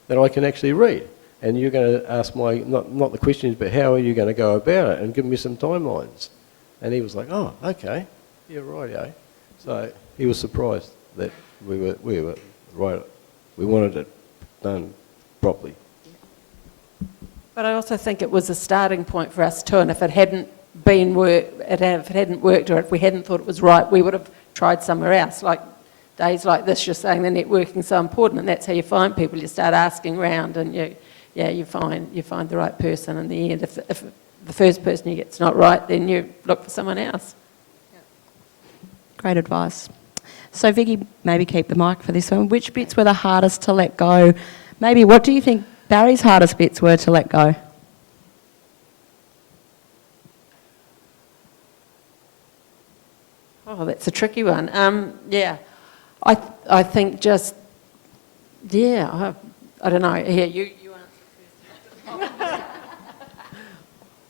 that I can actually read. And you're going to ask not the questions, but how are you going to go about it, and give me some timelines. And he was like, oh, okay, yeah, rightio. So he was surprised that we were right. We wanted it done properly. But I also think it was a starting point for us too, and if it hadn't worked, or if we hadn't thought it was right, we would have tried somewhere else. Like days like this, you're saying the networking's so important, and that's how you find people. You start asking around, and you find the right person in the end. If the first person you get's not right, then you look for someone else. Great advice. So Vicky, maybe keep the mic for this one. Which bits were the hardest to let go? Maybe what do you think Barry's hardest bits were to let go? Oh, that's a tricky one. I think just, I don't know. Here, you answer first.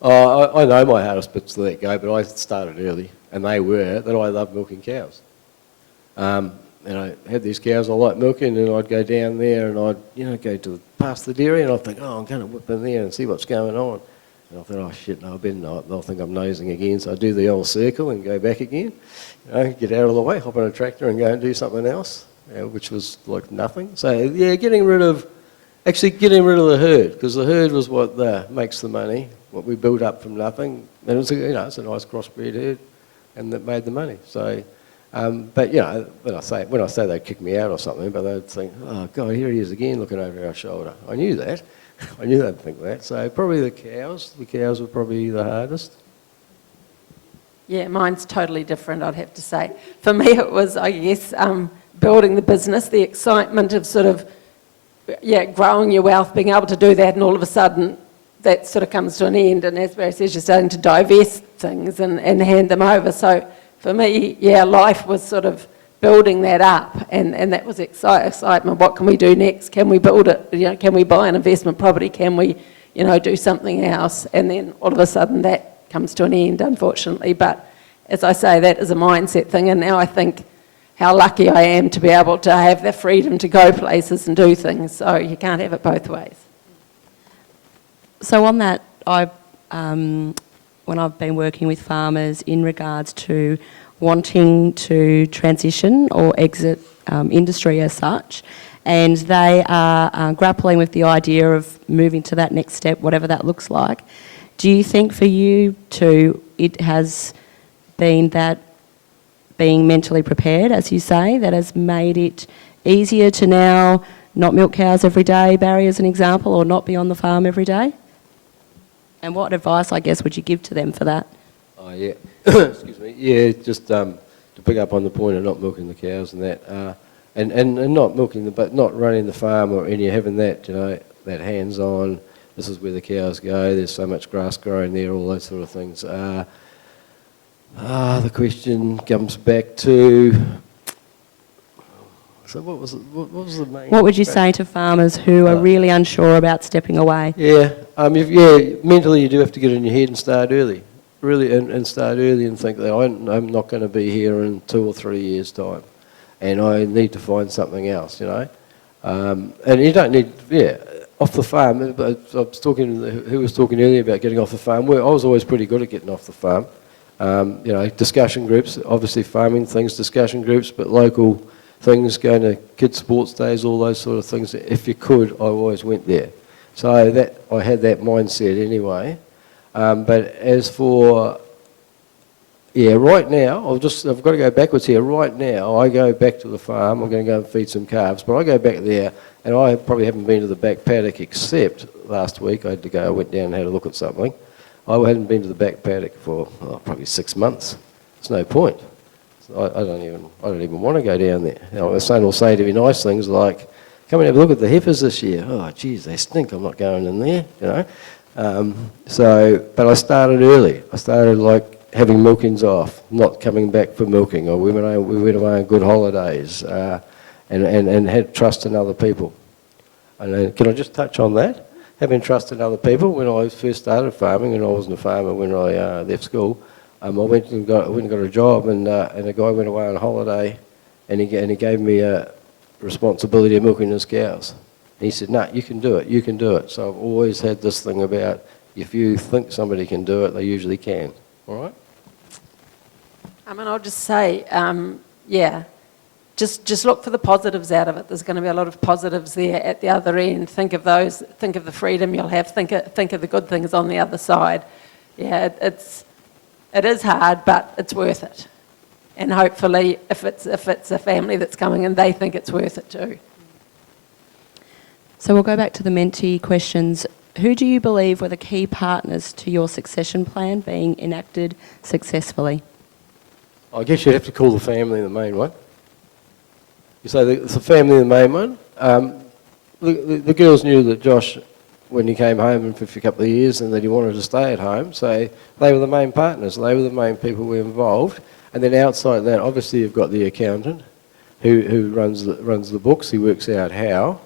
I know my hardest bits to let go, but I started early, and they were that I love milking cows. And I had these cows I like milking, and I'd go down there and I'd go past the dairy, and I'd think, oh, I'm going to whip in there and see what's going on. And I thought, oh shit, no, they'll think I'm nosing again. So I do the old circle and go back again, get out of the way, hop on a tractor and go and do something else, which was like nothing. So yeah, getting rid of the herd, because the herd was what makes the money, what we built up from nothing. And it's a nice crossbred herd, and that made the money. So. But when I say they'd kick me out or something, but they'd think, oh God, here he is again looking over our shoulder. I knew that, I knew they'd think that. So probably the cows. The cows were probably the hardest. Yeah, mine's totally different, I'd have to say. For me, it was, I guess, building the business, the excitement of sort of, growing your wealth, being able to do that, and all of a sudden that sort of comes to an end, and as Barry says, you're starting to divest things and hand them over. So for me, life was sort of building that up, and that was excitement. What can we do next? Can we build it? Can we buy an investment property? Can we, do something else? And then all of a sudden that comes to an end, unfortunately. But as I say, that is a mindset thing, and now I think how lucky I am to be able to have the freedom to go places and do things. So you can't have it both ways. So on that, when I've been working with farmers in regards to wanting to transition or exit industry as such, and they are grappling with the idea of moving to that next step, whatever that looks like. Do you think for you too, it has been that being mentally prepared, as you say, that has made it easier to now not milk cows every day, Barry, as an example, or not be on the farm every day? And what advice, I guess, would you give to them for that? Oh, yeah. Excuse me. Yeah, just to pick up on the point of not milking the cows and that, and not milking but not running the farm or any, having that, that hands-on, this is where the cows go, there's so much grass growing there, all those sort of things. The question comes back to, so what was the main... What would you say to farmers who are really unsure about stepping away? Yeah, mentally you do have to get in your head and start early. Really, and start early and think that I'm not going to be here in 2 or 3 years' time, and I need to find something else, And you don't need, off the farm. But I was talking, who was talking earlier about getting off the farm. I was always pretty good at getting off the farm. Discussion groups, obviously farming things, discussion groups, but local things, going to kids' sports days, all those sort of things. If you could, I always went there. So that I had that mindset anyway. But as for, right now, I've got to go backwards here. Right now, I go back to the farm. I'm going to go and feed some calves, but I go back there, and I probably haven't been to the back paddock except last week. I went down and had a look at something. I hadn't been to the back paddock for probably 6 months. There's no point. I don't even want to go down there. The son will say to me nice things like, "Come and have a look at the heifers this year." Oh, geez, they stink. I'm not going in there, But I started early. I started having milkings off, not coming back for milking, or we went away on good holidays, and had trust in other people. And can I just touch on that? Having trust in other people. When I first started farming, and I wasn't a farmer when I left school, I went and got a job, and a guy went away on holiday, and he gave me a responsibility of milking his cows. And he said, "No, you can do it. You can do it." So I've always had this thing about if you think somebody can do it, they usually can. All right. I'll just say, just look for the positives out of it. There's going to be a lot of positives there at the other end. Think of those. Think of the freedom you'll have. Think of the good things on the other side. Yeah, it is hard, but it's worth it. And hopefully, if it's a family that's coming in, they think it's worth it too. So we'll go back to the Mentee questions. Who do you believe were the key partners to your succession plan being enacted successfully? I guess you'd have to call the family the main one. You say it's the family the main one. The girls knew that Josh, when he came home for a couple of years, and that he wanted to stay at home, so they were the main partners. They were the main people who were involved. And then outside that, obviously you've got the accountant who runs the books. He works out how.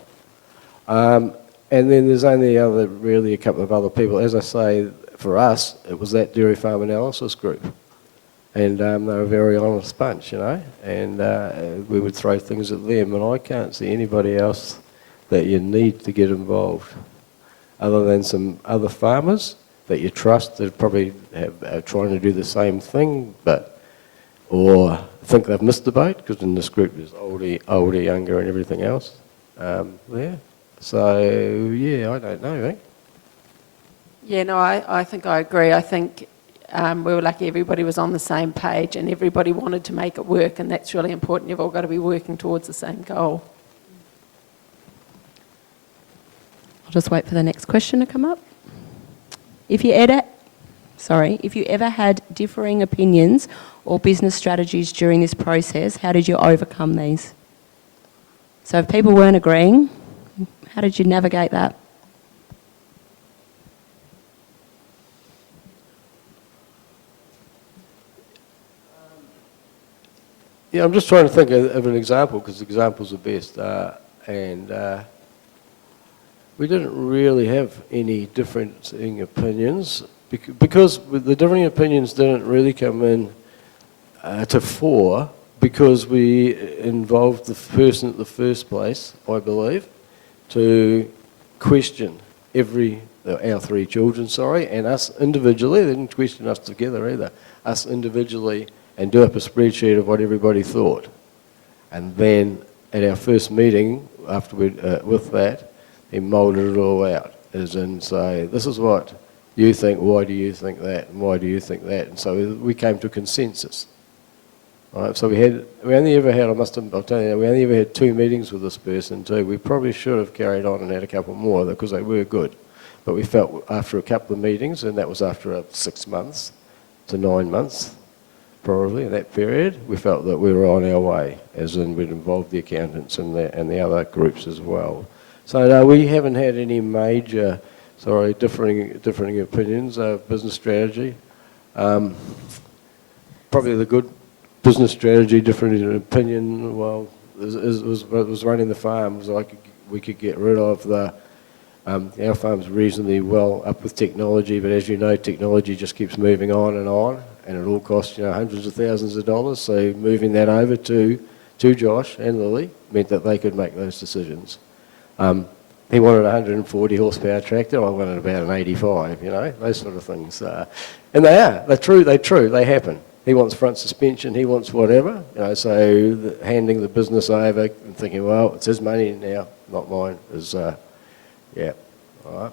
And then there's only really a couple of other people. As I say, for us, it was that dairy farm analysis group. And they were a very honest bunch, and we would throw things at them. And I can't see anybody else that you need to get involved, other than some other farmers that you trust that probably are trying to do the same thing, or think they've missed the boat, because in this group there's older, younger, and everything else there. So, I don't know, eh? Yeah, no, I think I agree. I think we were lucky everybody was on the same page and everybody wanted to make it work, and that's really important. You've all got to be working towards the same goal. I'll just wait for the next question to come up. If you ever had differing opinions or business strategies during this process, how did you overcome these? So if people weren't agreeing, how did you navigate that? Yeah, I'm just trying to think of an example, because examples are best. We didn't really have any differing opinions, because the differing opinions didn't really come in to fore, because we involved the person at the first place, I believe, to question our three children, and us individually. They didn't question us together either. Us individually, and do up a spreadsheet of what everybody thought. And then at our first meeting, after with that, he moulded it all out, as in say, this is what you think, why do you think that, and why do you think that? And so we came to a consensus. Right, so we only ever had 2 meetings with this person too. We probably should have carried on and had a couple more, because they were good. But we felt after a couple of meetings, and that was after 6 months to 9 months, probably in that period, we felt that we were on our way, as in we'd involved the accountants and the other groups as well. So no, we haven't had any major, differing opinions of business strategy. Probably the good business strategy, different in opinion, was running the farm. We could get rid of our farm's reasonably well up with technology, but as you know, technology just keeps moving on, and it all costs hundreds of thousands of dollars. So moving that over to Josh and Lily meant that they could make those decisions. He wanted a 140 horsepower tractor. I wanted about an 85. Those sort of things. And they're true. They happen. He wants front suspension. He wants whatever. So handing the business over and thinking, well, it's his money now, not mine. Yeah, all right.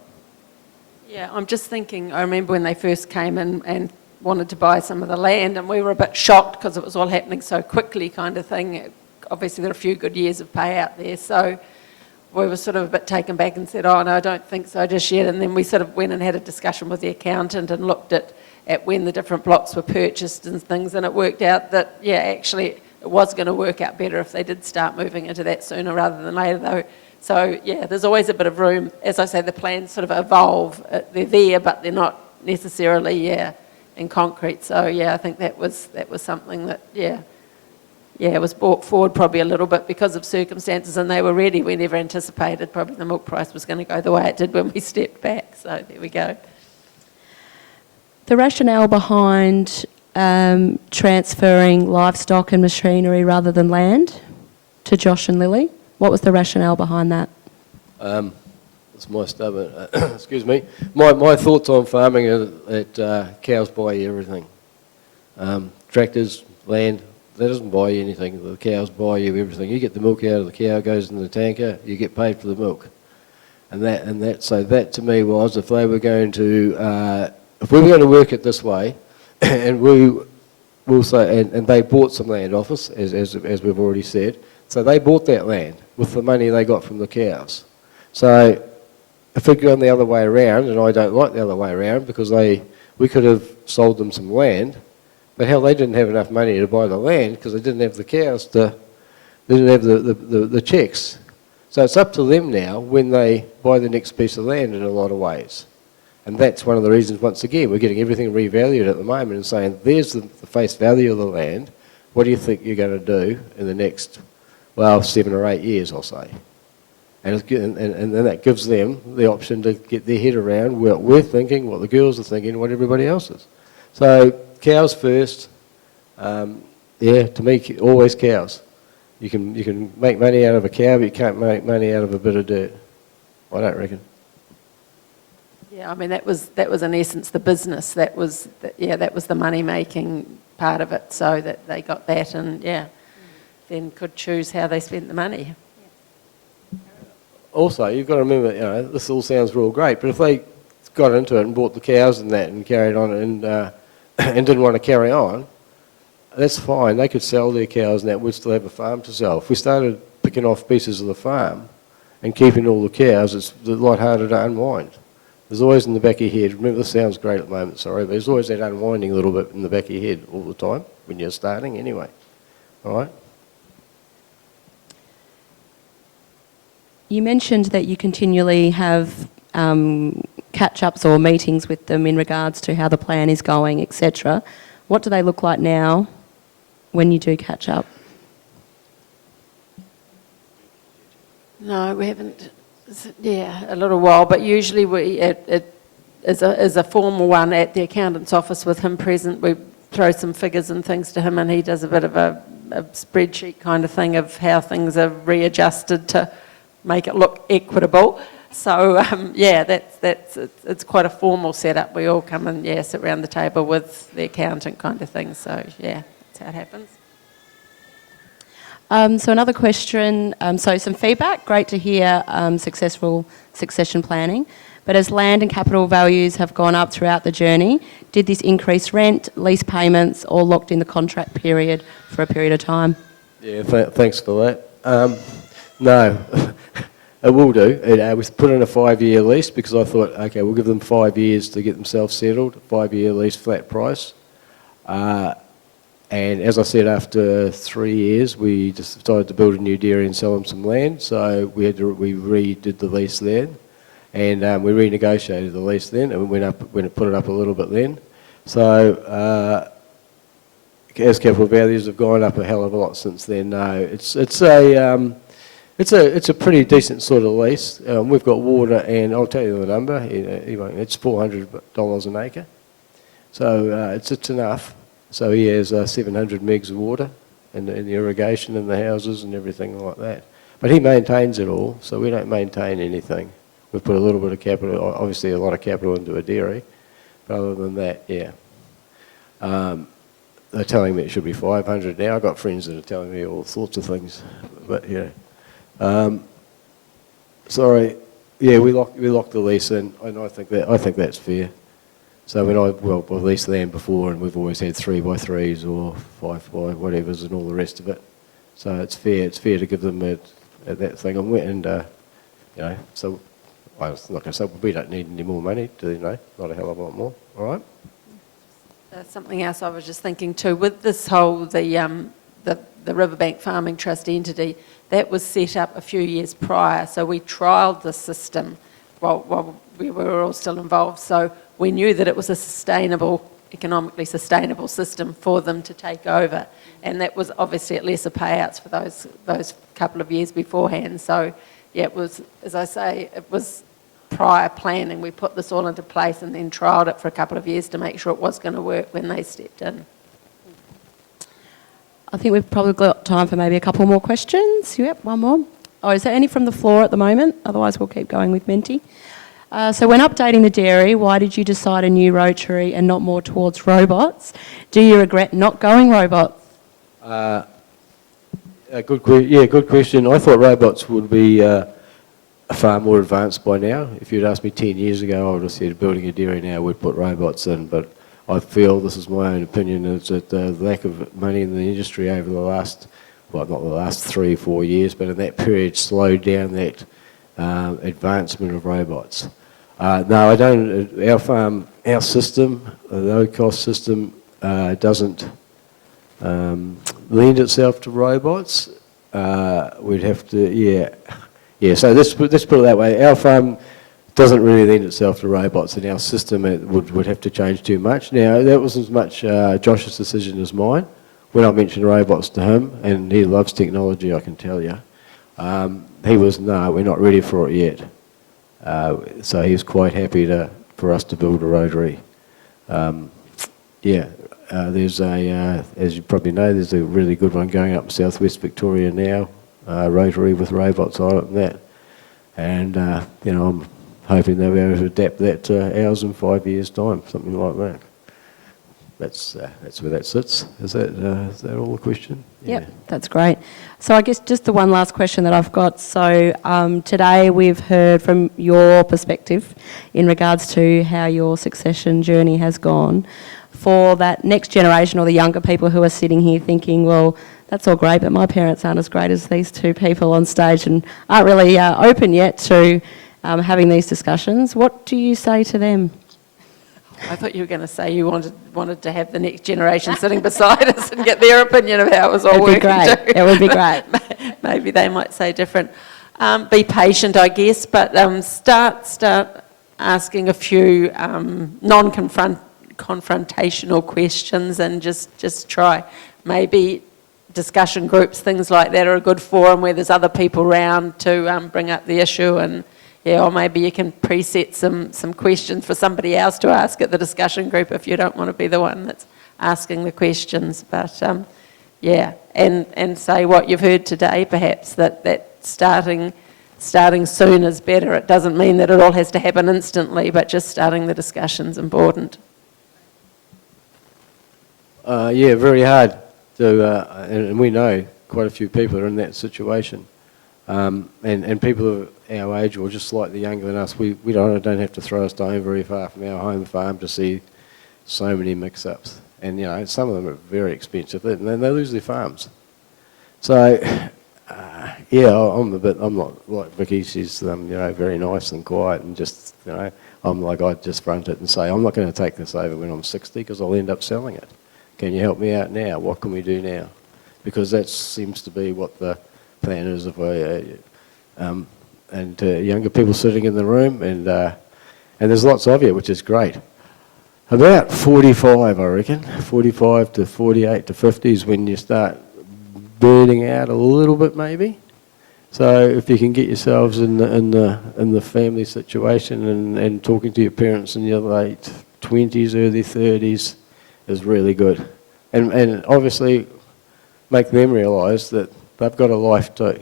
Yeah, I'm just thinking, I remember when they first came in and wanted to buy some of the land, and we were a bit shocked because it was all happening so quickly, kind of thing. Obviously, there are a few good years of payout there, so we were sort of a bit taken back and said, oh, no, I don't think so just yet. And then we sort of went and had a discussion with the accountant and looked at when the different blocks were purchased and things, and it worked out that, yeah, actually, it was going to work out better if they did start moving into that sooner rather than later, though. So, yeah, there's always a bit of room. As I say, the plans sort of evolve. They're there, but they're not necessarily, in concrete. So, yeah, I think that was something that, it was brought forward probably a little bit because of circumstances, and they were ready. We never anticipated probably the milk price was going to go the way it did when we stepped back. So, there we go. The rationale behind transferring livestock and machinery rather than land to Josh and Lily, what was the rationale behind that? It's my stubborn, excuse me. My thoughts on farming are that cows buy you everything. Tractors, land, that doesn't buy you anything. The cows buy you everything. You get the milk out of the cow, goes in the tanker, you get paid for the milk. So that to me was, if they were going to, if we were going to work it this way, and we'll say, and they bought some land off us, as we've already said. So they bought that land with the money they got from the cows. So if we'd gone the other way around, and I don't like the other way around, because we could have sold them some land, but hell, they didn't have enough money to buy the land because they didn't have the cows they didn't have the checks. So it's up to them now when they buy the next piece of land in a lot of ways. And that's one of the reasons, once again, we're getting everything revalued at the moment and saying, there's the face value of the land. What do you think you're going to do in the next, 7 or 8 years, I'll say. And then that gives them the option to get their head around what we're thinking, what the girls are thinking, what everybody else is. So cows first. To me, always cows. You can make money out of a cow, but you can't make money out of a bit of dirt. I don't reckon. Yeah, I mean that was in essence the business. That was the money making part of it. So that they got that, and then could choose how they spent the money. Also, you've got to remember, this all sounds real great, but if they got into it and bought the cows and that and carried on and didn't want to carry on, that's fine. They could sell their cows and that. We'd still have a farm to sell. If we started picking off pieces of the farm and keeping all the cows, it's a lot harder to unwind. There's always in the back of your head, remember this sounds great at the moment, sorry, but there's always that unwinding a little bit in the back of your head all the time when you're starting anyway, all right? You mentioned that you continually have catch-ups or meetings with them in regards to how the plan is going, etc. What do they look like now when you do catch up? No, we haven't. Yeah, a little while, but usually it is a formal one at the accountant's office with him present. We throw some figures and things to him, and he does a bit of a spreadsheet kind of thing of how things are readjusted to make it look equitable. So yeah, it's quite a formal setup. We all come and sit around the table with the accountant kind of thing. So yeah, that's how it happens. So another question, so some feedback, great to hear successful succession planning, but as land and capital values have gone up throughout the journey, did this increase rent, lease payments, or locked in the contract period for a period of time? Yeah, thanks for that. No, it will do. We put in a 5-year lease because I thought, okay, we'll give them 5 years to get themselves settled, 5-year lease, flat price. And as I said, after 3 years, we just decided to build a new dairy and sell them some land. So we redid the lease then, and we renegotiated the lease then, and we put it up a little bit then. So as capital values have gone up a hell of a lot since then. No, it's a pretty decent sort of lease. We've got water, and I'll tell you the number. It's $400 an acre, so it's enough. So he has 700 megs of water and the irrigation in the houses and everything like that. But he maintains it all, so we don't maintain anything. We've put a little bit of capital, obviously a lot of capital into a dairy, but other than that, yeah. They're telling me it should be 500 now. I've got friends that are telling me all sorts of things, but yeah. Sorry, yeah, we locked the lease in, and I think that's fair. So we've leased land before, and we've always had 3x3s or 5x whatevers and all the rest of it. So it's fair to give them that thing. And so I was not going to say we don't need any more money, do you know? Not a hell of a lot more. All right. Something else I was just thinking too, with this whole the Riverbank Farming Trust entity, that was set up a few years prior. So we trialled the system while we were all still involved. So we knew that it was a economically sustainable system for them to take over. And that was obviously at lesser payouts for those couple of years beforehand. So yeah, it was, as I say, it was prior planning. We put this all into place and then trialled it for a couple of years to make sure it was going to work when they stepped in. I think we've probably got time for maybe a couple more questions. Yep, one more. Oh, is there any from the floor at the moment? Otherwise we'll keep going with Menti. So when updating the dairy, why did you decide a new rotary and not more towards robots? Do you regret not going robots? Good question. I thought robots would be far more advanced by now. If you'd asked me 10 years ago, I would have said building a dairy now would put robots in, but I feel, this is my own opinion, is that the lack of money in the industry over the last, well, not the last 3 or 4 years, but in that period slowed down that advancement of robots. No, I don't. Our system, the low-cost system, doesn't lend itself to robots. We'd have to, yeah. So let's put it that way. Our farm doesn't really lend itself to robots, and our system would have to change too much. Now, that wasn't as much Josh's decision as mine. When I mentioned robots to him, and he loves technology, I can tell you, he was, no, we're not ready for it yet. So he was quite happy for us to build a rotary. There's as you probably know, there's a really good one going up in southwest Victoria now, rotary with robots on it and that. And, I'm hoping they'll be able to adapt that to ours in 5 years' time, something like that. That's where that sits. Is that all the question? Yep, yeah. That's great. So I guess just the one last question that I've got. So today we've heard from your perspective in regards to how your succession journey has gone. For that next generation or the younger people who are sitting here thinking, well, that's all great, but my parents aren't as great as these two people on stage and aren't really open yet to having these discussions. What do you say to them? I thought you were going to say you wanted to have the next generation sitting beside us and get their opinion of how it was all working. It would be great. Maybe they might say different. Be patient, I guess, but start asking a few non-confrontational questions and just try. Maybe discussion groups, things like that, are a good forum where there's other people around to bring up the issue, and or maybe you can preset some questions for somebody else to ask at the discussion group if you don't want to be the one that's asking the questions. But and say what you've heard today, perhaps that starting soon is better. It doesn't mean that it all has to happen instantly, but just starting the discussion's important. Very hard to, and we know quite a few people are in that situation. And people of our age or just slightly younger than us, we don't have to throw a stone very far from our home farm to see so many mix-ups. And, some of them are very expensive, and they lose their farms. So, I'm not like Vicky. She's, very nice and quiet and just, I'm like, I'd just front it and say, I'm not going to take this over when I'm 60 because I'll end up selling it. Can you help me out now? What can we do now? Because that seems to be what the plan is of younger people sitting in the room, and there's lots of you, which is great. About 45, I reckon, 45 to 48 to 50 is when you start burning out a little bit, maybe. So if you can get yourselves in the family situation and talking to your parents in your late 20s, early 30s is really good, and obviously make them realise that they've got a life too.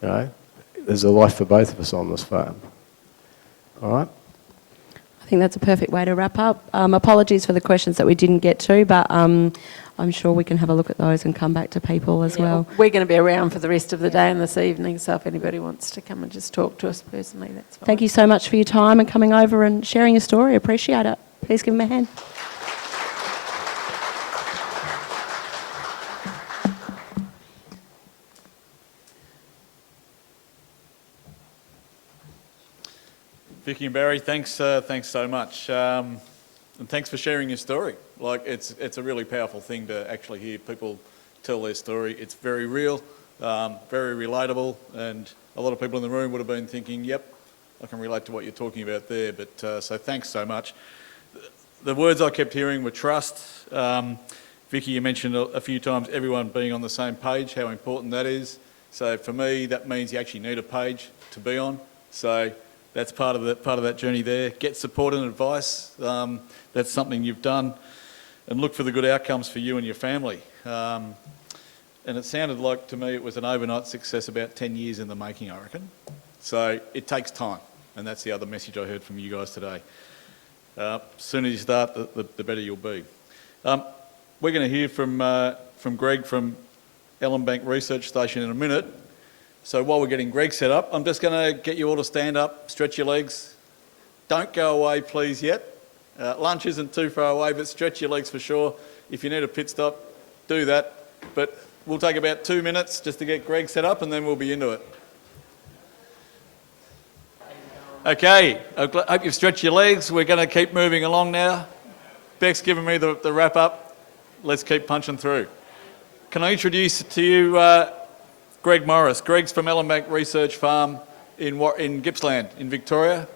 There's a life for both of us on this farm. All right? I think that's a perfect way to wrap up. Apologies for the questions that we didn't get to, but I'm sure we can have a look at those and come back to people as well. We're going to be around for the rest of the day and this evening, so if anybody wants to come and just talk to us personally, that's fine. Thank you so much for your time and coming over and sharing your story. Appreciate it. Please give them a hand. Vicky and Barry, thanks so much, and thanks for sharing your story. Like, it's a really powerful thing to actually hear people tell their story. It's very real, very relatable, and a lot of people in the room would have been thinking, yep, I can relate to what you're talking about there. But so thanks so much. The words I kept hearing were trust. Vicky, you mentioned a few times everyone being on the same page, how important that is. So for me, that means you actually need a page to be on. So that's part of that journey there. Get support and advice. That's something you've done, and look for the good outcomes for you and your family. And it sounded like to me it was an overnight success, about 10 years in the making, I reckon. So it takes time, and that's the other message I heard from you guys today. Sooner you start, the better you'll be. We're going to hear from Greg from Ellenbank Research Station in a minute. So while we're getting Greg set up, I'm just going to get you all to stand up, stretch your legs. Don't go away, please, yet. Lunch isn't too far away, but stretch your legs for sure. If you need a pit stop, do that. But we'll take about 2 minutes just to get Greg set up, and then we'll be into it. Okay, I hope you've stretched your legs. We're going to keep moving along now. Beck's given me the wrap up. Let's keep punching through. Can I introduce to you Greg Morris. Greg's from Ellenbank Research Farm in Gippsland in Victoria.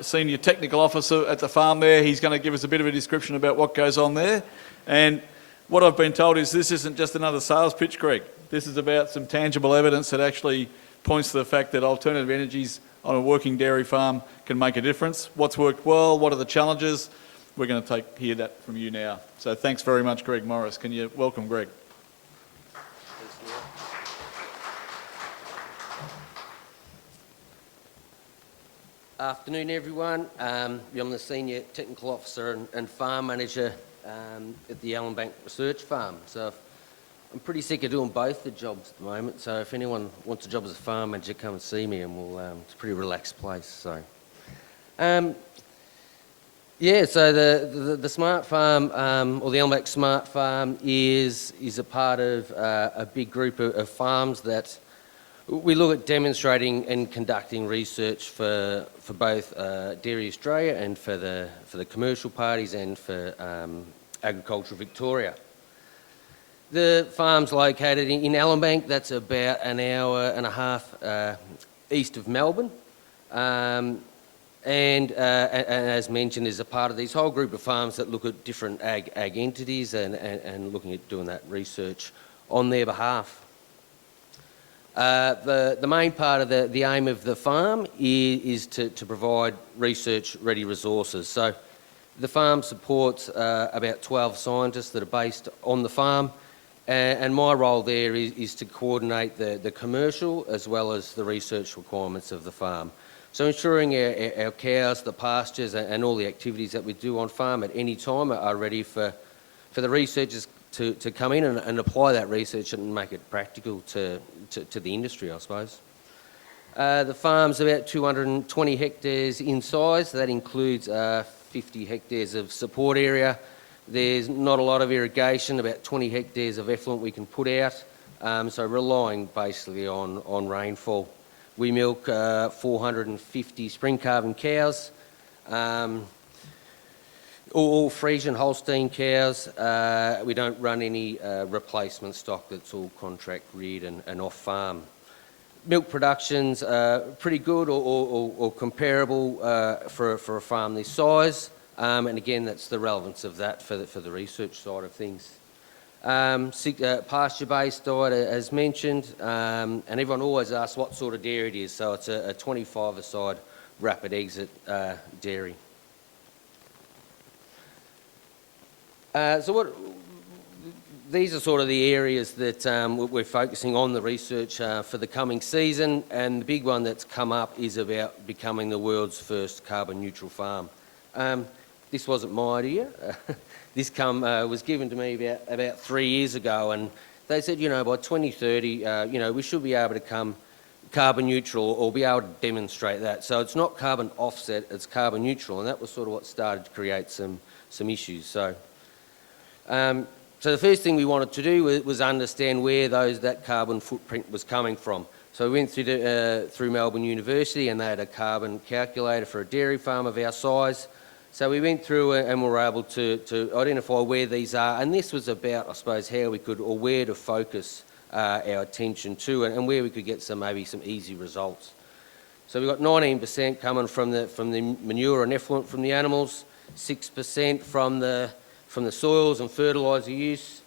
Senior Technical Officer at the farm there. He's going to give us a bit of a description about what goes on there. And what I've been told is this isn't just another sales pitch, Greg. This is about some tangible evidence that actually points to the fact that alternative energies on a working dairy farm can make a difference. What's worked well? What are the challenges? We're going to hear that from you now. So thanks very much, Greg Morris. Can you welcome Greg? Afternoon, everyone. I'm the Senior Technical Officer and Farm Manager at the Ellenbank Research Farm. So I'm pretty sick of doing both the jobs at the moment. So if anyone wants a job as a farm manager, come and see me, and it's a pretty relaxed place. So, Yeah, so the smart farm, or the Elmbank Smart Farm, is a part of a big group of farms that we look at demonstrating and conducting research for both Dairy Australia and for the commercial parties and for Agriculture Victoria. The farm's located in Elmbank. That's about an hour and a half east of Melbourne. And as mentioned, is a part of this whole group of farms that look at different ag entities and looking at doing that research on their behalf. The main part of the aim of the farm is to provide research-ready resources. So the farm supports about 12 scientists that are based on the farm, and my role there is to coordinate the commercial as well as the research requirements of the farm. So ensuring our cows, the pastures and all the activities that we do on farm at any time are ready for the researchers to come in and apply that research and make it practical to the industry, I suppose. The farm's about 220 hectares in size. That includes 50 hectares of support area. There's not a lot of irrigation, about 20 hectares of effluent we can put out, so relying basically on rainfall. We milk 450 spring calving cows, all Friesian Holstein cows. We don't run any replacement stock. That's all contract reared and off farm. Milk production's pretty good or comparable for a farm this size, and again that's the relevance of that for the research side of things. Pasture-based diet, as mentioned, and everyone always asks what sort of dairy it is, so it's a 25-a-side rapid exit dairy. These are sort of the areas that we're focusing on the research for the coming season, and the big one that's come up is about becoming the world's first carbon neutral farm. This wasn't my idea. This was given to me about 3 years ago, and they said, by 2030, we should be able to become carbon neutral or be able to demonstrate that. So it's not carbon offset, it's carbon neutral, and that was sort of what started to create some issues. So the first thing we wanted to do was understand where that carbon footprint was coming from. So we went through Melbourne University, and they had a carbon calculator for a dairy farm of our size. So we went through and were able to identify where these are, and this was about, I suppose, how we could, or where to focus our attention to, and where we could get maybe some easy results. So we've got 19% coming from the manure and effluent from the animals, 6% from the soils and fertiliser use,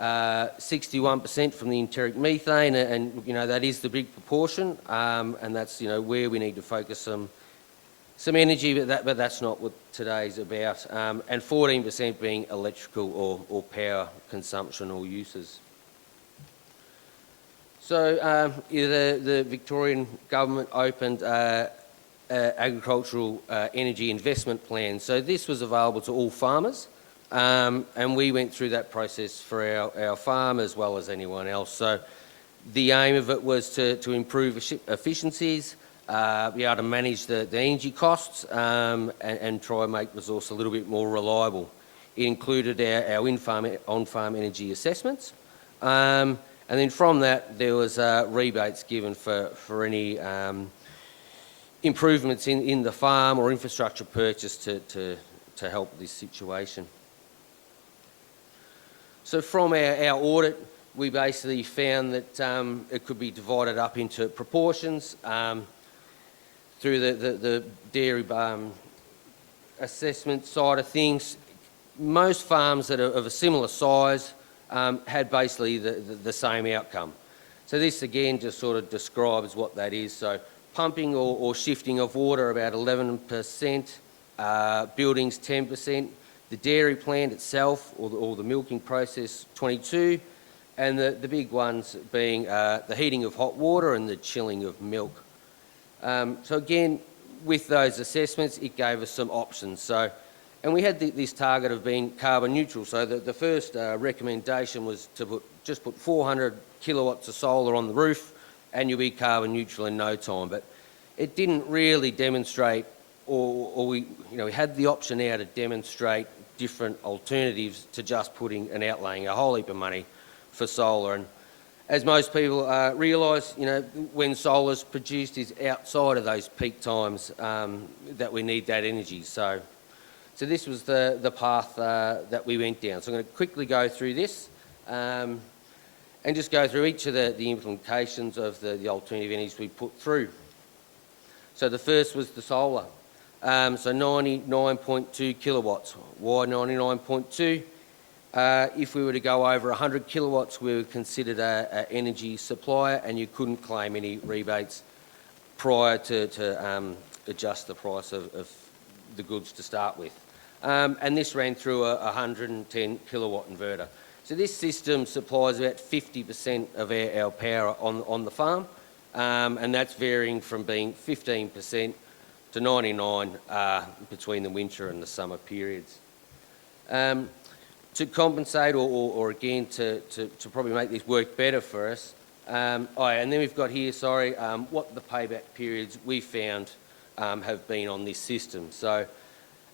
61% from the enteric methane, and that is the big proportion, and that's where we need to focus some energy, but that's not what today's about, and 14% being electrical or power consumption or uses. So the Victorian government opened agricultural energy investment plan. So this was available to all farmers, and we went through that process for our farm as well as anyone else. So the aim of it was to improve efficiencies, be able to manage the energy costs, and try and make resource a little bit more reliable. It included our on-farm energy assessments, and then from that there was rebates given for any improvements in the farm or infrastructure purchase to help this situation. So from our audit, we basically found that it could be divided up into proportions. Through the dairy assessment side of things, most farms that are of a similar size had basically the same outcome. So this again just sort of describes what that is. So pumping or shifting of water about 11%, buildings 10%, the dairy plant itself or the milking process 22%, and the big ones being the heating of hot water and the chilling of milk. So again, with those assessments, it gave us some options. So, and we had this target of being carbon neutral. So the first recommendation was to just put 400 kilowatts of solar on the roof, and you'll be carbon neutral in no time. But it didn't really demonstrate or we had the option now to demonstrate different alternatives to just putting and outlaying a whole heap of money for solar. And as most people realise, when solar's produced is outside of those peak times that we need that energy. So this was the path that we went down. So I'm going to quickly go through this and just go through each of the implications of the alternative energies we put through. So the first was the solar. So 99.2 kilowatts. Why 99.2? If we were to go over 100 kilowatts, we were considered an energy supplier, and you couldn't claim any rebates prior to adjust the price of the goods to start with. And this ran through a 110 kilowatt inverter. So this system supplies about 50% of our power on the farm, and that's varying from being 15% to 99% between the winter and the summer periods. To compensate or again to probably make this work better for us, and then we've got here, what the payback periods we found have been on this system. So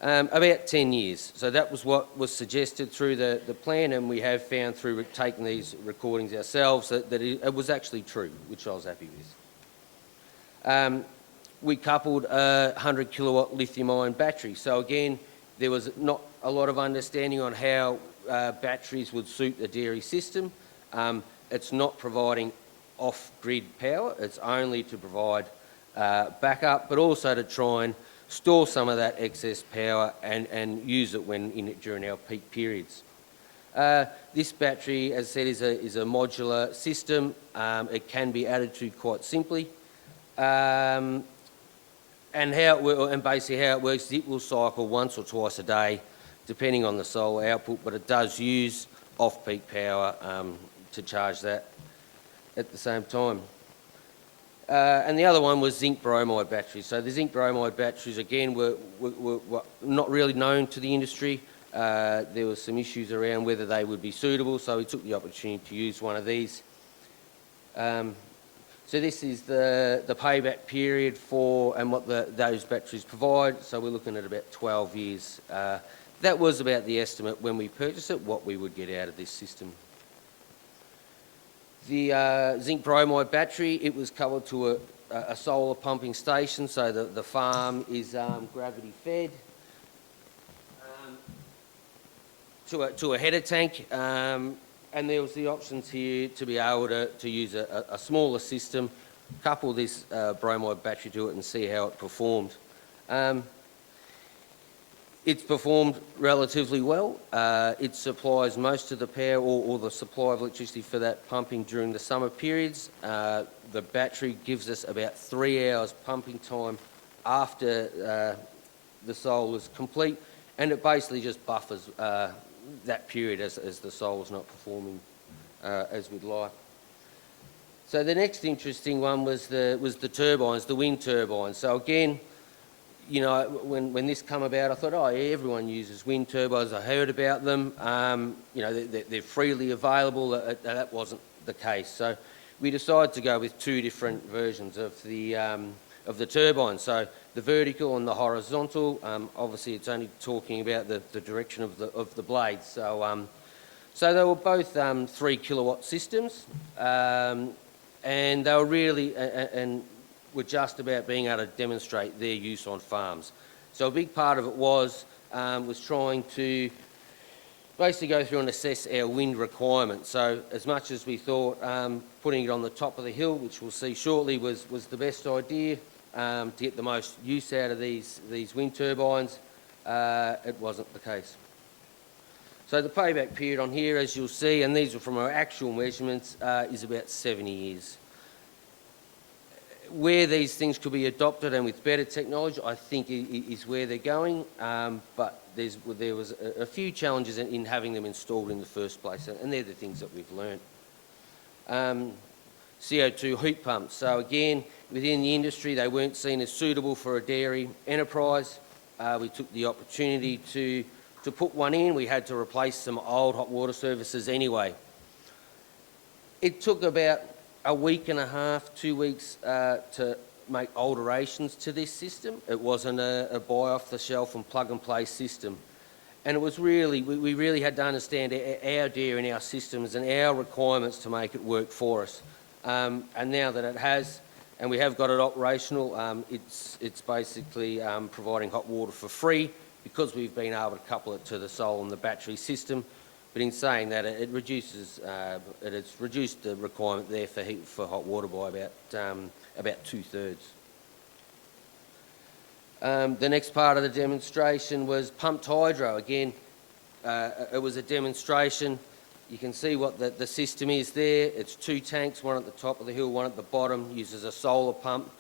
about 10 years. So that was what was suggested through the plan, and we have found through taking these recordings ourselves that it was actually true, which I was happy with. We coupled a 100 kilowatt lithium ion battery. So again, there was not a lot of understanding on how batteries would suit the dairy system. It's not providing off-grid power, it's only to provide backup, but also to try and store some of that excess power and use it during our peak periods. This battery, as I said, is a modular system. It can be added to quite simply. And basically how it works is it will cycle once or twice a day, depending on the solar output, but it does use off-peak power to charge that at the same time. And the other one was zinc bromide batteries. So the zinc bromide batteries, again, were not really known to the industry. There were some issues around whether they would be suitable, so we took the opportunity to use one of these. So this is the payback period and what those batteries provide. So we're looking at about 12 years. That was about the estimate when we purchased it, what we would get out of this system. The zinc bromide battery, it was coupled to a solar pumping station, so the farm is gravity fed to a header tank, and there was the options here to be able to use a smaller system, couple this bromide battery to it and see how it performed. It's performed relatively well. It supplies most of the power or the supply of electricity for that pumping during the summer periods. The battery gives us about 3 hours pumping time after the solar is complete, and it basically just buffers that period as the solar's not performing as we'd like. So the next interesting one was the turbines, the wind turbines. So again, when this come about, I thought, everyone uses wind turbines. I heard about them. They're freely available. That wasn't the case. So we decided to go with two different versions of the turbine. So the vertical and the horizontal. Obviously, it's only talking about the direction of the blades. So they were both 3 kilowatt systems, and they were really were just about being able to demonstrate their use on farms. So a big part of it was trying to basically go through and assess our wind requirements. So as much as we thought putting it on the top of the hill, which we'll see shortly, was the best idea to get the most use out of these wind turbines, it wasn't the case. So the payback period on here, as you'll see, and these are from our actual measurements, is about 70 years. Where these things could be adopted and with better technology, I think is where they're going, but there was a few challenges in having them installed in the first place, and they're the things that we've learnt. CO2 heat pumps. So again, within the industry, they weren't seen as suitable for a dairy enterprise. We took the opportunity to put one in. We had to replace some old hot water services anyway. It took about a week and a half, 2 weeks to make alterations to this system. It wasn't a buy off the shelf and plug and play system. And it was really, we really had to understand our dairy and our systems and our requirements to make it work for us. And now that it has, and we have got it operational, it's basically providing hot water for free because we've been able to couple it to the solar and the battery system. But in saying that, it's reduced the requirement there for hot water by about 2/3. The next part of the demonstration was pumped hydro. Again, it was a demonstration. You can see what the system is there. It's 2 tanks, one at the top of the hill, one at the bottom. Uses a solar pump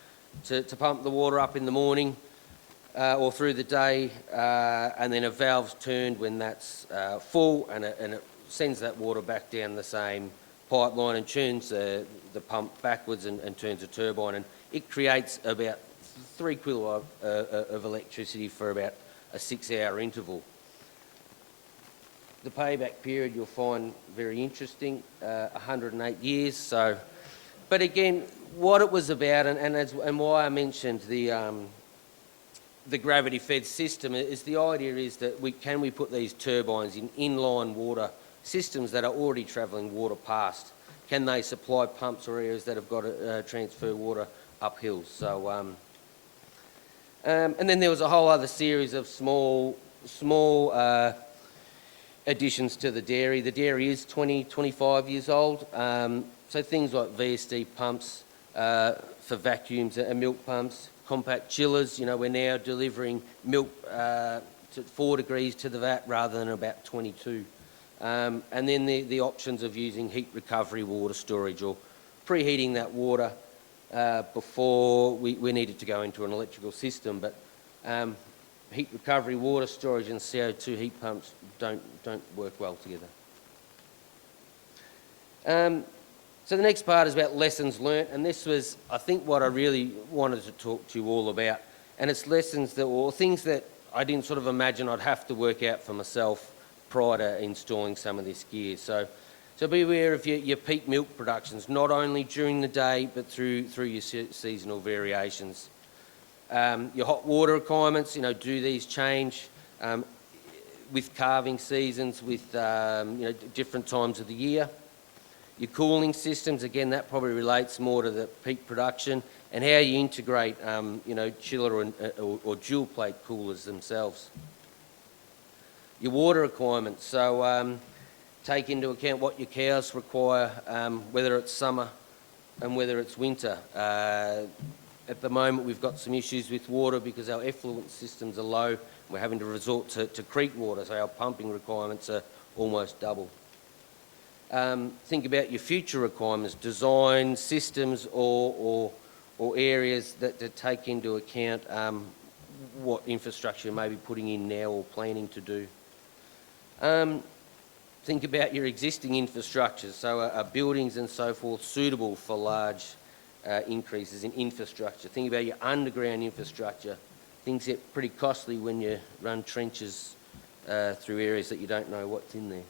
to pump the water up in the morning or through the day, and then a valve's turned when that's full, and it sends that water back down the same pipeline and turns the pump backwards and turns a turbine, and it creates about 3 kilo of electricity for about a 6-hour interval. The payback period you'll find very interesting, 108 years. So, but again, what it was about, and why I mentioned the gravity-fed system is the idea is that we put these turbines in inline water systems that are already travelling water past. Can they supply pumps or areas that have got to transfer water up hills? So, and then there was a whole other series of small additions to the dairy. The dairy is 25 years old, so things like VSD pumps for vacuums and milk pumps, compact chillers. You know, we're now delivering milk to 4 degrees to the vat rather than about 22. And then the options of using heat recovery water storage or preheating that water before we needed to go into an electrical system. But heat recovery water storage and CO2 heat pumps don't work well together. So the next part is about lessons learnt, and this was, I think, what I really wanted to talk to you all about. And it's lessons or things that I didn't sort of imagine I'd have to work out for myself prior to installing some of this gear. So be aware of your peak milk productions, not only during the day, but through your seasonal variations. Your hot water requirements, do these change with calving seasons, with different times of the year? Your cooling systems, again, that probably relates more to the peak production, and how you integrate, chiller or dual plate coolers themselves. Your water requirements, so take into account what your cows require, whether it's summer and whether it's winter. At the moment, we've got some issues with water because our effluent systems are low. We're having to resort to creek water, so our pumping requirements are almost double. Think about your future requirements, design systems or areas that take into account what infrastructure you may be putting in now or planning to do. Think about your existing infrastructure, so are buildings and so forth suitable for large increases in infrastructure. Think about your underground infrastructure. Things get pretty costly when you run trenches through areas that you don't know what's in there.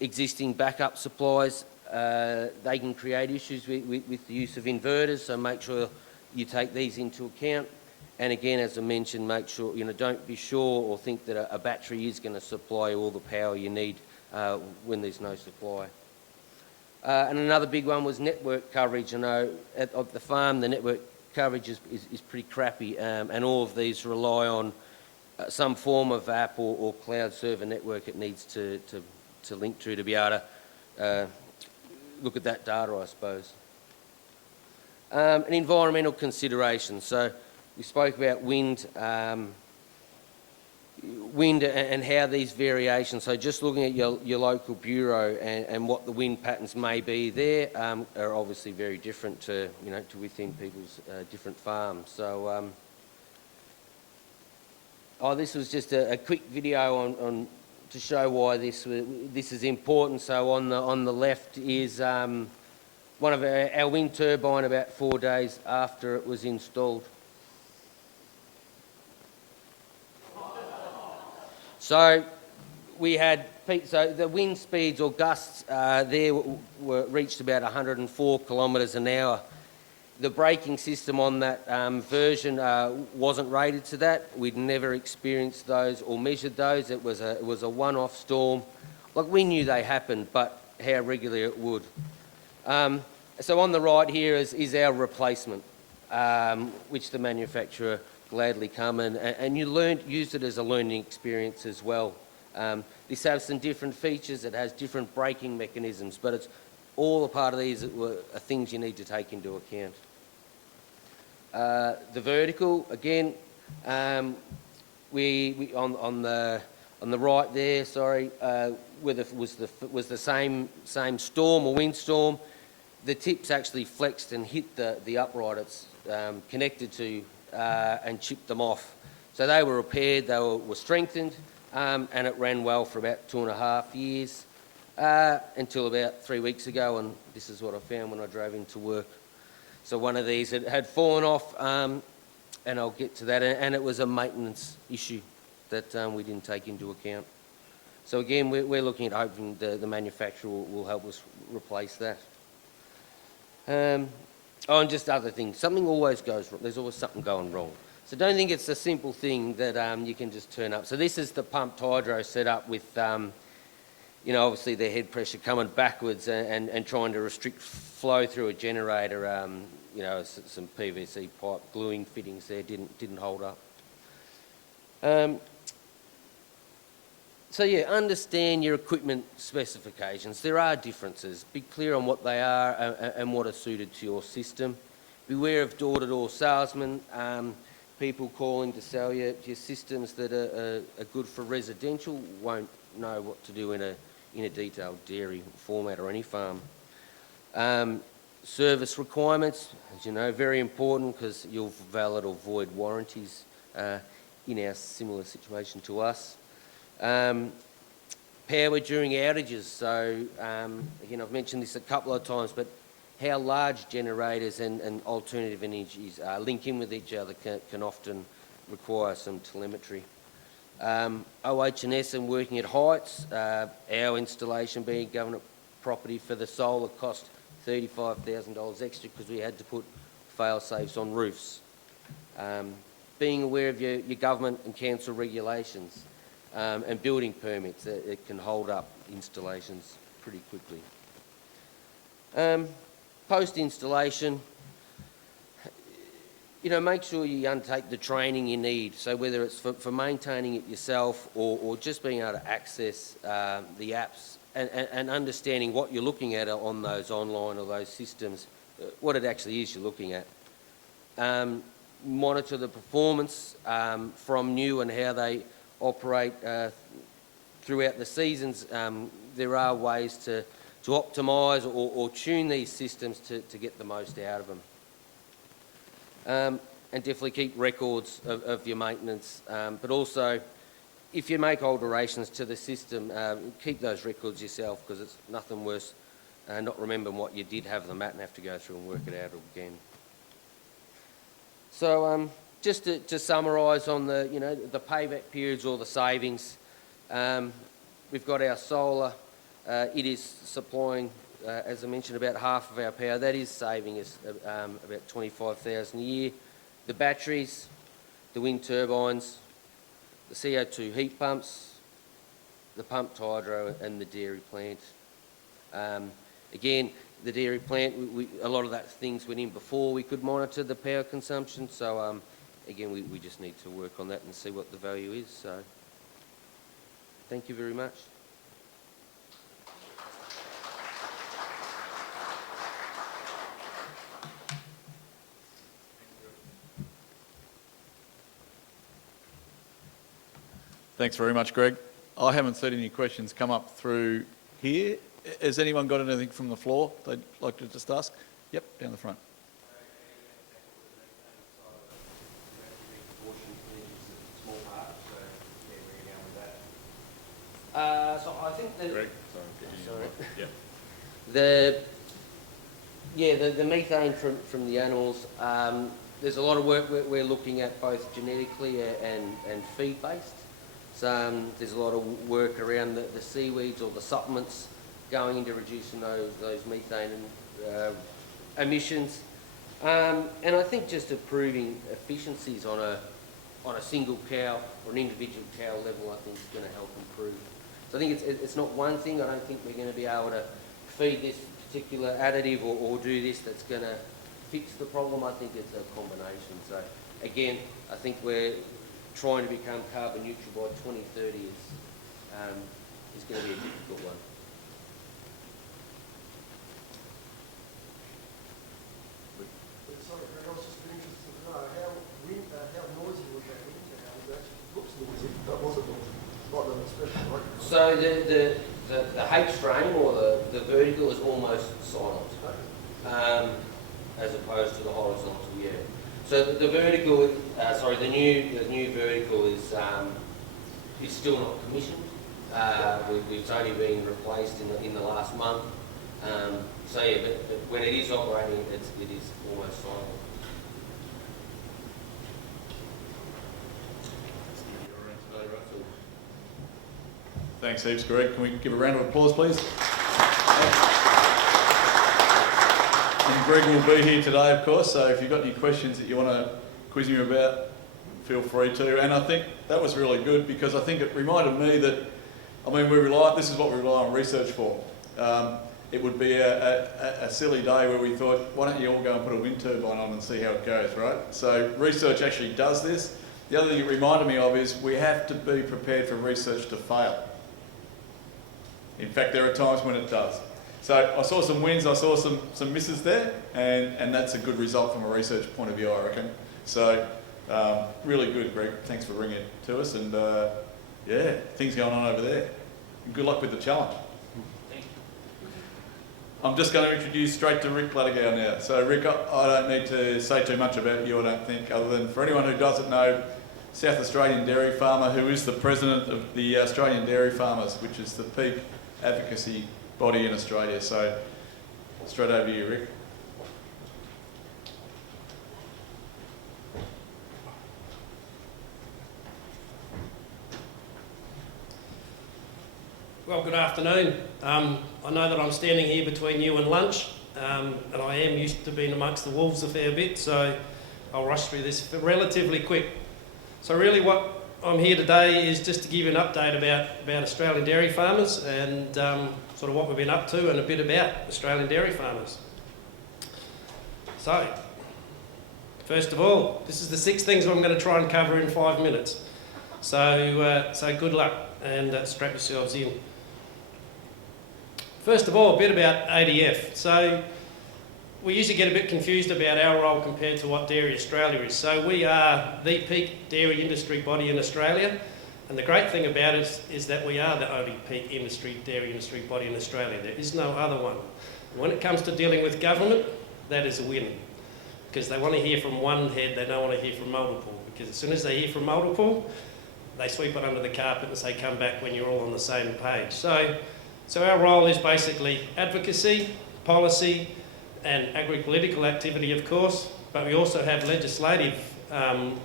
Existing backup supplies, they can create issues with the use of inverters, so make sure you take these into account. And again, as I mentioned, make sure, don't be sure or think that a battery is going to supply all the power you need when there's no supply. And another big one was network coverage. I know at the farm the network coverage is pretty crappy, and all of these rely on some form of app or cloud server network it needs to link to be able to look at that data, I suppose. And environmental considerations. So we spoke about wind and how these variations, so just looking at your local bureau and what the wind patterns may be there are obviously very different to within people's different farms. So this was just a quick video on to show why this is important. So on the left is one of our wind turbine about 4 days after it was installed. So we had so the wind speeds or gusts there were reached about 104 kilometres an hour. The braking system on that version wasn't rated to that. We'd never experienced those or measured those. It was a one-off storm. Like, we knew they happened, but how regularly it would. So on the right here is our replacement, which the manufacturer gladly come and you use it as a learning experience as well. This has some different features. It has different braking mechanisms, but it's all a part of these are things you need to take into account. The vertical, again, we on the right there, sorry, whether it was the same storm or windstorm, the tips actually flexed and hit the upright it's connected to and chipped them off. So they were repaired, they were strengthened, and it ran well for about 2.5 years. Until about 3 weeks ago, and this is what I found when I drove into work. So one of these had fallen off, and I'll get to that, and it was a maintenance issue that we didn't take into account. So again, we're looking at hoping the manufacturer will help us replace that. And just other things. Something always goes wrong. There's always something going wrong. So don't think it's a simple thing that you can just turn up. So this is the pumped hydro set up with obviously their head pressure coming backwards and trying to restrict flow through a generator. Some PVC pipe gluing fittings there didn't hold up. So yeah, understand your equipment specifications. There are differences. Be clear on what they are and what are suited to your system. Beware of door-to-door salesmen, people calling to sell you your systems that are good for residential, won't know what to do in a detailed dairy format or any farm. Service requirements, as you know, very important because you'll valid or void warranties in our similar situation to us. Power during outages, so again, I've mentioned this a couple of times, but how large generators and alternative energies link in with each other can often require some telemetry. OH&S and working at heights, our installation being government property for the solar cost $35,000 extra because we had to put fail-safes on roofs. Being aware of your government and council regulations and building permits, it can hold up installations pretty quickly. Post-installation, make sure you undertake the training you need. So whether it's for maintaining it yourself or just being able to access the apps and understanding what you're looking at on those online or those systems, what it actually is you're looking at. Monitor the performance from new and how they operate throughout the seasons. There are ways to optimise or tune these systems to get the most out of them. And definitely keep records of your maintenance, but also if you make alterations to the system, keep those records yourself because it's nothing worse not remembering what you did have them at and have to go through and work it out again. So just to summarise on the payback periods or the savings, we've got our solar. It is supplying, as I mentioned, about half of our power. That is saving us about $25,000 a year. The batteries, the wind turbines, the CO2 heat pumps, the pumped hydro and the dairy plant. Again, the dairy plant, a lot of that things went in before we could monitor the power consumption. So again, we just need to work on that and see what the value is. So thank you very much. Thanks very much, Greg. I haven't seen any questions come up through here. Has anyone got anything from the floor they'd like to just ask? Yep, down the front. So I think that... Greg, the methane from the animals, there's a lot of work we're looking at both genetically and feed-based. So there's a lot of work around the seaweeds or the supplements going into reducing those methane emissions. And I think just improving efficiencies on a single cow or an individual cow level, I think is going to help improve. So I think it's not one thing. I don't think we're going to be able to feed this particular additive or do this that's going to fix the problem. I think it's a combination. So again, I think we're trying to become carbon neutral by 2030 is going to be a difficult one. Sorry, I was just interested to know how noisy was that wind tower? It actually looks noisy, but was it noisy? Like the expression, right? So the H frame or the vertical is almost silent, as opposed to the horizontal. Yeah. So the vertical, the new vertical is still not commissioned. It's only been replaced in the last month. So yeah, but when it is operating, it is almost silent. Thanks heaps, Greg. Can we give a round of applause, please? And Greg will be here today, of course, so if you've got any questions that you want to quiz him about, feel free to. And I think that was really good because I think it reminded me that, I mean, this is what we rely on research for. It would be a silly day where we thought, why don't you all go and put a wind turbine on and see how it goes, right? So research actually does this. The other thing it reminded me of is we have to be prepared for research to fail. In fact, there are times when it does. So I saw some wins, I saw some misses there, and that's a good result from a research point of view, I reckon. So really good, Greg. Thanks for bringing it to us, and yeah, things going on over there. And good luck with the challenge. Thank you. I'm just going to introduce straight to Rick Blattergow now. So Rick, I don't need to say too much about you, I don't think, other than for anyone who doesn't know, South Australian dairy farmer who is the president of the Australian Dairy Farmers, which is the peak advocacy body in Australia. So straight over to you, Rick. Well, good afternoon. I know that I'm standing here between you and lunch, and I am used to being amongst the wolves a fair bit, so I'll rush through this relatively quick. So really what I'm here today is just to give you an update about Australian dairy farmers and sort of what we've been up to and a bit about Australian dairy farmers. So, first of all, this is the 6 things I'm going to try and cover in 5 minutes. So good luck and strap yourselves in. First of all, a bit about ADF. So we usually get a bit confused about our role compared to what Dairy Australia is. So we are the peak dairy industry body in Australia, and the great thing about it is that we are the only peak dairy industry body in Australia. There is no other one. When it comes to dealing with government, that is a win, because they want to hear from one head, they don't want to hear from multiple, because as soon as they hear from multiple, they sweep it under the carpet and say, come back when you're all on the same page. So our role is basically advocacy, policy, and agri-political activity, of course, but we also have legislative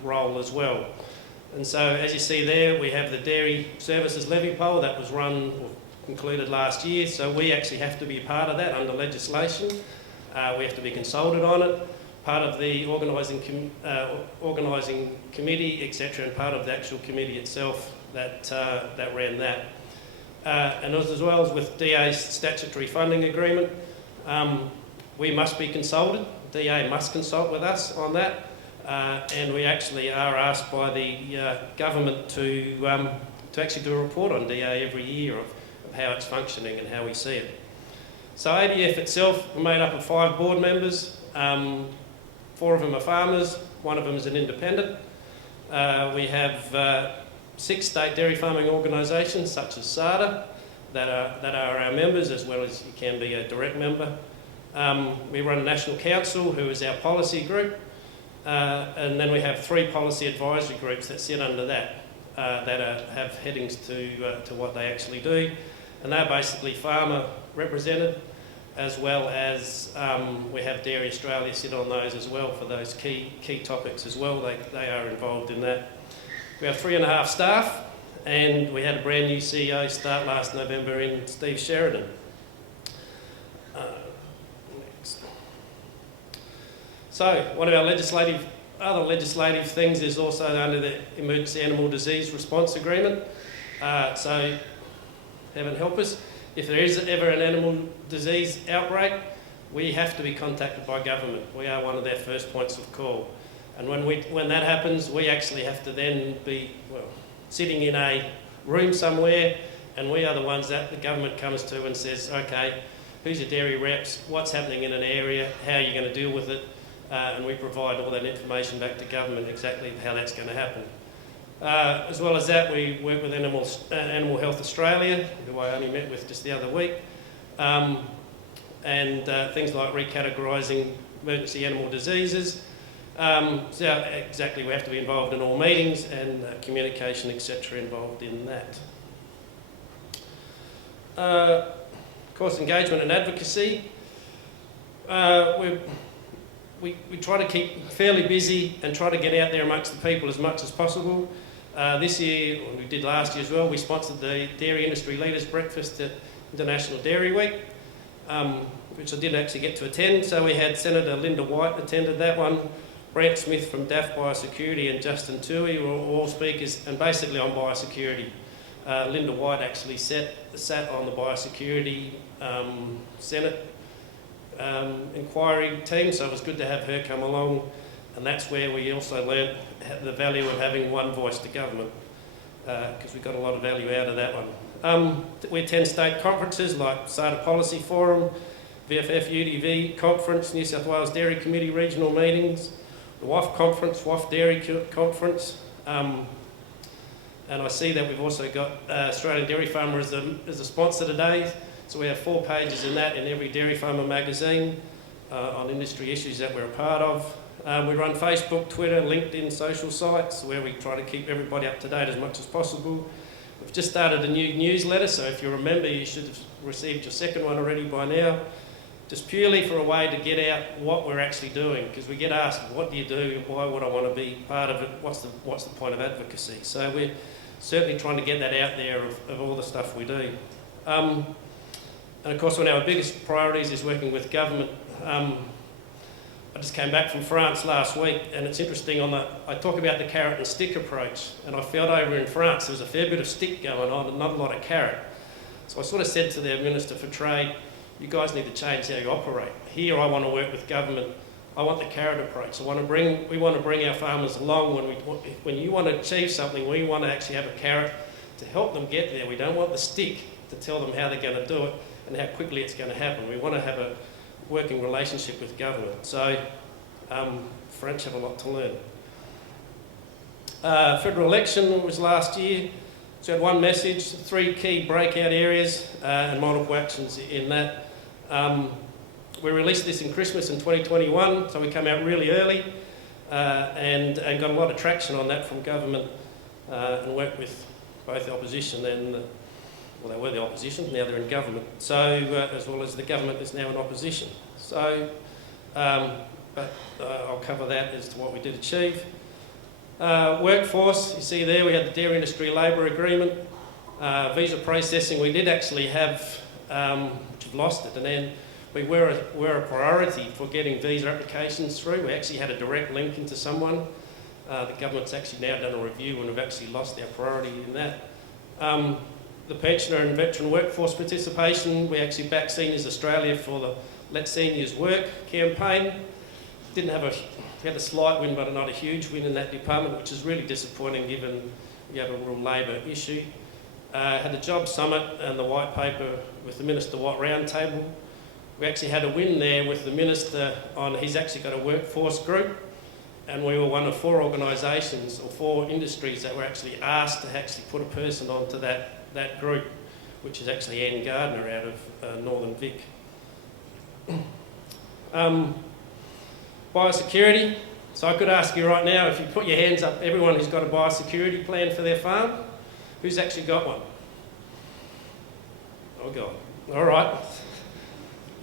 role as well. And so, as you see there, we have the Dairy Services Levy Poll that was run or concluded last year, so we actually have to be part of that under legislation. We have to be consulted on it, part of the organising committee, etc., and part of the actual committee itself that ran that. And as well as with DA's statutory funding agreement, we must be consulted. DA must consult with us on that, and we actually are asked by the government to actually do a report on DA every year of how it's functioning and how we see it. So ADF itself, we're made up of 5 board members. 4 of them are farmers, 1 of them is an independent. We have 6 state dairy farming organisations such as SADA that are our members, as well as you can be a direct member. We run a national council who is our policy group, and then we have 3 policy advisory groups that sit under that have headings to what they actually do, and they're basically farmer represented, as well as we have Dairy Australia sit on those as well for those key topics as well. They are involved in that. We have 3.5 staff, and we had a brand new CEO start last November in Steve Sheridan. So one of our other legislative things is also under the Emergency Animal Disease Response Agreement. So heaven help us, if there is ever an animal disease outbreak, we have to be contacted by government. We are one of their first points of call. And when that happens, we actually have to then be sitting in a room somewhere, and we are the ones that the government comes to and says, okay, who's your dairy reps, what's happening in an area, how are you going to deal with it, and we provide all that information back to government exactly how that's going to happen. As well as that, we work with Animal Health Australia, who I only met with just the other week, and things like recategorising emergency animal diseases. So exactly, we have to be involved in all meetings and communication, etc., involved in that. Of course, engagement and advocacy. We try to keep fairly busy and try to get out there amongst the people as much as possible. This year, or we did last year as well, we sponsored the Dairy Industry Leaders Breakfast at International Dairy Week, which I did actually get to attend. So we had Senator Linda White attended that one, Brent Smith from DAF Biosecurity and Justin Toohey were all speakers, and basically on biosecurity. Linda White actually sat on the biosecurity Senate inquiry team, so it was good to have her come along, and that's where we also learnt the value of having one voice to government, because we got a lot of value out of that one. We attend state conferences like SADA Policy Forum, VFF UDV Conference, New South Wales Dairy Committee regional meetings, the WAF Conference, WAF Dairy Conference, and I see that we've also got Australian Dairy Farmer as a sponsor today. So we have 4 pages in that in every Dairy Farmer magazine on industry issues that we're a part of. We run Facebook, Twitter, LinkedIn social sites where we try to keep everybody up to date as much as possible. We've just started a new newsletter, so if you remember, you should have received your second one already by now. Just purely for a way to get out what we're actually doing, because we get asked, what do you do? Why would I want to be part of it? What's the point of advocacy? So we're certainly trying to get that out there of all the stuff we do. And of course, one of our biggest priorities is working with government. I just came back from France last week, and it's interesting, I talk about the carrot and stick approach, and I felt over in France there was a fair bit of stick going on and not a lot of carrot. So I sort of said to their Minister for Trade, you guys need to change how you operate. Here I want to work with government. I want the carrot approach. We want to bring our farmers along when you want to achieve something. We want to actually have a carrot to help them get there. We don't want the stick to tell them how they're going to do it and how quickly it's going to happen. We want to have a working relationship with government. So French have a lot to learn. Federal election was last year. So we had one message, 3 key breakout areas and multiple actions in that. We released this in Christmas in 2021, so we came out really early and got a lot of traction on that from government and worked with both the opposition and, well, they were the opposition, now they're in government, so as well as the government is now in opposition. So, but I'll cover that as to what we did achieve. Workforce, you see there we had the Dairy Industry Labour Agreement. Visa processing, we did actually have, which we've lost it, and then we were a priority for getting visa applications through. We actually had a direct link into someone. The government's actually now done a review and we've actually lost our priority in that. The pensioner and veteran workforce participation, we actually backed Seniors Australia for the Let Seniors Work campaign. We had a slight win but not a huge win in that department, which is really disappointing given we have a real labour issue. Had the Job Summit and the White Paper with the Minister Watt Roundtable. We actually had a win there with the Minister on, he's actually got a workforce group, and we were one of 4 organisations or 4 industries that were actually asked to actually put a person onto that group, which is actually Anne Gardner out of Northern Vic. Biosecurity. So I could ask you right now, if you put your hands up, everyone who's got a biosecurity plan for their farm, who's actually got one? Oh God. All right.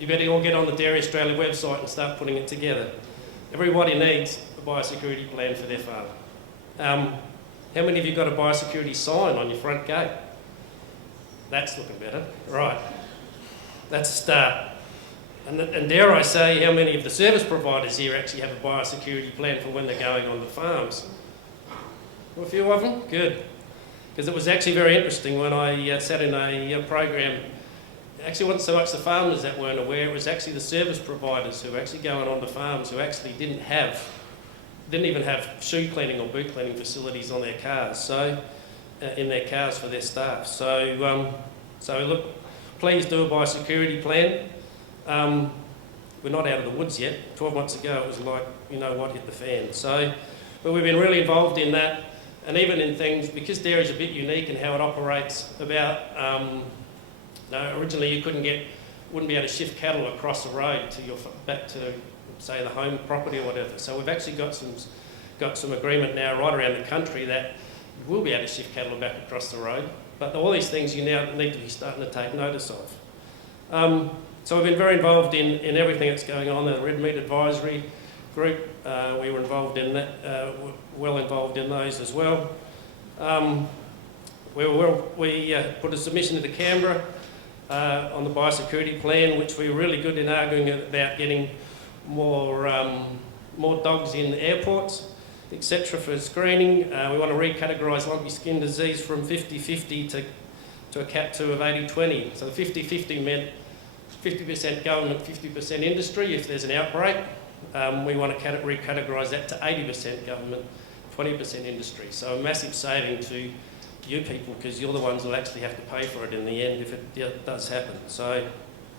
You better all get on the Dairy Australia website and start putting it together. Everybody needs a biosecurity plan for their farm. How many of you got a biosecurity sign on your front gate? That's looking better. Right. That's a start. And dare I say, how many of the service providers here actually have a biosecurity plan for when they're going on the farms? A few of them? Good. Because it was actually very interesting when I sat in a program. It actually wasn't so much the farmers that weren't aware, it was actually the service providers who were actually going on the farms who actually didn't even have shoe cleaning or boot cleaning facilities on their cars, so in their cars for their staff. So look, please do a biosecurity plan. We're not out of the woods yet. 12 months ago it was like, you know what, hit the fan. So, but we've been really involved in that, and even in things, because dairy's a bit unique in how it operates, originally you wouldn't be able to shift cattle across the road to back to, say, the home property or whatever. So we've actually got some agreement now right around the country that we'll be able to shift cattle back across the road. But all these things you now need to be starting to take notice of. So we've been very involved in everything that's going on. The Red Meat Advisory Group, we were involved in that, well involved in those as well. We put a submission to Canberra on the biosecurity plan, which we were really good in arguing about getting more dogs in airports, etc. for screening. We want to recategorise lumpy skin disease from 50-50 to a Cat 2 of 80-20. So the 50-50 meant 50% government, 50% industry if there's an outbreak. We want to recategorise that to 80% government, 20% industry. So a massive saving to you people, because you're the ones who'll actually have to pay for it in the end if it does happen. So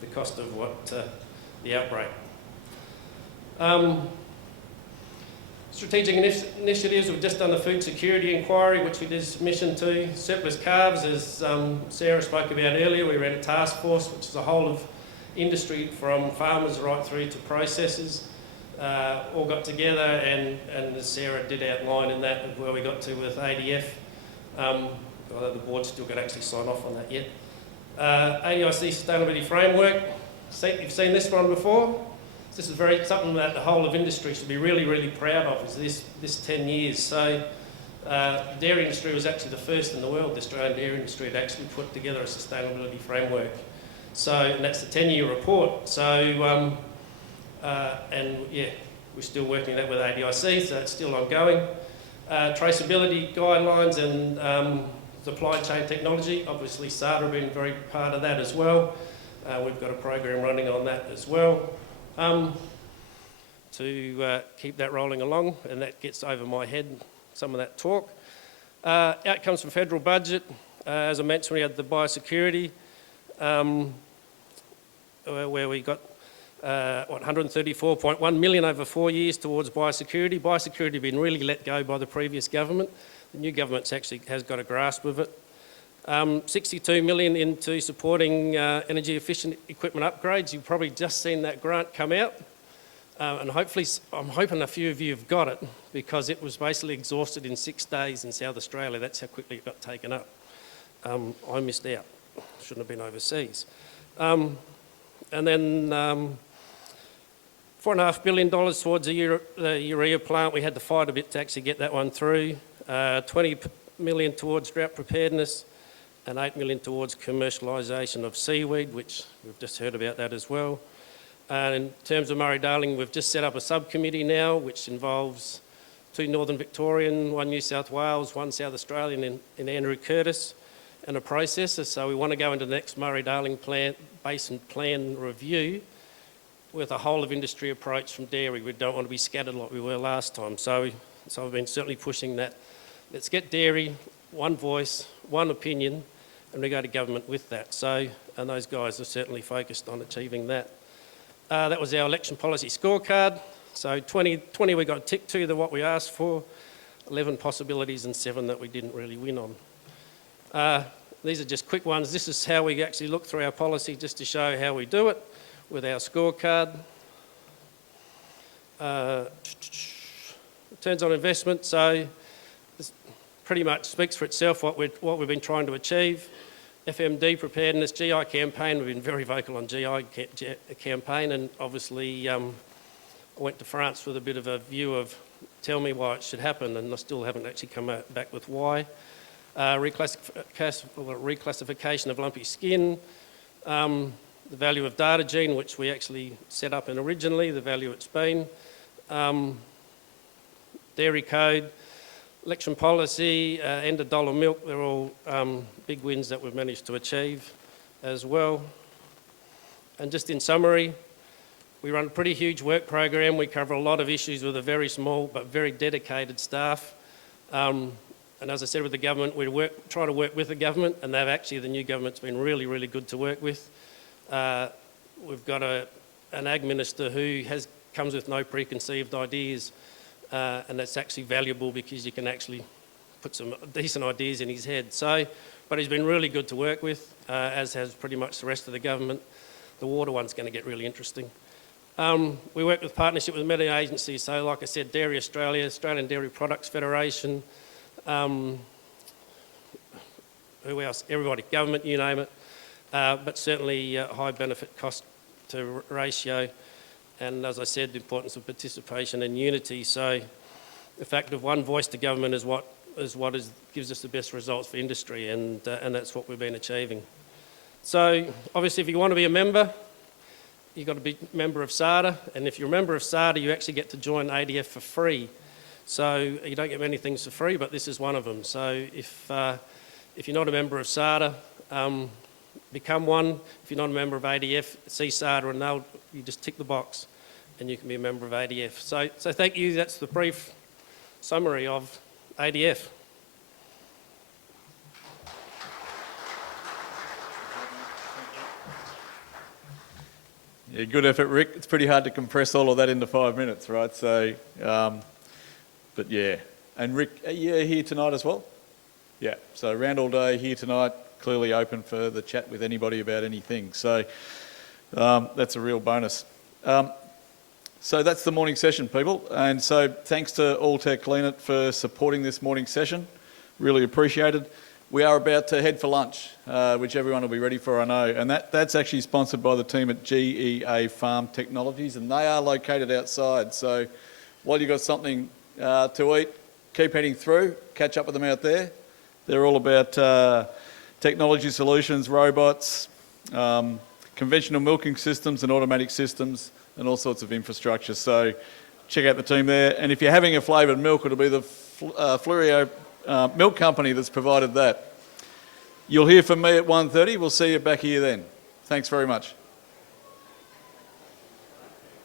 the cost of the outbreak. Strategic initiatives, we've just done the food security inquiry, which we did a submission to. Surplus calves, as Sarah spoke about earlier, we ran a task force, which is a whole of industry from farmers right through to processors, all got together, and as Sarah did outline in that where we got to with ADF, although the board's still got to actually sign off on that yet. ADIC Sustainability Framework, you've seen this one before. This is something that the whole of industry should be really, really proud of, is this 10 years. So the dairy industry was actually the first in the world, the Australian dairy industry, to actually put together a sustainability framework. So, and that's the 10-year report. So, and yeah, we're still working that with ADIC, so it's still ongoing. Traceability guidelines and supply chain technology, obviously SADA have been very part of that as well. We've got a program running on that as well. To keep that rolling along, and that gets over my head, some of that talk. Outcomes from federal budget, as I mentioned, we had the biosecurity, where we got 134.1 million over 4 years towards biosecurity. Biosecurity had been really let go by the previous government. The new government actually has got a grasp of it. 62 million into supporting energy efficient equipment upgrades. You've probably just seen that grant come out, and hopefully, I'm hoping a few of you have got it, because it was basically exhausted in 6 days in South Australia. That's how quickly it got taken up. I missed out, shouldn't have been overseas. And then $4.5 billion towards the urea plant. We had to fight a bit to actually get that one through. 20 million towards drought preparedness, and 8 million towards commercialisation of seaweed, which we've just heard about that as well. And in terms of Murray-Darling, we've just set up a subcommittee now, which involves 2 Northern Victorian, 1 New South Wales, 1 South Australian in Andrew Curtis, and a processor. So we want to go into the next Murray-Darling Basin Plan review with a whole of industry approach from dairy. We don't want to be scattered like we were last time. So I've been certainly pushing that. Let's get dairy, one voice, one opinion, and we go to government with that. So, and those guys are certainly focused on achieving that. That was our election policy scorecard. So 20 we got tick to what we asked for, 11 possibilities and 7 that we didn't really win on. These are just quick ones. This is how we actually look through our policy, just to show how we do it with our scorecard. Returns on investment, so this pretty much speaks for itself what we've been trying to achieve. FMD preparedness, GI campaign, we've been very vocal on GI campaign, and obviously I went to France with a bit of a view of tell me why it should happen, and I still haven't actually come back with why. Reclassification of lumpy skin, the value of data gene, which we actually set up in originally, the value it's been, dairy code, election policy, end of dollar milk, they're all big wins that we've managed to achieve as well. And just in summary, we run a pretty huge work program. We cover a lot of issues with a very small but very dedicated staff. And as I said with the government, we try to work with the government, and the new government's been really, really good to work with. We've got an Ag Minister who comes with no preconceived ideas, and that's actually valuable because you can actually put some decent ideas in his head. But he's been really good to work with, as has pretty much the rest of the government. The water one's going to get really interesting. We work with partnership with many agencies, so like I said, Dairy Australia, Australian Dairy Products Federation, who else? Everybody, government, you name it, but certainly high benefit cost to ratio, and as I said, the importance of participation and unity. So the fact of one voice to government is what gives us the best results for industry, and that's what we've been achieving. So obviously, if you want to be a member, you've got to be a member of SADA, and if you're a member of SADA, you actually get to join ADF for free. So you don't get many things for free, but this is one of them. So if you're not a member of SADA, become one. If you're not a member of ADF, see SADA, and you just tick the box, and you can be a member of ADF. So thank you. That's the brief summary of ADF. Yeah, good effort, Rick. It's pretty hard to compress all of that into 5 minutes, right? So, but yeah. And Rick, are you here tonight as well? Yeah, so around all day here tonight, clearly open for the chat with anybody about anything. So that's a real bonus. So that's the morning session, people. And so thanks to Alltech Cleanit for supporting this morning session. Really appreciated. We are about to head for lunch, which everyone will be ready for, I know. And that's actually sponsored by the team at GEA Farm Technologies, and they are located outside. So while you've got something to eat, keep heading through, catch up with them out there. They're all about technology solutions, robots, conventional milking systems and automatic systems, and all sorts of infrastructure. So check out the team there. And if you're having a flavoured milk, it'll be the Flurio milk company that's provided that. You'll hear from me at 1:30. We'll see you back here then. Thanks very much.